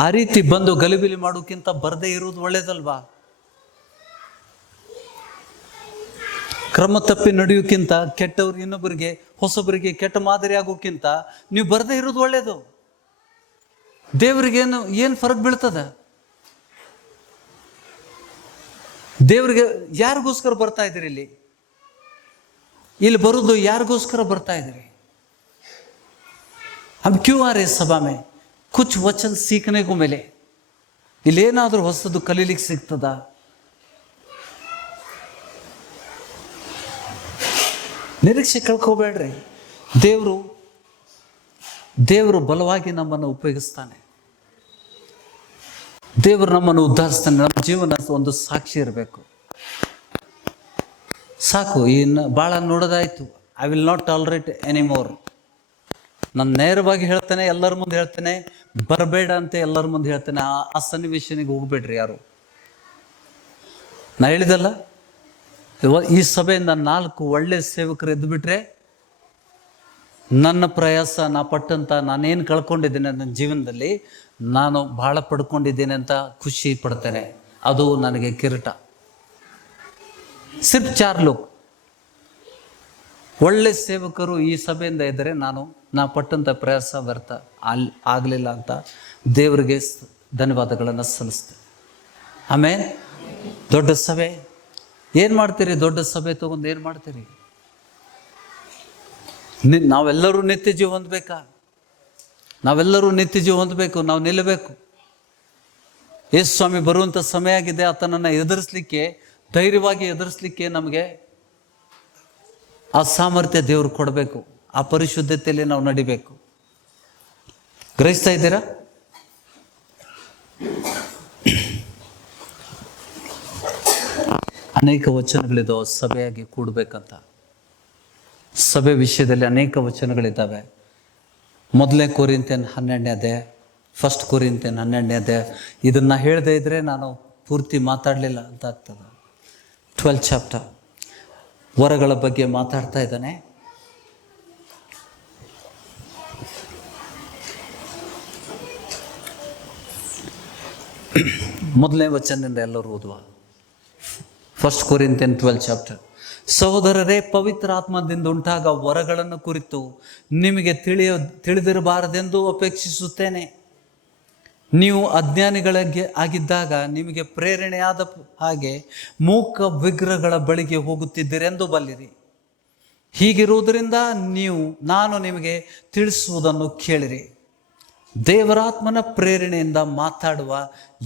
ಆ ರೀತಿ ಬಂದು ಗಲಿಬಿಲಿ ಮಾಡೋಕ್ಕಿಂತ ಬರದೇ ಇರುವುದು ಒಳ್ಳೇದಲ್ವಾ? ಕ್ರಮ ತಪ್ಪಿ ನಡೆಯೋಕ್ಕಿಂತ, ಕೆಟ್ಟವ್ರು ಇನ್ನೊಬ್ಬರಿಗೆ ಹೊಸಬರಿಗೆ ಕೆಟ್ಟ ಮಾದರಿ ಆಗೋಕ್ಕಿಂತ ನೀವು ಬರದೇ ಇರೋದು ಒಳ್ಳೇದು. ದೇವರಿಗೇನು ಏನು ಫರಕ್ ಬೀಳ್ತದ? ದೇವರಿಗೆ ಯಾರಿಗೋಸ್ಕರ ಬರ್ತಾ ಇದ್ದೀರಿ? ಇಲ್ಲಿ ಬರೋದು ಯಾರಿಗೋಸ್ಕರ ಬರ್ತಾ ಇದ್ದೀರಿ? हम क्यों आ रहे सभा में? कुछ वचन सीखने को मिले. ಇಲ್ಲೇನಾದರೂ ಹೊಸದು ಕಲೀಲಿಕ್ಕೆ ಸಿಗ್ತದ? ನಿರೀಕ್ಷೆ ಕಳ್ಕೋಬೇಡ್ರಿ. ದೇವರು ಬಲವಾಗಿ ನಮ್ಮನ್ನು ಉಪಯೋಗಿಸ್ತಾನೆ. ದೇವರು ನಮ್ಮನ್ನು ಉದ್ಧಾರಿಸ್ತಾನೆ. ನಮ್ಮ ಜೀವನ ಒಂದು ಸಾಕ್ಷಿ ಇರಬೇಕು. ಸಾಕು, ಇನ್ನು ಭಾಳ ನೋಡೋದಾಯ್ತು. I will not tolerate anymore. ನಾನು ನೇರವಾಗಿ ಹೇಳ್ತೇನೆ, ಎಲ್ಲರ ಮುಂದೆ ಹೇಳ್ತೇನೆ, ಬರಬೇಡ ಅಂತ ಎಲ್ಲರ ಮುಂದೆ ಹೇಳ್ತೇನೆ. ಆ ಸನ್ನಿವೇಶನಿಗೆ ಹೋಗ್ಬೇಡ್ರಿ ಯಾರು. ನಾ ಹೇಳಿದಲ್ಲ, ಈ ಸಭೆಯಿಂದ 4 ಒಳ್ಳೆ ಸೇವಕರು ಎದ್ದು ಬಿಟ್ರೆ ನನ್ನ ಪ್ರಯಾಸ, ನಾ ಪಟ್ಟಂತ, ನಾನೇನು ಕಳ್ಕೊಂಡಿದ್ದೇನೆ ನನ್ನ ಜೀವನದಲ್ಲಿ, ನಾನು ಭಾಳ ಪಡ್ಕೊಂಡಿದ್ದೇನೆ ಅಂತ ಖುಷಿ ಪಡ್ತೇನೆ. ಅದು ನನಗೆ ಕಿರೀಟ. ಸಿರ್ಫ್ 4 ಲೋಕ ಒಳ್ಳೆ ಸೇವಕರು ಈ ಸಭೆಯಿಂದ ಇದ್ದರೆ ನಾ ಪಟ್ಟಂಥ ಪ್ರಯಾಸ ವ್ಯರ್ಥ ಆಗಲಿಲ್ಲ ಅಂತ ದೇವರಿಗೆ ಧನ್ಯವಾದಗಳನ್ನು ಸಲ್ಲಿಸ್ತೇನೆ. ಆಮೇಲೆ ದೊಡ್ಡ ಸಭೆ ಏನು ಮಾಡ್ತೀರಿ? ದೊಡ್ಡ ಸಭೆ ತಗೊಂಡು ಏನು ಮಾಡ್ತೀರಿ? ನಾವೆಲ್ಲರೂ ನಿತ್ಯ ಜೀವ ಹೊಂದಬೇಕಾ? ನಾವೆಲ್ಲರೂ ನಿತ್ಯ ಜೀವ ಹೊಂದಬೇಕು. ನಾವು ನಿಲ್ಲಬೇಕು. ಯೇಸು ಸ್ವಾಮಿ ಬರುವಂಥ ಸಮಯ ಆಗಿದೆ. ಆತನನ್ನು ಎದುರಿಸಲಿಕ್ಕೆ, ಧೈರ್ಯವಾಗಿ ಎದುರಿಸಲಿಕ್ಕೆ ನಮಗೆ ಆ ಸಾಮರ್ಥ್ಯ ದೇವರು ಕೊಡಬೇಕು. ಆ ಪರಿಶುದ್ಧತೆಯಲ್ಲಿ ನಾವು ನಡಿಬೇಕು. ಗ್ರಹಿಸ್ತಾ ಇದ್ದೀರಾ? ಅನೇಕ ವಚನಗಳಿದ್ದಾವೆ ಸಭೆಯಾಗಿ ಕೂಡಬೇಕಂತ. ಸಭೆ ವಿಷಯದಲ್ಲಿ ಅನೇಕ ವಚನಗಳಿದ್ದಾವೆ. 1 ಕೊರಿಂಥಿಯನ್ 12ನೇ ಅಧ್ಯಾಯ ಫಸ್ಟ್ ಕೊರಿಂಥಿಯನ್ 12ನೇ ಅಧ್ಯಾಯ. ಇದನ್ನು ಹೇಳದೇ ಇದ್ದರೆ ನಾನು ಪೂರ್ತಿ ಮಾತಾಡಲಿಲ್ಲ ಅಂತ ಆಗ್ತದೆ. 12th ಚಾಪ್ಟರ್ ವರಗಳ ಬಗ್ಗೆ ಮಾತಾಡ್ತಾ ಇದ್ದಾನೆ. ಮೊದಲನೇ ವಚನದಿಂದ ಎಲ್ಲರೂ ಓದುವ. First Corinthian 12th chapter. ಸಹೋದರರೇ, ಪವಿತ್ರ ಆತ್ಮದಿಂದ ಉಂಟಾಗ ವರಗಳನ್ನು ಕುರಿತು ನಿಮಗೆ ತಿಳಿದಿರಬಾರದೆಂದು ಅಪೇಕ್ಷಿಸುತ್ತೇನೆ. ನೀವು ಅಜ್ಞಾನಿಗಳಿಗೆ ಆಗಿದ್ದಾಗ ನಿಮಗೆ ಪ್ರೇರಣೆಯಾದ ಹಾಗೆ ಮೂಕ ವಿಗ್ರಹಗಳ ಬಳಿಗೆ ಹೋಗುತ್ತಿದ್ದೀರೆಂದು ಬಲ್ಲಿರಿ. ಹೀಗಿರುವುದರಿಂದ ನಾನು ನಿಮಗೆ ತಿಳಿಸುವುದನ್ನು ಕೇಳಿರಿ. ದೇವರಾತ್ಮನ ಪ್ರೇರಣೆಯಿಂದ ಮಾತಾಡುವ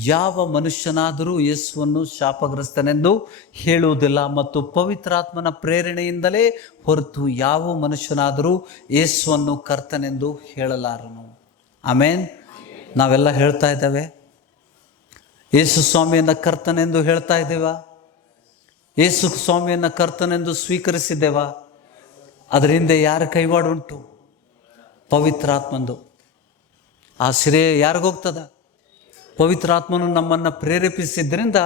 ಯಾವ ಮನುಷ್ಯನಾದರೂ ಯೇಸುವನ್ನು ಶಾಪಗ್ರಸ್ತನೆಂದು ಹೇಳುವುದಿಲ್ಲ, ಮತ್ತು ಪವಿತ್ರಾತ್ಮನ ಪ್ರೇರಣೆಯಿಂದಲೇ ಹೊರತು ಯಾವ ಮನುಷ್ಯನಾದರೂ ಯೇಸುವನ್ನು ಕರ್ತನೆಂದು ಹೇಳಲಾರನು. ಆಮೇನ್. ನಾವೆಲ್ಲ ಹೇಳ್ತಾ ಇದ್ದೇವೆ, ಯೇಸು ಸ್ವಾಮಿಯನ್ನು ಕರ್ತನೆಂದು ಹೇಳ್ತಾ ಇದ್ದೇವಾ? ಯೇಸು ಸ್ವಾಮಿಯನ್ನು ಕರ್ತನೆಂದು ಸ್ವೀಕರಿಸಿದ್ದೇವಾ? ಅದರ ಹಿಂದೆ ಯಾರ ಕೈವಾಡ ಉಂಟು? ಪವಿತ್ರಾತ್ಮಂದು. ಆ ಶ್ರೇಯ ಯಾರಿಗೋಗ್ತದ? ಪವಿತ್ರಾತ್ಮನು ನಮ್ಮನ್ನು ಪ್ರೇರೇಪಿಸಿದ್ದರಿಂದ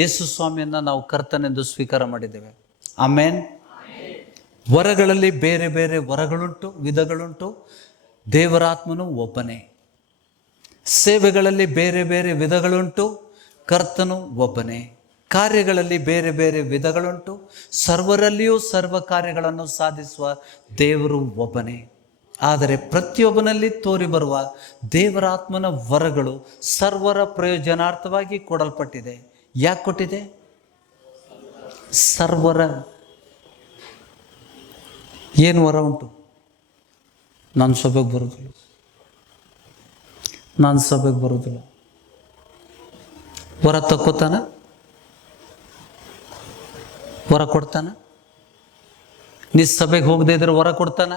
ಯೇಸು ಸ್ವಾಮಿಯನ್ನು ನಾವು ಕರ್ತನೆಂದು ಸ್ವೀಕಾರ ಮಾಡಿದ್ದೇವೆ. ಆಮೇನ್. ವರಗಳಲ್ಲಿ ಬೇರೆ ಬೇರೆ ವರಗಳುಂಟು, ವಿಧಗಳುಂಟು. ದೇವರಾತ್ಮನು ಒಬ್ಬನೇ. ಸೇವೆಗಳಲ್ಲಿ ಬೇರೆ ಬೇರೆ ವಿಧಗಳುಂಟು, ಕರ್ತನು ಒಬ್ಬನೇ. ಕಾರ್ಯಗಳಲ್ಲಿ ಬೇರೆ ಬೇರೆ ವಿಧಗಳುಂಟು, ಸರ್ವರಲ್ಲಿಯೂ ಸರ್ವ ಕಾರ್ಯಗಳನ್ನು ಸಾಧಿಸುವ ದೇವರು ಒಬ್ಬನೇ. ಆದರೆ ಪ್ರತಿಯೊಬ್ಬನಲ್ಲಿ ತೋರಿಬರುವ ದೇವರಾತ್ಮನ ವರಗಳು ಸರ್ವರ ಪ್ರಯೋಜನಾರ್ಥವಾಗಿ ಕೊಡಲ್ಪಟ್ಟಿದೆ. ಯಾಕೆ ಕೊಟ್ಟಿದೆ? ಸರ್ವರ. ಏನು ವರ ಉಂಟು? ನಾನು ಸಭೆಗೆ ಬರೋದಿಲ್ಲ, ನಾನು ಸಭೆಗೆ ಬರೋದಿಲ್ಲ. ವರ ತಕ್ಕೋತಾನ? ವರ ಕೊಡ್ತಾನ? ನೀ ಸಭೆಗೆ ಹೋಗದೇ ಇದ್ರೆ ವರ ಕೊಡ್ತಾನ?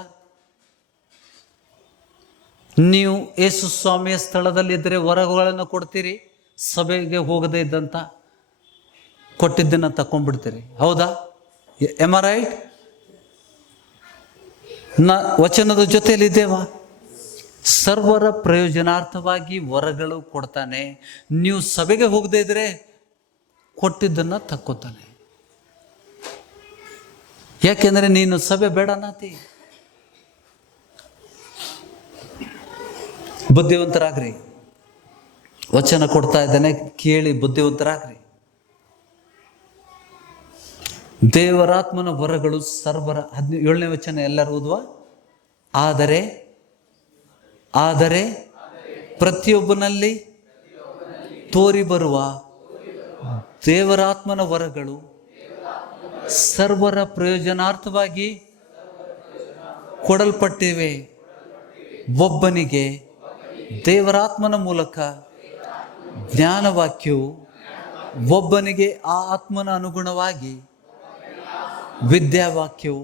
ನೀವು ಯೇಸು ಸ್ವಾಮಿಯ ಸ್ಥಳದಲ್ಲಿದ್ದರೆ ವರಗಳನ್ನು ಕೊಡ್ತೀರಿ, ಸಭೆಗೆ ಹೋಗದೇ ಇದ್ದಂತ ಕೊಟ್ಟಿದ್ದನ್ನು ತಕೊಂಡ್ಬಿಡ್ತೀರಿ. ಹೌದಾ? Um are right? ವಚನದ ಜೊತೆಯಲ್ಲಿದ್ದೇವಾ? ಸರ್ವರ ಪ್ರಯೋಜನಾರ್ಥವಾಗಿ ವರಗಳು ಕೊಡ್ತಾನೆ. ನೀವು ಸಭೆಗೆ ಹೋಗದೇ ಇದ್ರೆ ಕೊಟ್ಟಿದ್ದನ್ನು ತಕ್ಕೋತಾನೆ. ಯಾಕೆಂದರೆ ನೀನು ಸಭೆ ಬೇಡ ನಾತಿ. ಬುದ್ಧಿವಂತರಾಗ್ರಿ. ವಚನ ಕೊಡ್ತಾ ಇದ್ದಾನೆ, ಕೇಳಿ ಬುದ್ಧಿವಂತರಾಗ್ರಿ. ದೇವರಾತ್ಮನ ವರಗಳು ಸರ್ವರ. 17ನೇ ವಚನ ಎಲ್ಲರೂ ಓದುವ. ಆದರೆ ಪ್ರತಿಯೊಬ್ಬನಲ್ಲಿ ತೋರಿ ಬರುವ ದೇವರಾತ್ಮನ ವರಗಳು ಸರ್ವರ ಪ್ರಯೋಜನಾರ್ಥವಾಗಿ ಕೊಡಲ್ಪಟ್ಟಿವೆ. ಒಬ್ಬನಿಗೆ ದೇವರಾತ್ಮನ ಮೂಲಕ ಜ್ಞಾನವಾಕ್ಯವು, ಒಬ್ಬನಿಗೆ ಆ ಆತ್ಮನ ಅನುಗುಣವಾಗಿ ವಿದ್ಯಾವಾಕ್ಯವು,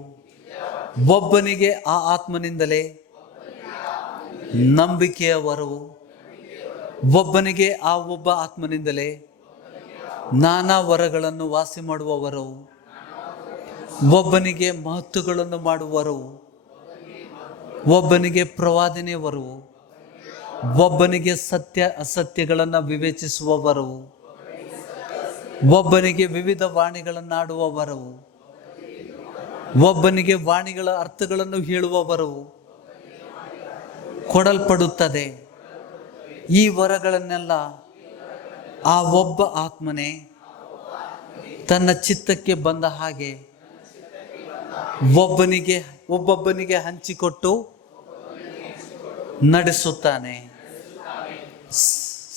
ಒಬ್ಬನಿಗೆ ಆ ಆತ್ಮನಿಂದಲೇ ನಂಬಿಕೆಯ ವರವು, ಒಬ್ಬನಿಗೆ ಆ ಒಬ್ಬ ಆತ್ಮನಿಂದಲೇ ನಾನಾ ವರಗಳನ್ನು ವಾಸಿ ಮಾಡುವ ವರವು, ಒಬ್ಬನಿಗೆ ಮಹತ್ತುಗಳನ್ನು ಮಾಡುವ ವರವು, ಒಬ್ಬನಿಗೆ ಪ್ರವಾದನೆಯ ವರವು, ಒಬ್ಬನಿಗೆ ಸತ್ಯ ಅಸತ್ಯಗಳನ್ನು ವಿವೇಚಿಸುವ ವರವು, ಒಬ್ಬನಿಗೆ ವಿವಿಧ ವಾಣಿಗಳನ್ನಾಡುವ ವರವು, ಒಬ್ಬನಿಗೆ ವಾಣಿಗಳ ಅರ್ಥಗಳನ್ನು ಹೇಳುವ ವರವು ಕೊಡಲ್ಪಡುತ್ತದೆ. ಈ ವರಗಳನ್ನೆಲ್ಲ ಆ ಒಬ್ಬ ಆತ್ಮನೇ ತನ್ನ ಚಿತ್ತಕ್ಕೆ ಬಂದ ಹಾಗೆ ಒಬ್ಬೊಬ್ಬನಿಗೆ ಹಂಚಿಕೊಟ್ಟು ನಡೆಸುತ್ತಾನೆ.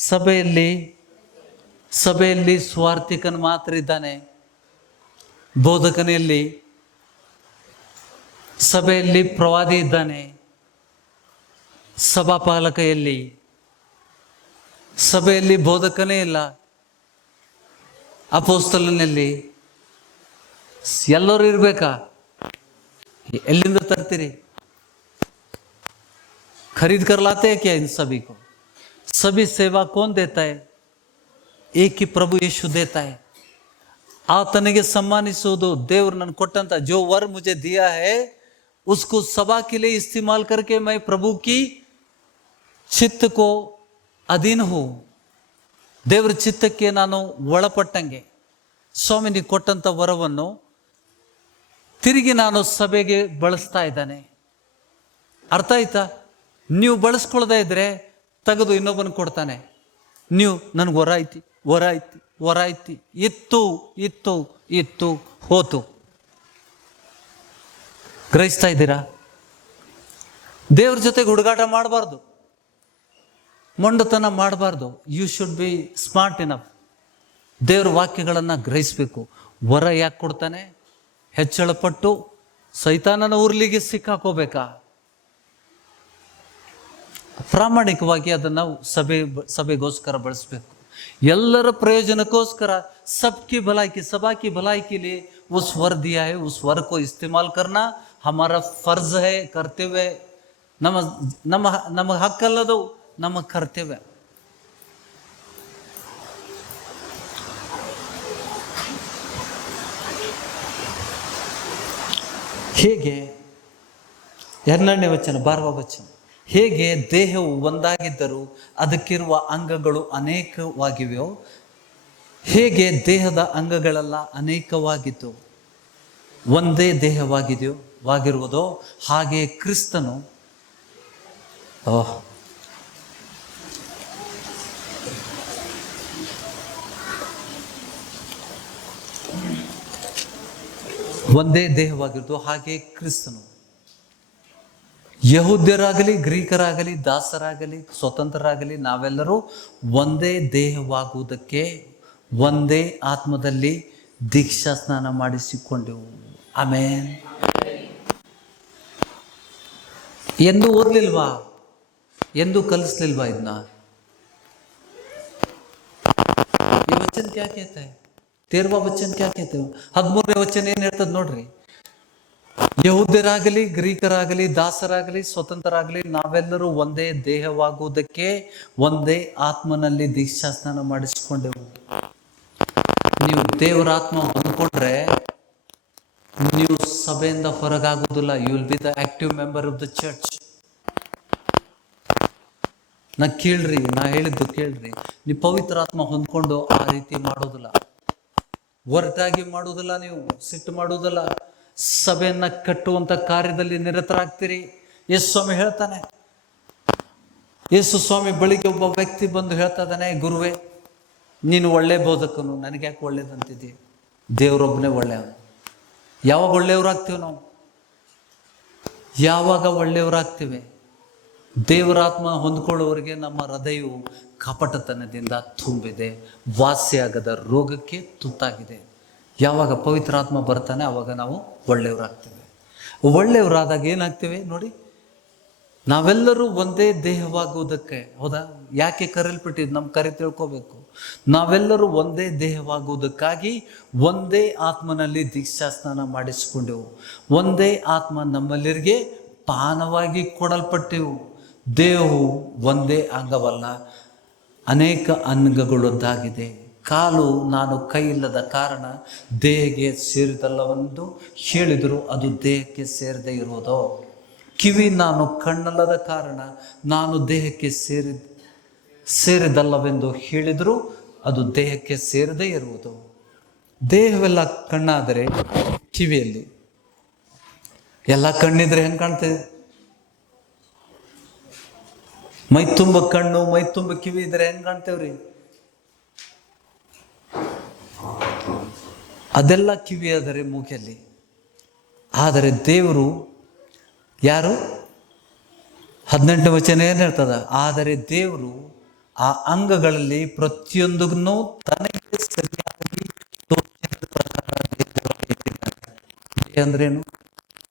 ಸಭೆಯಲ್ಲಿ ಸ್ವಾರ್ಥಿಕನು ಮಾತ್ರ ಇದ್ದಾನೆ. ಬೋಧಕನಲ್ಲಿ ಸಭೆಯಲ್ಲಿ ಪ್ರವಾದಿ ಇದ್ದಾನೆ. ಸಭಾಪಾಲಕೆಯಲ್ಲಿ ಸಭೆಯಲ್ಲಿ ಬೋಧಕನೇ ಇಲ್ಲ. ಅಪೊಸ್ತಲನಲ್ಲಿ ಎಲ್ಲರೂ ಇರಬೇಕಾ? ಎಲ್ಲಿಂದ ತರ್ತೀರಿ? खरीद कर लाते हैं क्या इन सभी को? सभी सेवा कौन देता है? एक ही प्रभु यीशु देता है. ಆತನಿಗೆ सम्मानिसुವುದು ದೇವರು ನನಗೆ ಕೊಟ್ಟಂತ जो वर मुझे दिया है उसको सभा के लिए इस्तेमाल करके मैं प्रभु की चित्त को ಅಧೀನ ಹೋ, ದೇವರ ಚಿತ್ತಕ್ಕೆ ನಾನು ಒಳಪಟ್ಟಂಗೆ ಸ್ವಾಮಿ ನೀವು ಕೊಟ್ಟಂಥ ವರವನ್ನು ತಿರುಗಿ ನಾನು ಸಭೆಗೆ ಬಳಸ್ತಾ ಇದ್ದಾನೆ. ಅರ್ಥ ಆಯ್ತಾ? ನೀವು ಬಳಸ್ಕೊಳ್ದೇ ಇದ್ರೆ ತೆಗೆದು ಇನ್ನೊಬ್ಬನ ಕೊಡ್ತಾನೆ. ನೀವು ನನಗೆ ವರ ಐತಿ ಇತ್ತು ಹೋತು. ಗ್ರಹಿಸ್ತಾ ಇದ್ದೀರಾ? ದೇವ್ರ ಜೊತೆಗೆ ಹುಡುಗಾಟ ಮಾಡಬಾರ್ದು, ಮೊಂಡತನ ಮಾಡಬಾರ್ದು. You should be smart enough. ದೇವ್ರ ವಾಕ್ಯಗಳನ್ನು ಗ್ರಹಿಸಬೇಕು. ವರ ಯಾಕೆ ಕೊಡ್ತಾನೆ? ಹೆಚ್ಚಳಪಟ್ಟು ಸೈತಾನನ ಉರ್ಲಿಗೆ ಸಿಕ್ಕಾಕೋಬೇಕಾ? ಪ್ರಾಮಾಣಿಕವಾಗಿ ಅದನ್ನು ಸಭೆಗೋಸ್ಕರ ಬಳಸಬೇಕು, ಎಲ್ಲರ ಪ್ರಯೋಜನಕ್ಕೋಸ್ಕರ. सबकी भलाई की, सभा की भलाई के लिए उस वर दिया है, उस वर को इस्तेमाल करना हमारा फर्ज है, कर्तव्य. ನಮ್ಮ ಹಕ್ಕಲ್ಲದು, ನಮ್ಮ ಕರ್ತವ್ಯ. ಹೇಗೆ 12ನೇ ವಚನ 12వ ವಚನ, ಹೇಗೆ ದೇಹವು ಒಂದಾಗಿದ್ದರೂ ಅದಕ್ಕಿರುವ ಅಂಗಗಳು ಅನೇಕವಾಗಿವೆಯೋ, ಹೇಗೆ ದೇಹದ ಅಂಗಗಳೆಲ್ಲ ಅನೇಕವಾಗಿದ್ದು ಒಂದೇ ವಾಗಿರುವುದೋ, ಹಾಗೆ ಕ್ರಿಸ್ತನು ಒಂದೇ ದೇಹವಾಗಿರುವುದು, ಹಾಗೆ ಕ್ರಿಸ್ತನು ಯಹೂದ್ಯರಾಗಲಿ ಗ್ರೀಕರಾಗಲಿ ದಾಸರಾಗಲಿ ಸ್ವತಂತ್ರರಾಗಲಿ ನಾವೆಲ್ಲರೂ ಒಂದೇ ದೇಹವಾಗುವುದಕ್ಕೆ ಒಂದೇ ಆತ್ಮದಲ್ಲಿ ದೀಕ್ಷಾ ಸ್ನಾನ ಮಾಡಿಸಿಕೊಂಡೆವು. ಆಮೇನ್. ಎಂದು ಓದ್ಲಿಲ್ವಾ? ಎಂದು ಕಲಿಸ್ಲಿಲ್ವಾ? ಇದನ್ನ ಈ ವಚನ ಕ್ಯಾ ಕೇಳ್ತೆ? 13वा ವಚನ ಕ್ಯಾ ಕೇಳ್ತೆ? 13ನೇ ವಚನ ಏನ್ ಹೇಳ್ತದ ನೋಡ್ರಿ. ಯಹೂದ್ಯರಾಗಲಿ ಗ್ರೀಕರಾಗಲಿ ದಾಸರಾಗಲಿ ಸ್ವತಂತ್ರರಾಗಲಿ ನಾವೆಲ್ಲರೂ ಒಂದೇ ದೇಹವಾಗುವುದಕ್ಕೆ ಒಂದೇ ಆತ್ಮನಲ್ಲಿ ದೀಕ್ಷಾ ಸ್ನಾನ ಮಾಡಿಸಿಕೊಂಡೆವು. ನೀವು ದೇವರ ಆತ್ಮ ಹೊಂದ್ಕೊಂಡ್ರೆ ನೀವು ಸಭೆಯಿಂದ ಹೊರಗಾಗುವುದಿಲ್ಲ. You will be the active member of the church. ನಾ ಹೇಳಿದ್ದು ಕೇಳ್ರಿ. ನೀವು ಪವಿತ್ರ ಆತ್ಮ ಹೊಂದ್ಕೊಂಡು ಆ ರೀತಿ ಮಾಡೋದಿಲ್ಲ, ಹೊರಟಾಗಿ ಮಾಡುವುದಿಲ್ಲ, ನೀವು ಸಿಟ್ಟು ಮಾಡುವುದಿಲ್ಲ, ಸಭೆಯನ್ನ ಕಟ್ಟುವಂತ ಕಾರ್ಯದಲ್ಲಿ ನಿರತರಾಗ್ತೀರಿ. ಯೇಸು ಸ್ವಾಮಿ ಹೇಳ್ತಾನೆ, ಯೇಸು ಸ್ವಾಮಿ ಬಳಿಗೆ ಒಬ್ಬ ವ್ಯಕ್ತಿ ಬಂದು ಹೇಳ್ತಾ ಇದ್ದಾನೆ, ಗುರುವೇ ನೀನು ಒಳ್ಳೆ ಬೋಧಕನು, ನನಗೆ ಯಾಕೆ ಒಳ್ಳೇದಂತಿದ್ದೀಯ? ದೇವರೊಬ್ಬನೇ ಒಳ್ಳೆಯವನು. ಯಾವಾಗ ಒಳ್ಳೆಯವರಾಗ್ತೀವಿ ನಾವು? ಯಾವಾಗ ಒಳ್ಳೆಯವರಾಗ್ತೀವಿ? ದೇವರಾತ್ಮ ಹೊಂದ್ಕೊಳ್ಳೋವರಿಗೆ ನಮ್ಮ ಹೃದಯವು ಕಪಟತನದಿಂದ ತುಂಬಿದೆ, ವಾಸಿಯಾಗದ ರೋಗಕ್ಕೆ ತುತ್ತಾಗಿದೆ. ಯಾವಾಗ ಪವಿತ್ರಾತ್ಮ ಬರ್ತಾನೆ ಆವಾಗ ನಾವು ಒಳ್ಳೆಯವರಾಗ್ತೇವೆ. ಒಳ್ಳೆಯವರಾದಾಗ ಏನಾಗ್ತೇವೆ ನೋಡಿ, ನಾವೆಲ್ಲರೂ ಒಂದೇ ದೇಹವಾಗುವುದಕ್ಕೆ. ಹೌದಾ? ಯಾಕೆ ಕರೆಯಲ್ಪಟ್ಟಿದ್ದು? ನಮ್ಮ ಕರೆ ತಿಳ್ಕೋಬೇಕು. ನಾವೆಲ್ಲರೂ ಒಂದೇ ದೇಹವಾಗುವುದಕ್ಕಾಗಿ ಒಂದೇ ಆತ್ಮನಲ್ಲಿ ದೀಕ್ಷಾ ಸ್ನಾನ ಮಾಡಿಸಿಕೊಂಡೆವು. ಒಂದೇ ಆತ್ಮ ನಮ್ಮಲ್ಲಿರಿಗೆ ಪಾನವಾಗಿ ಕೊಡಲ್ಪಟ್ಟೆವು. ದೇಹವು ಒಂದೇ ಅಂಗವಲ್ಲ, ಅನೇಕ ಅಂಗಗಳದ್ದಾಗಿದೆ. ಕಾಲು ನಾನು ಕೈ ಇಲ್ಲದ ಕಾರಣ ದೇಹಕ್ಕೆ ಸೇರಿದಲ್ಲವೆಂದು ಹೇಳಿದರು, ಅದು ದೇಹಕ್ಕೆ ಸೇರದೇ ಇರುವುದೋ? ಕಿವಿ ನಾನು ಕಣ್ಣಲ್ಲದ ಕಾರಣ ನಾನು ದೇಹಕ್ಕೆ ಸೇರಿದಲ್ಲವೆಂದು ಹೇಳಿದರೂ ಅದು ದೇಹಕ್ಕೆ ಸೇರದೇ ಇರುವುದು. ದೇಹವೆಲ್ಲ ಕಣ್ಣಾದರೆ ಕಿವಿಯಲ್ಲಿ ಎಲ್ಲ ಕಣ್ಣಿದ್ರೆ ಹೆಂಗೆ ಕಾಣ್ತದೆ? ಮೈ ತುಂಬ ಕಣ್ಣು ಮೈ ತುಂಬ ಕಿವಿ ಇದ್ರೆ ಹೆಂಗೆ ಕಾಣ್ತೇವ್ರಿ? ಅದೆಲ್ಲ ಕಿವಿ ಆದರೆ ಮೂಕೆಯಲ್ಲಿ. ಆದರೆ ದೇವರು ಯಾರು? 18ನೇ ವಚನ ಏನು ಹೇಳ್ತದ? ಆದರೆ ದೇವರು ಆ ಅಂಗಗಳಲ್ಲಿ ಪ್ರತಿಯೊಂದನ್ನು ತನಗೆ ಸರಿಯಾಗಿ ಅಂದ್ರೇನು?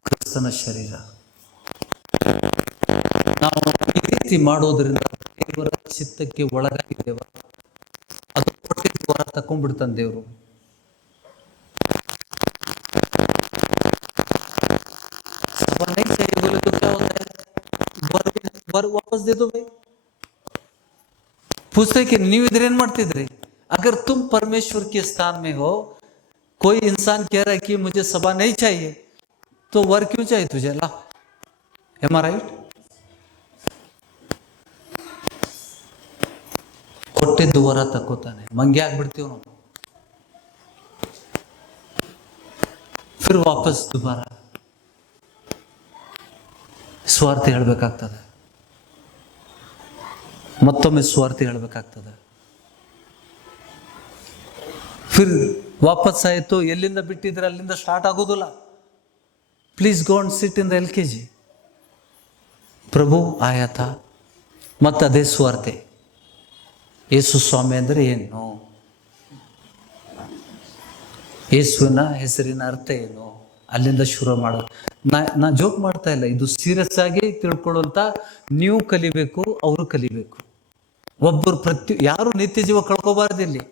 ಕ್ರಿಸ್ತನ ಶರೀರ. ನಾವು ಈ ರೀತಿ ಮಾಡೋದ್ರಿಂದ ದೇವರ ಚಿತ್ತಕ್ಕೆ ಒಳಗಾಗಿದ್ದೇವ, ಅದು ಕೊಟ್ಟಿದ್ದು ಹೊರ ತಕೊಂಡ್ಬಿಡ್ತಾನೆ ದೇವರು. वापस दे दो भाई. पूछते कि न्यू इधर एन मारते. अगर तुम परमेश्वर के स्थान में हो, कोई इंसान कह रहा है कि मुझे सभा नहीं चाहिए, तो वर क्यों चाहिए तुझे? ला. Am I right? ಕೊಟ್ಟಿದ್ದು ವರ ತಕ್ಕೋತಾನೆ, ಮಂಗೆ ಆಗ್ಬಿಡ್ತೀವಿ ನಾವು. ಫಿರ್ ವಾಪಸ್ ದುಬಾರ ಸ್ವಾರ್ಥಿ ಹೇಳ್ಬೇಕಾಗ್ತದೆ, ಮತ್ತೊಮ್ಮೆ ಸ್ವಾರ್ಥಿ ಹೇಳ್ಬೇಕಾಗ್ತದೆ. ಫಿರ್ ವಾಪಸ್ ಆಯಿತು, ಎಲ್ಲಿಂದ ಬಿಟ್ಟಿದ್ರೆ ಅಲ್ಲಿಂದ ಸ್ಟಾರ್ಟ್ ಆಗೋದಿಲ್ಲ. Please go and sit in the LKG. ಪ್ರಭು ಆಯಾತ ಮತ್ತು ಅದೇ ಸ್ವಾರ್ಥಿ. ಯೇಸು ಸ್ವಾಮಿ ಅಂದರೆ ಏನು, ಯೇಸುವಿನ ಹೆಸರಿನ ಅರ್ಥ ಏನು, ಅಲ್ಲಿಂದ ಶುರು ಮಾಡೋದು. ನಾ ಜೋಕ್ ಮಾಡ್ತಾ ಇಲ್ಲ, ಇದು ಸೀರಿಯಸ್ ಆಗಿ ತಿಳ್ಕೊಳ್ಳುವಂತ ನೀವು ಕಲಿಬೇಕು, ಅವರು ಕಲಿಬೇಕು. ಒಬ್ಬರು ಯಾರು ನಿತ್ಯ ಜೀವ ಕಳ್ಕೋಬಾರ್ದು. ಇಲ್ಲಿ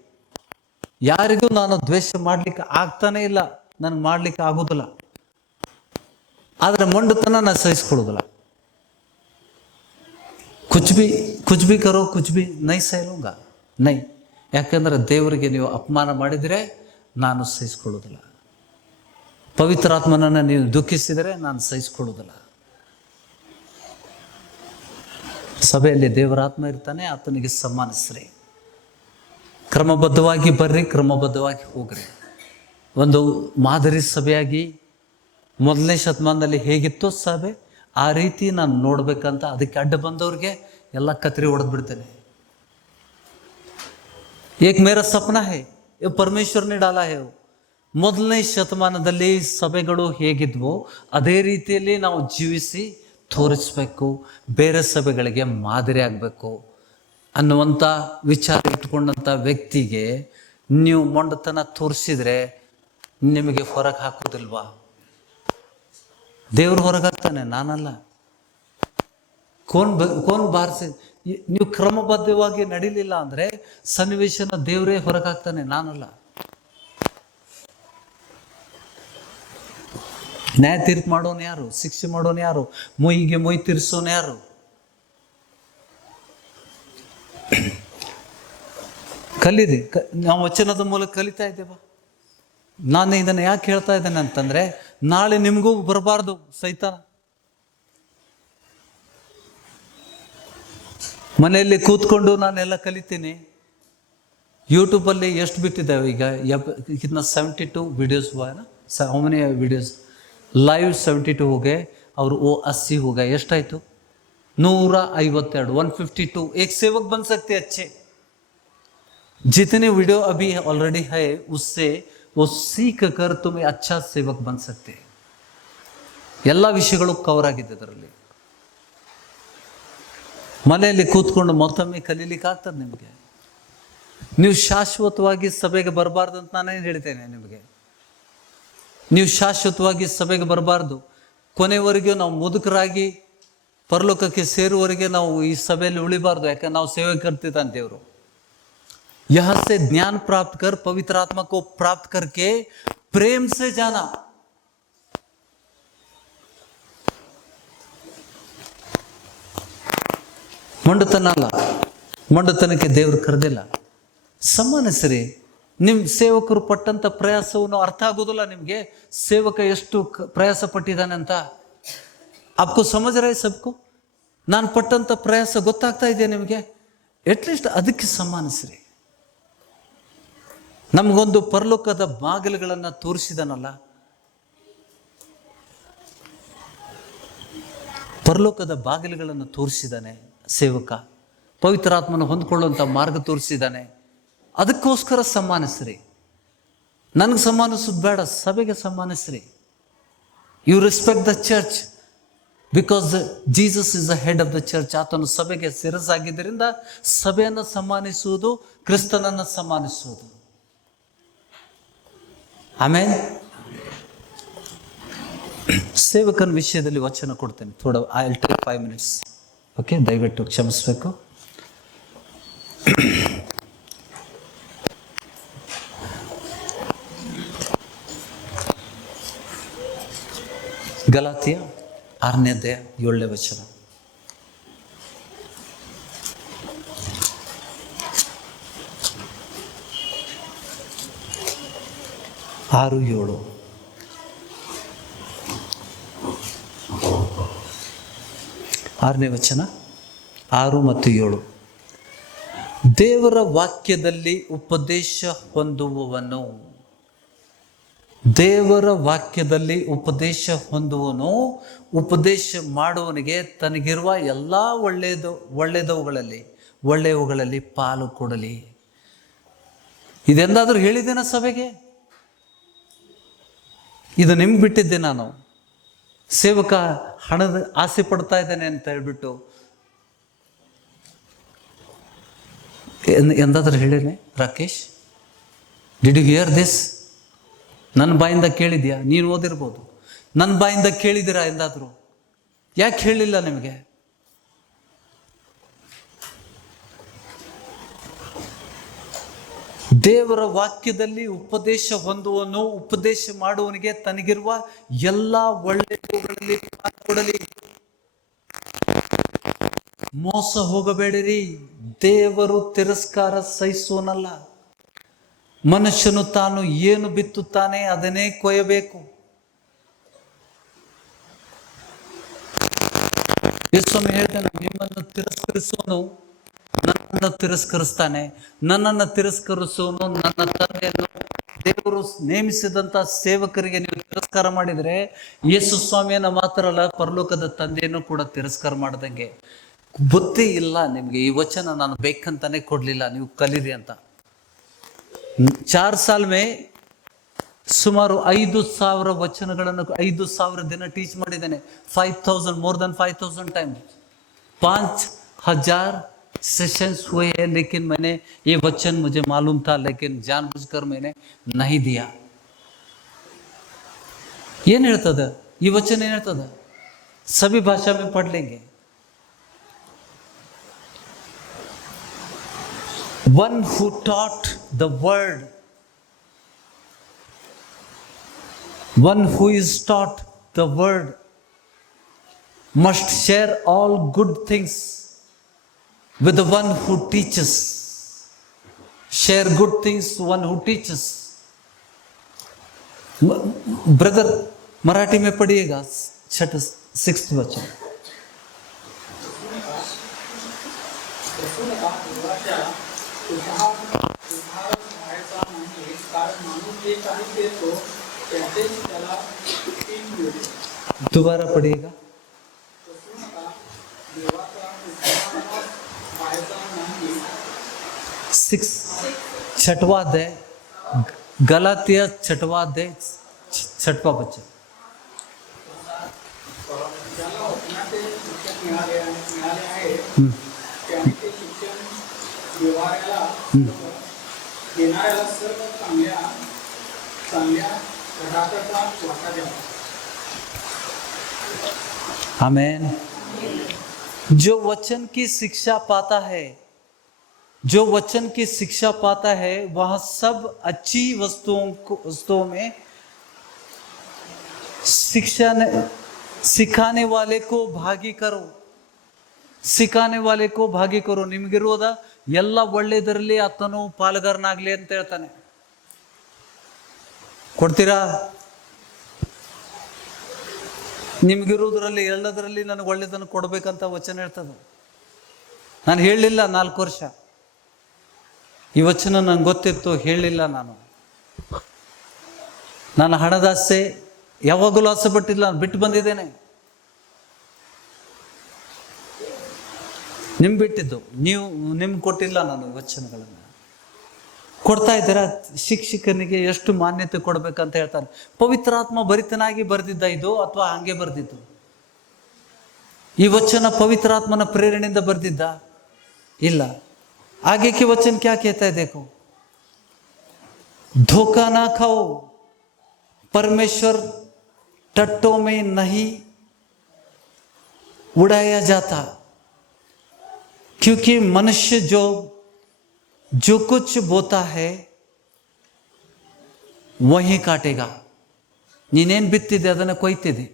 ಯಾರಿಗೂ ನಾನು ದ್ವೇಷ ಮಾಡ್ಲಿಕ್ಕೆ ಆಗ್ತಾನೆ ಇಲ್ಲ, ನನಗೆ ಮಾಡ್ಲಿಕ್ಕೆ ಆಗೋದಿಲ್ಲ. ಆದರೆ ಮೊಂಡುತನ ನಾನು ಸಹಿಸ್ಕೊಳ್ಳೋದಿಲ್ಲ. ಕುಚ್ ಬಿ ಕರೋ, ಕುಚ್ ಬಿ ನೈ ಸಹಿಲೂಂಗ ನೈ. ಯಾಕಂದ್ರೆ ದೇವರಿಗೆ ನೀವು ಅಪಮಾನ ಮಾಡಿದರೆ ನಾನು ಸಹಿಸ್ಕೊಳ್ಳೋದಿಲ್ಲ. ಪವಿತ್ರಾತ್ಮನನ್ನು ನೀವು ದುಃಖಿಸಿದರೆ ನಾನು ಸಹಿಸ್ಕೊಳ್ಳೋದಿಲ್ಲ. ಸಭೆಯಲ್ಲಿ ದೇವರಾತ್ಮ ಇರ್ತಾನೆ, ಆತನಿಗೆ ಸನ್ಮಾನಿಸ್ರಿ. ಕ್ರಮಬದ್ಧವಾಗಿ ಬರ್ರಿ, ಕ್ರಮಬದ್ಧವಾಗಿ ಹೋಗ್ರಿ. ಒಂದು ಮಾದರಿ ಸಭೆಯಾಗಿ ಮೊದಲನೇ ಶತಮಾನದಲ್ಲಿ ಹೇಗಿತ್ತು ಸಭೆ, ಆ ರೀತಿ ನಾನು ನೋಡ್ಬೇಕಂತ ಅದಕ್ಕೆ ಅಡ್ಡ ಬಂದವ್ರಿಗೆ ಎಲ್ಲ ಕತ್ರಿ ಹೊಡೆದು ಬಿಡ್ತೇನೆ. ಏಕ್ ಮೇರಾ ಸಪನಾ ಹೇ, ಪರಮೇಶ್ವರನೇ ಡಾಲಾ ಹೇ. ಮೊದಲನೇ ಶತಮಾನದಲ್ಲಿ ಸಭೆಗಳು ಹೇಗಿದ್ವೋ ಅದೇ ರೀತಿಯಲ್ಲಿ ನಾವು ಜೀವಿಸಿ ತೋರಿಸ್ಬೇಕು, ಬೇರೆ ಸಭೆಗಳಿಗೆ ಮಾದರಿ ಆಗಬೇಕು ಅನ್ನುವಂಥ ವಿಚಾರ ಇಟ್ಕೊಂಡಂಥ ವ್ಯಕ್ತಿಗೆ ನೀವು ಮೊಂಡತನ ತೋರಿಸಿದ್ರೆ ನಿಮಗೆ ಹೊರಗೆ ಹಾಕೋದಿಲ್ವಾ? ದೇವ್ರು ಹೊರಗಾಗ್ತಾನೆ, ನಾನಲ್ಲ. ಕೋನ್ ಬಾರಿಸಿ ನೀವು ಕ್ರಮಬದ್ಧವಾಗಿ ನಡೀಲಿಲ್ಲ ಅಂದರೆ ಸನ್ನಿವೇಶನ ದೇವರೇ ಹೊರಗಾಗ್ತಾನೆ, ನಾನಲ್ಲ. ನ್ಯಾಯ ತೀರ್ಪು ಮಾಡೋನು ಯಾರು? ಶಿಕ್ಷೆ ಮಾಡೋನು ಯಾರು? ಮೊಯ್ಯಿಗೆ ಮೊಯ್ ತೀರಿಸೋನು ಯಾರು? ಕಲೀರಿ. ನಾವು ವಚನದ ಮೂಲಕ ಕಲಿತಾ ಇದ್ದೇವ. ನಾನು ಇದನ್ನು ಯಾಕೆ ಹೇಳ್ತಾ ಇದ್ದೇನೆ ಅಂತಂದ್ರೆ, ನಾಳೆ ನಿಮಗೂ ಬರಬಾರ್ದು ಸೈತಾನ. ಮನೆಯಲ್ಲಿ ಕೂತ್ಕೊಂಡು ನಾನೆಲ್ಲ ಕಲಿತೀನಿ. ಯೂಟ್ಯೂಬಲ್ಲಿ ಎಷ್ಟು ಬಿಟ್ಟಿದ್ದಾವೆ ಈಗ? कितना 72 वीडियोस हुआ है ना? how many videos लाइव 72 हो गए और वो 80 हो गए. ಎಷ್ಟಾಯಿತು? 152, 152. एक सेवक बन सकते अच्छे. जितने वीडियो अभी ऑलरेडी है उससे वो सीख कर तुम्हें अच्छा सेवक बन सकते. ಎಲ್ಲ ವಿಷಯಗಳು ಕವರ್ ಆಗಿದೆ ಅದರಲ್ಲಿ. ಮನೆಯಲ್ಲಿ ಕೂತ್ಕೊಂಡು ಮತ್ತೊಮ್ಮೆ ಕಲೀಲಿಕ್ಕೆ ಆಗ್ತದೆ ನಿಮಗೆ. ನೀವು ಶಾಶ್ವತವಾಗಿ ಸಭೆಗೆ ಬರಬಾರ್ದು ಅಂತ ನಾನೇನು ಹೇಳ್ತೇನೆ ನಿಮಗೆ. ನೀವು ಶಾಶ್ವತವಾಗಿ ಸಭೆಗೆ ಬರಬಾರ್ದು. ಕೊನೆವರೆಗೂ ನಾವು ಮುದುಕರಾಗಿ ಪರಲೋಕಕ್ಕೆ ಸೇರುವವರೆಗೆ ನಾವು ಈ ಸಭೆಯಲ್ಲಿ ಉಳಿಬಾರ್ದು. ಯಾಕಂದ್ರೆ ನಾವು ಸೇವೆ ಕರ್ತಿದ್ದಾನೆ ದೇವರು. यहाँ से ज्ञान प्राप्त कर पवित्र आत्मा को प्राप्त करके प्रेम से जाना. ಮೊಂಡತನ ಅಲ್ಲ, ಮೊಂಡತನಕ್ಕೆ ದೇವರು ಕರೆದಿಲ್ಲ. ಸನ್ಮಾನಿಸ್ರಿ. ನಿಮ್ಮ ಸೇವಕರು ಪಟ್ಟಂತ ಪ್ರಯಾಸವನ್ನು ಅರ್ಥ ಆಗೋದಿಲ್ಲ ನಿಮಗೆ. ಸೇವಕ ಎಷ್ಟು ಪ್ರಯಾಸ ಪಟ್ಟಿದ್ದಾನೆ ಅಂತ आपको समझ रहे सबको? ನಾನು ಪಟ್ಟಂತ ಪ್ರಯಾಸ ಗೊತ್ತಾಗ್ತಾ ಇದೆಯಾ ನಿಮಗೆ? ಅಟ್ಲೀಸ್ಟ್ ಅದಕ್ಕೆ ಸನ್ಮಾನಿಸ್ರಿ. ನಮಗೊಂದು ಪರಲೋಕದ ಬಾಗಿಲುಗಳನ್ನು ತೋರಿಸಿದನಲ್ಲ, ಪರಲೋಕದ ಬಾಗಿಲುಗಳನ್ನು ತೋರಿಸಿದ್ದಾನೆ ಸೇವಕ. ಪವಿತ್ರಾತ್ಮನ ಹೊಂದ್ಕೊಳ್ಳುವಂಥ ಮಾರ್ಗ ತೋರಿಸಿದ್ದಾನೆ. ಅದಕ್ಕೋಸ್ಕರ ಸನ್ಮಾನಿಸ್ರಿ. ನನಗೆ ಸನ್ಮಾನಿಸೋದು ಬೇಡ, ಸಭೆಗೆ ಸನ್ಮಾನಿಸ್ರಿ. You respect the church because Jesus is the head of the church. ಆತನು ಸಭೆಗೆ ಶಿರಸ್ಸಾಗಿದ್ದರಿಂದ ಸಭೆಯನ್ನು ಸನ್ಮಾನಿಸುವುದು ಕ್ರಿಸ್ತನನ್ನು ಸನ್ಮಾನಿಸುವುದು. ಆಮೇಲೆ ಸೇವಕನ ವಿಷಯದಲ್ಲಿ ವಚನ ಕೊಡ್ತೇನೆ. ಥೋಡ I will take 5 minutes. Okay, ದಯವಿಟ್ಟು ಕ್ಷಮಿಸಬೇಕು. ಗಲಾತ್ಯ 6ನೇ ಅಧ್ಯಾಯ 7ನೇ ವಚನ. ಆರು 7. ಆರನೇ ವಚನ 6 ಮತ್ತು 7. ದೇವರ ವಾಕ್ಯದಲ್ಲಿ ಉಪದೇಶ ಹೊಂದುವವನು, ದೇವರ ವಾಕ್ಯದಲ್ಲಿ ಉಪದೇಶ ಹೊಂದುವನು ಉಪದೇಶ ಮಾಡುವವನಿಗೆ ತನಗಿರುವ ಎಲ್ಲ ಒಳ್ಳೆಯವುಗಳಲ್ಲಿ ಪಾಲು ಕೊಡಲಿ. ಇದೆಂದಾದರೂ ಹೇಳಿದ್ದೇನೆ ಸಭೆಗೆ? ಇದು ನಿಮ್ಗೆ ಬಿಟ್ಟಿದ್ದೆ. ನಾನು ಸೇವಕ ಹಣದ ಆಸೆ ಪಡ್ತಾ ಇದ್ದೇನೆ ಅಂತ ಹೇಳ್ಬಿಟ್ಟು ಎಂದಾದರೂ ಹೇಳಿನೆ? Rakesh, did you hear this? ನನ್ನ ಬಾಯಿಂದ ಕೇಳಿದ್ಯಾ? ನೀನು ಓದಿರ್ಬೋದು. ನನ್ನ ಬಾಯಿಂದ ಕೇಳಿದ್ದೀರಾ ಎಂದಾದರೂ? ಯಾಕೆ ಹೇಳಿಲ್ಲ ನಿಮಗೆ? ದೇವರ ವಾಕ್ಯದಲ್ಲಿ ಉಪದೇಶ ಹೊಂದುವನು ಉಪದೇಶ ಮಾಡುವವನಿಗೆ ತನಗಿರುವ ಎಲ್ಲ ಒಳ್ಳೆಯವುಗಳಲ್ಲಿ ಕೊಡಲಿ. ಮೋಸ ಹೋಗಬೇಡಿರಿ. ದೇವರು ತಿರಸ್ಕಾರ ಸಹಿಸುವನಲ್ಲ. ಮನುಷ್ಯನು ತಾನು ಏನು ಬಿತ್ತುತ್ತಾನೆ ಅದನ್ನೇ ಕೊಯ್ಯಬೇಕು. ಯೇಸುಸ್ವಾಮಿ ಹೇಳ್ತಾನೆ, ನಿಮ್ಮನ್ನು ತಿರಸ್ಕರಿಸುವನು ನನ್ನನ್ನು ತಿರಸ್ಕರಿಸ್ತಾನೆ, ನನ್ನನ್ನು ತಿರಸ್ಕರಿಸುವನು ನನ್ನ ತಂದೆಯನ್ನು. ದೇವರು ನೇಮಿಸಿದಂತ ಸೇವಕರಿಗೆ ನೀವು ತಿರಸ್ಕಾರ ಮಾಡಿದರೆ ಯೇಸುಸ್ವಾಮಿಯನ್ನ ಮಾತ್ರ ಅಲ್ಲ, ಪರಲೋಕದ ತಂದೆಯನ್ನು ಕೂಡ ತಿರಸ್ಕಾರ ಮಾಡ್ದಂಗೆ. ಬುದ್ಧಿ ಇಲ್ಲ ನಿಮ್ಗೆ. ಈ ವಚನ ನಾನು ಬೇಕಂತಾನೆ ಕೊಡ್ಲಿಲ್ಲ, ನೀವು ಕಲೀರಿ ಅಂತ. 4 साल में ಸುಮಾರು 5,000 ವಚನಗಳನ್ನು 5,000 ದಿನ ಟೀಚ್ ಮಾಡಿದ್ದೇನೆ. 5,000 मोर देन 5,000 टाइम 5,000 सेशंस हुए हैं. लेकिन मैंने ये वचन मुझे मालूम था, लेकिन जानबूझकर मैंने नहीं दिया. ಏನ್ ಹೇಳ್ತದ ಈ ವಚನ? ಏನ್ ಹೇಳ್ತದ? सभी भाषा में पढ़ लेंगे. One who taught the word, one who is taught the word must share all good things with the one who teaches. Share good things to one who teaches. Brother Marathi में पढ़िएगा 6th वचन. दोबारा पढ़िएगा. 6वां अध्याय, गलातिया 6वां अध्याय 6वां वचन. आमीन. जो वचन की शिक्षा पाता है, जो वचन की शिक्षा पाता है, वह सब अच्छी वस्तुओं में सिखाने वाले को भागी करो. ಸಿಕ್ಕಾನೆ ವಾಲೆ ಕೋ ಭಾಗಿ ಕರೋ. ನಿಮಗಿರೋದ ಎಲ್ಲ ಒಳ್ಳೆಯದರಲ್ಲಿ ಆತನು ಪಾಲುಗಾರನಾಗ್ಲಿ ಅಂತ ಹೇಳ್ತಾನೆ. ಕೊಡ್ತೀರಾ? ನಿಮ್ಗಿರೋದ್ರಲ್ಲಿ ಎಲ್ಲದರಲ್ಲಿ ನನಗೆ ಒಳ್ಳೇದನ್ನು ಕೊಡ್ಬೇಕಂತ ವಚನ ಹೇಳ್ತದೆ. ನಾನು ಹೇಳಲಿಲ್ಲ 4 ವರ್ಷ. ಈ ವಚನ ನಂಗೆ ಗೊತ್ತಿತ್ತು, ಹೇಳಲಿಲ್ಲ ನಾನು ಹಣದಾಸೆ ಯಾವಾಗಲೂ ಆಸೆ ಪಟ್ಟಿಲ್ಲ, ನಾನು ಬಿಟ್ಟು ಬಂದಿದ್ದೇನೆ. ನಿಮ್ಗೆ ಬಿಟ್ಟಿದ್ದು, ನಿಮ್ಗೆ ಕೊಟ್ಟಿಲ್ಲ. ನಾನು ವಚನಗಳನ್ನು ಕೊಡ್ತಾ ಇದ್ದೀರಾ? ಶಿಕ್ಷಕನಿಗೆ ಎಷ್ಟು ಮಾನ್ಯತೆ ಕೊಡ್ಬೇಕಂತ ಹೇಳ್ತಾನೆ. ಪವಿತ್ರಾತ್ಮ ಭರಿತನಾಗಿ ಬರೆದಿದ್ದ ಇದು ಅಥವಾ ಹಂಗೆ ಬರೆದಿದ್ದು? ಈ ವಚನ ಪವಿತ್ರಾತ್ಮನ ಪ್ರೇರಣೆಯಿಂದ ಬರೆದಿದ್ದ? ಇಲ್ಲ. आगे के वचन क्या कहता है देखो, धोखा ना खाओ, परमेश्वर टट्टों में नहीं उड़ाया जाता, क्योंकि मनुष्य जो कुछ बोता है वही काटेगा. ನೀನೇನು ಬಿತ್ತಿದೆ ಅದನ್ನು ಕೊಯ್ತಿದೆ.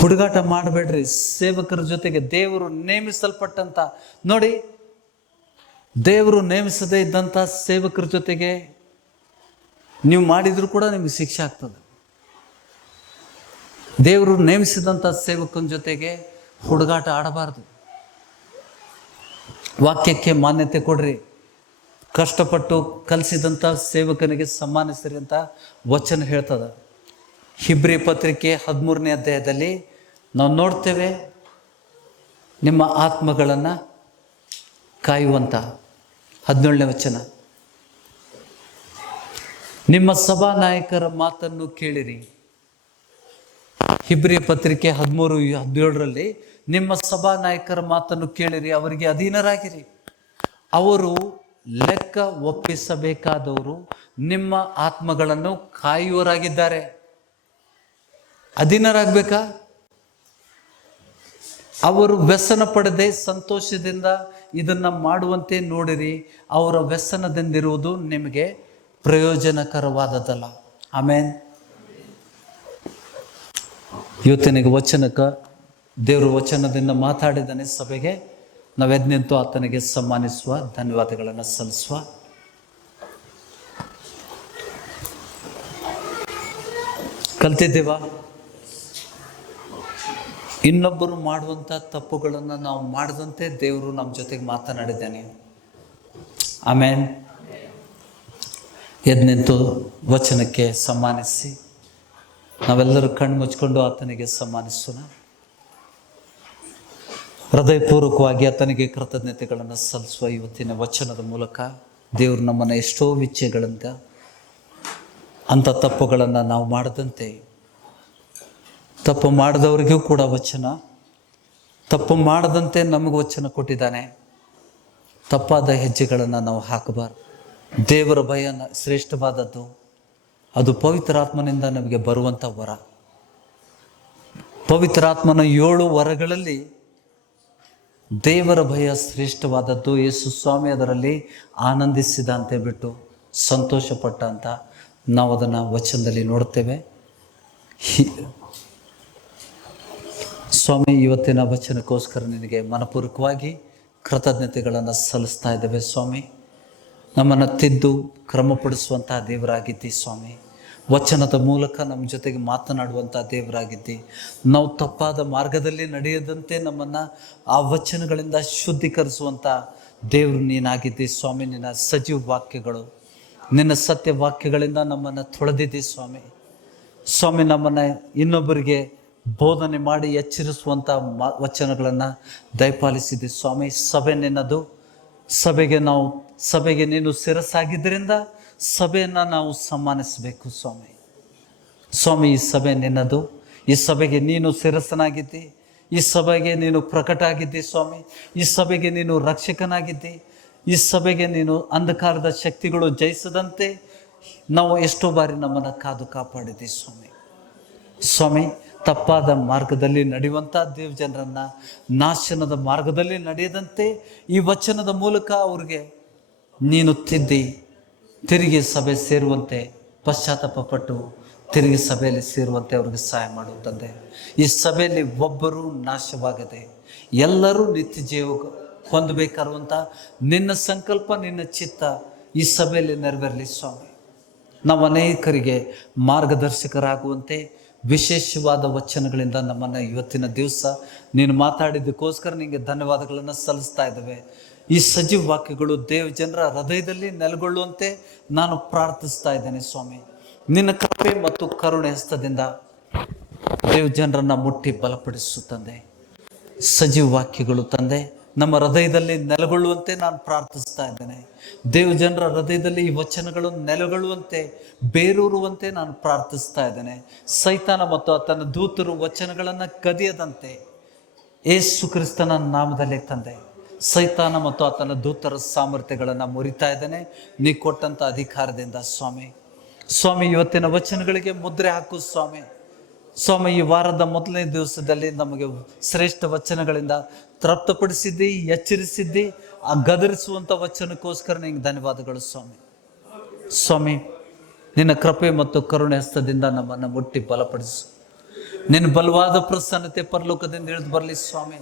ಹುಡುಗಾಟ ಮಾಡಬೇಡ್ರಿ ಸೇವಕರ ಜೊತೆಗೆ. ದೇವರು ನೇಮಿಸಲ್ಪಟ್ಟಂತ, ನೋಡಿ, ದೇವರು ನೇಮಿಸದೇ ಇದ್ದಂಥ ಸೇವಕರ ಜೊತೆಗೆ ನೀವು ಮಾಡಿದ್ರು ಕೂಡ ನಿಮಗೆ ಶಿಕ್ಷೆ ಆಗ್ತದೆ. ದೇವರು ನೇಮಿಸಿದಂಥ ಸೇವಕನ ಜೊತೆಗೆ ಹುಡುಗಾಟ ಆಡಬಾರ್ದು. ವಾಕ್ಯಕ್ಕೆ ಮಾನ್ಯತೆ ಕೊಡ್ರಿ, ಕಷ್ಟಪಟ್ಟು ಕಲಿಸಿದಂಥ ಸೇವಕನಿಗೆ ಸನ್ಮಾನಿಸ್ರಿ ಅಂತ ವಚನ ಹೇಳ್ತದ. ಹಿಬ್ರಿ ಪತ್ರಿಕೆ 13ನೇ ಅಧ್ಯಾಯದಲ್ಲಿ ನಾವು ನೋಡ್ತೇವೆ, ನಿಮ್ಮ ಆತ್ಮಗಳನ್ನು ಕಾಯುವಂಥ 17ನೇ ವಚನ, ನಿಮ್ಮ ಸಭಾ ನಾಯಕರ ಮಾತನ್ನು ಕೇಳಿರಿ. ಹಿಬ್ರಿ ಪತ್ರಿಕೆ 13:17 ನಿಮ್ಮ ಸಭಾ ನಾಯಕರ ಮಾತನ್ನು ಕೇಳಿರಿ, ಅವರಿಗೆ ಅಧೀನರಾಗಿರಿ. ಅವರು ಲೆಕ್ಕ ಒಪ್ಪಿಸಬೇಕಾದವರು, ನಿಮ್ಮ ಆತ್ಮಗಳನ್ನು ಕಾಯುವರಾಗಿದ್ದಾರೆ. ಅಧೀನರಾಗಬೇಕಾ? ಅವರು ವ್ಯಸನ ಪಡದೆ ಸಂತೋಷದಿಂದ ಇದನ್ನ ಮಾಡುವಂತೆ ನೋಡಿರಿ. ಅವರ ವ್ಯಸನದಿಂದಿರುವುದು ನಿಮಗೆ ಪ್ರಯೋಜನಕರವಾದದ್ದಲ್ಲ. ಆಮೇನ್. ಇವತ್ತಿನಿಗೆ ವಚನಕ್ಕೆ ದೇವರ ವಚನದಿಂದ ಮಾತಾಡಿದನೆ ಸಭೆಗೆ ನಾವೆದ್ದು ನಿಂತು ಆತನಿಗೆ ಸನ್ಮಾನಿಸುವ, ಧನ್ಯವಾದಗಳನ್ನು ಸಲ್ಲಿಸುವ. ಕಲ್ತಿದ್ದೇವಾ? ಇನ್ನೊಬ್ಬರು ಮಾಡುವಂಥ ತಪ್ಪುಗಳನ್ನು ನಾವು ಮಾಡದಂತೆ ದೇವರು ನಮ್ಮ ಜೊತೆಗೆ ಮಾತನಾಡಿದ್ದಾನೆ. ಆಮೇನ್. ಎದ್ದು ನಿಂತು ವಚನಕ್ಕೆ ಸನ್ಮಾನಿಸಿ ನಾವೆಲ್ಲರೂ ಕಣ್ಣು ಮುಚ್ಕೊಂಡು ಆತನಿಗೆ ಸನ್ಮಾನಿಸೋಣ. ಹೃದಯಪೂರ್ವಕವಾಗಿ ಆತನಿಗೆ ಕೃತಜ್ಞತೆಗಳನ್ನು ಸಲ್ಲಿಸುವ. ಇವತ್ತಿನ ವಚನದ ಮೂಲಕ ದೇವರು ನಮ್ಮನ್ನು ಎಷ್ಟೋ ವಿಷಯಗಳಿಂದ ಅಂಥ ತಪ್ಪುಗಳನ್ನು ನಾವು ಮಾಡದಂತೆ, ತಪ್ಪು ಮಾಡಿದವರಿಗೂ ಕೂಡ ವಚನ, ತಪ್ಪು ಮಾಡದಂತೆ ನಮಗೆ ವಚನ ಕೊಟ್ಟಿದ್ದಾನೆ. ತಪ್ಪಾದ ಹೆಜ್ಜೆಗಳನ್ನು ನಾವು ಹಾಕಬಾರ್ದು. ದೇವರ ಭಯ ಶ್ರೇಷ್ಠವಾದದ್ದು. ಅದು ಪವಿತ್ರಾತ್ಮನಿಂದ ನಮಗೆ ಬರುವಂಥ ವರ. ಪವಿತ್ರಾತ್ಮನ 7 ವರಗಳಲ್ಲಿ ದೇವರ ಭಯ ಶ್ರೇಷ್ಠವಾದದ್ದು. ಯೇಸು ಸ್ವಾಮಿ ಅದರಲ್ಲಿ ಆನಂದಿಸಿದ ಅಂತ ಬಿಟ್ಟು ಸಂತೋಷಪಟ್ಟ ಅಂತ ನಾವು ಅದನ್ನು ವಚನದಲ್ಲಿ ನೋಡ್ತೇವೆ. ಸ್ವಾಮಿ, ಇವತ್ತಿನ ವಚನಕ್ಕೋಸ್ಕರ ನಿನಗೆ ಮನಪೂರ್ವಕವಾಗಿ ಕೃತಜ್ಞತೆಗಳನ್ನು ಸಲ್ಲಿಸ್ತಾ ಇದ್ದೇವೆ. ಸ್ವಾಮಿ, ನಮ್ಮನ್ನು ತಿದ್ದು ಕ್ರಮಪಡಿಸುವಂತಹ ದೇವರಾಗಿದ್ದಿ. ಸ್ವಾಮಿ, ವಚನದ ಮೂಲಕ ನಮ್ಮ ಜೊತೆಗೆ ಮಾತನಾಡುವಂಥ ದೇವರಾಗಿದ್ದಿ. ನಾವು ತಪ್ಪಾದ ಮಾರ್ಗದಲ್ಲಿ ನಡೆಯದಂತೆ ನಮ್ಮನ್ನು ಆ ವಚನಗಳಿಂದ ಶುದ್ಧೀಕರಿಸುವಂಥ ದೇವರು ನೀನಾಗಿದ್ದಿ. ಸ್ವಾಮಿ, ನಿನ್ನ ಸಜೀವ ವಾಕ್ಯಗಳು, ನಿನ್ನ ಸತ್ಯ ವಾಕ್ಯಗಳಿಂದ ನಮ್ಮನ್ನು ತೊಳೆದಿದ್ದಿ. ಸ್ವಾಮಿ, ನಮ್ಮನ್ನು ಇನ್ನೊಬ್ಬರಿಗೆ ಬೋಧನೆ ಮಾಡಿ ಎಚ್ಚರಿಸುವಂಥ ವಚನಗಳನ್ನು ದಯಪಾಲಿಸಿದ್ದಿ. ಸ್ವಾಮಿ, ಸಭೆ ನಿನ್ನದು. ಸಭೆಗೆ ನೀನು ಶಿರಸ್ಸಾಗಿದ್ದರಿಂದ ಸಭೆಯನ್ನು ನಾವು ಸನ್ಮಾನಿಸಬೇಕು. ಸ್ವಾಮಿ, ಈ ಸಭೆ ನಿನ್ನದು. ಈ ಸಭೆಗೆ ನೀನು ಶಿರಸ್ಸನಾಗಿದ್ದಿ. ಈ ಸಭೆಗೆ ನೀನು ಪ್ರಕಟ ಆಗಿದ್ದಿ. ಸ್ವಾಮಿ, ಈ ಸಭೆಗೆ ನೀನು ರಕ್ಷಕನಾಗಿದ್ದಿ. ಈ ಸಭೆಗೆ ನೀನು ಅಂಧಕಾರದ ಶಕ್ತಿಗಳು ಜಯಿಸದಂತೆ ನಾವು ಎಷ್ಟೋ ಬಾರಿ ನಮ್ಮನ್ನು ಕಾದು ಕಾಪಾಡಿದ್ದಿ. ಸ್ವಾಮಿ, ತಪ್ಪಾದ ಮಾರ್ಗದಲ್ಲಿ ನಡೆಯುವಂಥ ದೇವ ಜನರನ್ನು ನಾಶನದ ಮಾರ್ಗದಲ್ಲಿ ನಡೆಯದಂತೆ ಈ ವಚನದ ಮೂಲಕ ಅವ್ರಿಗೆ ನೀನು ತಿದ್ದಿ ತಿರುಗಿ ಸಭೆ ಸೇರುವಂತೆ, ಪಶ್ಚಾತ್ತಾಪಪಟ್ಟು ತಿರುಗಿ ಸಭೆಯಲ್ಲಿ ಸೇರುವಂತೆ ಅವ್ರಿಗೆ ಸಹಾಯ ಮಾಡು ತಂದೆ. ಈ ಸಭೆಯಲ್ಲಿ ಒಬ್ಬರೂ ನಾಶವಾಗದೆ ಎಲ್ಲರೂ ನಿತ್ಯ ಜೀವ ಹೊಂದಬೇಕಾರುವಂಥ ನಿನ್ನ ಸಂಕಲ್ಪ, ನಿನ್ನ ಚಿತ್ತ ಈ ಸಭೆಯಲ್ಲಿ ನೆರವೇರಲಿ. ಸ್ವಾಮಿ, ನಾವು ಅನೇಕರಿಗೆ ಮಾರ್ಗದರ್ಶಕರಾಗುವಂತೆ ವಿಶೇಷವಾದ ವಚನಗಳಿಂದ ನಮ್ಮನ್ನು ಇವತ್ತಿನ ದಿವಸ ನೀನು ಮಾತಾಡಿದ್ದಕ್ಕೋಸ್ಕರ ನಿನಗೆ ಧನ್ಯವಾದಗಳನ್ನು ಸಲ್ಲಿಸ್ತಾ ಇದ್ದೇವೆ. ಈ ಸಜೀವ ವಾಕ್ಯಗಳು ದೇವ ಜನರ ಹೃದಯದಲ್ಲಿ ನೆಲೆಗೊಳ್ಳುವಂತೆ ನಾನು ಪ್ರಾರ್ಥಿಸ್ತಾ ಇದ್ದೇನೆ. ಸ್ವಾಮಿ, ನಿನ್ನ ಕೃಪೆ ಮತ್ತು ಕರುಣೆ ಹಸ್ತದಿಂದ ದೇವ ಜನರನ್ನು ಮುಟ್ಟಿ ಬಲಪಡಿಸು ತಂದೆ. ಸಜೀವ ವಾಕ್ಯಗಳು ತಂದೆ ನಮ್ಮ ಹೃದಯದಲ್ಲಿ ನೆಲೆಗೊಳ್ಳುವಂತೆ ನಾನು ಪ್ರಾರ್ಥಿಸ್ತಾ ಇದ್ದೇನೆ. ದೇವ ಜನರ ಹೃದಯದಲ್ಲಿ ಈ ವಚನಗಳು ನೆಲೆಗೊಳ್ಳುವಂತೆ, ಬೇರೂರುವಂತೆ ನಾನು ಪ್ರಾರ್ಥಿಸ್ತಾ ಇದ್ದೇನೆ. ಸೈತಾನ ಮತ್ತು ಆತನ ದೂತರು ವಚನಗಳನ್ನು ಕದಿಯದಂತೆ ಯೇಸು ಕ್ರಿಸ್ತನ ನಾಮದಲ್ಲೇ ತಂದೆ ಸೈತಾನ ಮತ್ತು ಆತನ ದೂತರ ಸಾಮರ್ಥ್ಯಗಳನ್ನು ಮುರಿತಾ ಇದ್ದೇನೆ ನೀ ಕೊಟ್ಟಂಥ ಅಧಿಕಾರದಿಂದ. ಸ್ವಾಮಿ, ಇವತ್ತಿನ ವಚನಗಳಿಗೆ ಮುದ್ರೆ ಹಾಕು. ಸ್ವಾಮಿ, ಈ ವಾರದ ಮೊದಲನೇ ದಿವಸದಲ್ಲಿ ನಮಗೆ ಶ್ರೇಷ್ಠ ವಚನಗಳಿಂದ ತೃಪ್ತಪಡಿಸಿದ್ದಿ, ಎಚ್ಚರಿಸಿದ್ದಿ. ಆ ಗದರಿಸುವಂಥ ವಚನಕ್ಕೋಸ್ಕರ ನಿನಗೆ ಧನ್ಯವಾದಗಳು. ಸ್ವಾಮಿ, ನಿನ್ನ ಕೃಪೆ ಮತ್ತು ಕರುಣೆ ಹಸ್ತದಿಂದ ನಮ್ಮನ್ನು ಮುಟ್ಟಿ ಬಲಪಡಿಸು. ನಿನ್ನ ಬಲವಾದ ಪ್ರಸನ್ನತೆ ಪರಲೋಕದಿಂದ ಇಳಿದು ಬರಲಿ. ಸ್ವಾಮಿ,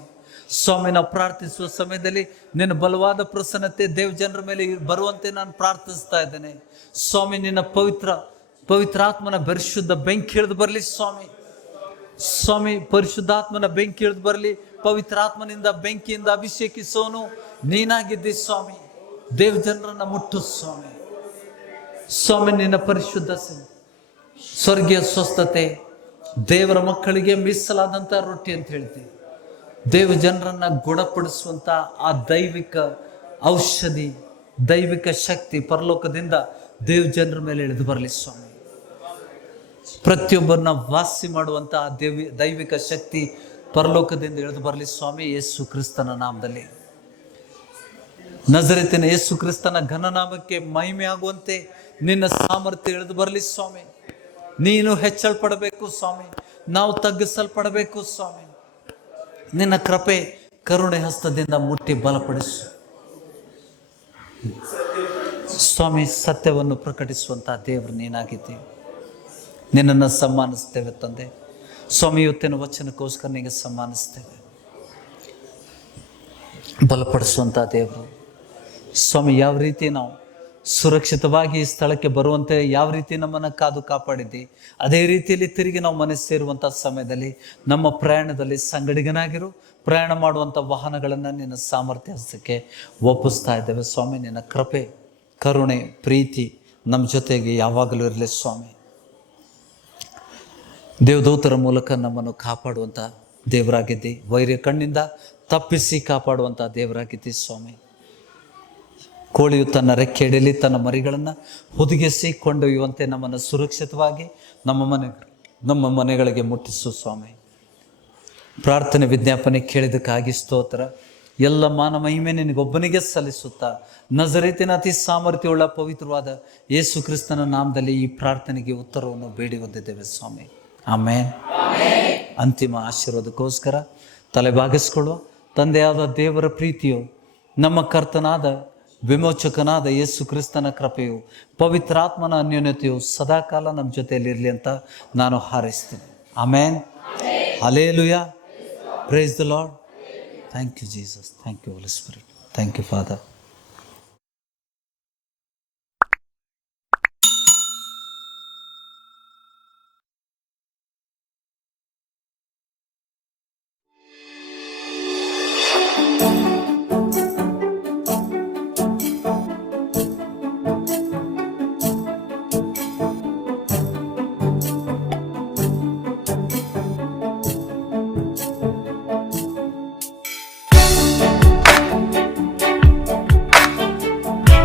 ನಾವು ಪ್ರಾರ್ಥಿಸುವ ಸಮಯದಲ್ಲಿ ನಿನ್ನ ಬಲವಾದ ಪ್ರಸನ್ನತೆ ದೇವ ಜನರ ಮೇಲೆ ಬರುವಂತೆ ನಾನು ಪ್ರಾರ್ಥಿಸ್ತಾ ಇದ್ದೇನೆ. ಸ್ವಾಮಿ, ನಿನ್ನ ಪವಿತ್ರಾತ್ಮನ ಪರಿಶುದ್ಧ ಬೆಂಕಿ ಇಳಿದು ಬರಲಿ. ಸ್ವಾಮಿ, ಪರಿಶುದ್ಧಾತ್ಮನ ಬೆಂಕಿ ಇಳಿದು ಬರಲಿ. ಪವಿತ್ರಾತ್ಮನಿಂದ ಬೆಂಕಿಯಿಂದ ಅಭಿಷೇಕಿಸೋನು ನೀನಾಗಿದ್ದಿ ಸ್ವಾಮಿ. ದೇವ ಜನರನ್ನ ಮುಟ್ಟು ಸ್ವಾಮಿ. ಸ್ವಾಮಿ, ನಿನ್ನ ಪರಿಶುದ್ಧ ಸ್ವರ್ಗೀಯ ಸ್ವಸ್ಥತೆ ದೇವರ ಮಕ್ಕಳಿಗೆ ಮೀಸಲಾದಂಥ ರೊಟ್ಟಿ ಅಂತ ಹೇಳ್ತೀವಿ. ದೇವ ಜನರನ್ನ ಗುಣಪಡಿಸುವಂತ ಆ ದೈವಿಕ ಔಷಧಿ, ದೈವಿಕ ಶಕ್ತಿ ಪರಲೋಕದಿಂದ ದೇವ ಜನರ ಮೇಲೆ ಇಳಿದು ಬರಲಿ ಸ್ವಾಮಿ. ಪ್ರತಿಯೊಬ್ಬರನ್ನ ವಾಸಿ ಮಾಡುವಂತ ದೈವಿಕ ಶಕ್ತಿ ಪರಲೋಕದಿಂದ ಇಳಿದು ಬರಲಿ ಸ್ವಾಮಿ. ಯೇಸು ಕ್ರಿಸ್ತನ ನಾಮದಲ್ಲಿ, ನಜರೇತಿನ ಯೇಸು ಕ್ರಿಸ್ತನ ಘನನಾಮಕ್ಕೆ ಮಹಿಮೆ ಆಗುವಂತೆ ನಿನ್ನ ಸಾಮರ್ಥ್ಯ ಇಳಿದು ಬರಲಿ ಸ್ವಾಮಿ. ನೀನು ಹೆಚ್ಚಲ್ಪಡಬೇಕು ಸ್ವಾಮಿ, ನಾವು ತಗ್ಗಿಸಲ್ಪಡಬೇಕು ಸ್ವಾಮಿ. ನಿನ್ನ ಕೃಪೆ ಕರುಣೆ ಹಸ್ತದಿಂದ ಮುಟ್ಟಿ ಬಲಪಡಿಸು ಸ್ವಾಮಿ. ಸತ್ಯವನ್ನು ಪ್ರಕಟಿಸುವಂತಹ ದೇವರು ನೀನಾಗಿದ್ದೀವಿ. ನಿನ್ನನ್ನು ಸನ್ಮಾನಿಸ್ತೇವೆ ತಂದೆ ಸ್ವಾಮಿ. ಇವತ್ತಿನ ವಚನಕ್ಕೋಸ್ಕರ ನಿನಗೆ ಸನ್ಮಾನಿಸ್ತೇವೆ. ಬಲಪಡಿಸುವಂಥ ದೇವರು ಸ್ವಾಮಿ. ಯಾವ ರೀತಿ ನಾವು ಸುರಕ್ಷಿತವಾಗಿ ಈ ಸ್ಥಳಕ್ಕೆ ಬರುವಂತೆ ಯಾವ ರೀತಿ ನಮ್ಮನ್ನು ಕಾದು ಕಾಪಾಡಿದ್ದಿ, ಅದೇ ರೀತಿಯಲ್ಲಿ ತಿರುಗಿ ನಾವು ಮನೆ ಸೇರುವಂಥ ಸಮಯದಲ್ಲಿ ನಮ್ಮ ಪ್ರಯಾಣದಲ್ಲಿ ಸಂಗಡಿಗನಾಗಿರು. ಪ್ರಯಾಣ ಮಾಡುವಂಥ ವಾಹನಗಳನ್ನು ನಿನ್ನ ಸಾಮರ್ಥ್ಯ ಹಸ್ತಕ್ಕೆ ಒಪ್ಪಿಸ್ತಾ ಇದ್ದೇವೆ ಸ್ವಾಮಿ. ನಿನ್ನ ಕೃಪೆ ಕರುಣೆ ಪ್ರೀತಿ ನಮ್ಮ ಜೊತೆಗೆ ಯಾವಾಗಲೂ ಇರಲಿ ಸ್ವಾಮಿ. ದೇವದೂತರ ಮೂಲಕ ನಮ್ಮನ್ನು ಕಾಪಾಡುವಂಥ ದೇವರಾಗಿದ್ದಿ. ವೈರ್ಯ ಕಣ್ಣಿಂದ ತಪ್ಪಿಸಿ ಕಾಪಾಡುವಂಥ ದೇವರಾಗಿದ್ದಿ ಸ್ವಾಮಿ. ಕೋಳಿಯು ತನ್ನ ರೆಕ್ಕೆಡೆಯಲ್ಲಿ ತನ್ನ ಮರಿಗಳನ್ನು ಹುದುಗಿಸಿ ಕೊಂಡೊಯ್ಯುವಂತೆ ನಮ್ಮನ್ನು ಸುರಕ್ಷಿತವಾಗಿ ನಮ್ಮ ಮನೆಗಳಿಗೆ ಮುಟ್ಟಿಸು ಸ್ವಾಮಿ. ಪ್ರಾರ್ಥನೆ ವಿಜ್ಞಾಪನೆ ಕೇಳಿದಕ್ಕಾಗಿ ಸ್ತೋತ್ರ. ಎಲ್ಲ ಮಾನ ಮಹಿಮೆ ನಿನಗೊಬ್ಬನಿಗೆ ಸಲ್ಲಿಸುತ್ತಾ ನಜರೇತಿನ ಅತಿ ಸಾಮರ್ಥ್ಯವುಳ್ಳ ಪವಿತ್ರವಾದ ಯೇಸು ಕ್ರಿಸ್ತನ ನಾಮದಲ್ಲಿ ಈ ಪ್ರಾರ್ಥನೆಗೆ ಉತ್ತರವನ್ನು ಬೇಡಿ ಹೊಂದಿದ್ದೇವೆ ಸ್ವಾಮಿ. ಆಮೇನ್. ಅಂತಿಮ ಆಶೀರ್ವಾದಕ್ಕೋಸ್ಕರ ತಲೆ ಬಾಗಿಸ್ಕೊಳ್ಳುವ. ತಂದೆಯಾದ ದೇವರ ಪ್ರೀತಿಯು, ನಮ್ಮ ಕರ್ತನಾದ ವಿಮೋಚಕನಾದ ಯೇಸು ಕ್ರಿಸ್ತನ ಕೃಪೆಯು, ಪವಿತ್ರಾತ್ಮನ ಅನ್ಯೋನ್ಯತೆಯು ಸದಾಕಾಲ ನಮ್ಮ ಜೊತೆಯಲ್ಲಿರಲಿ ಅಂತ ನಾನು ಹಾರೈಸ್ತೇನೆ. Amen. Hallelujah. Praise the Lord. Thank you Jesus. Thank you Holy Spirit. Thank you father.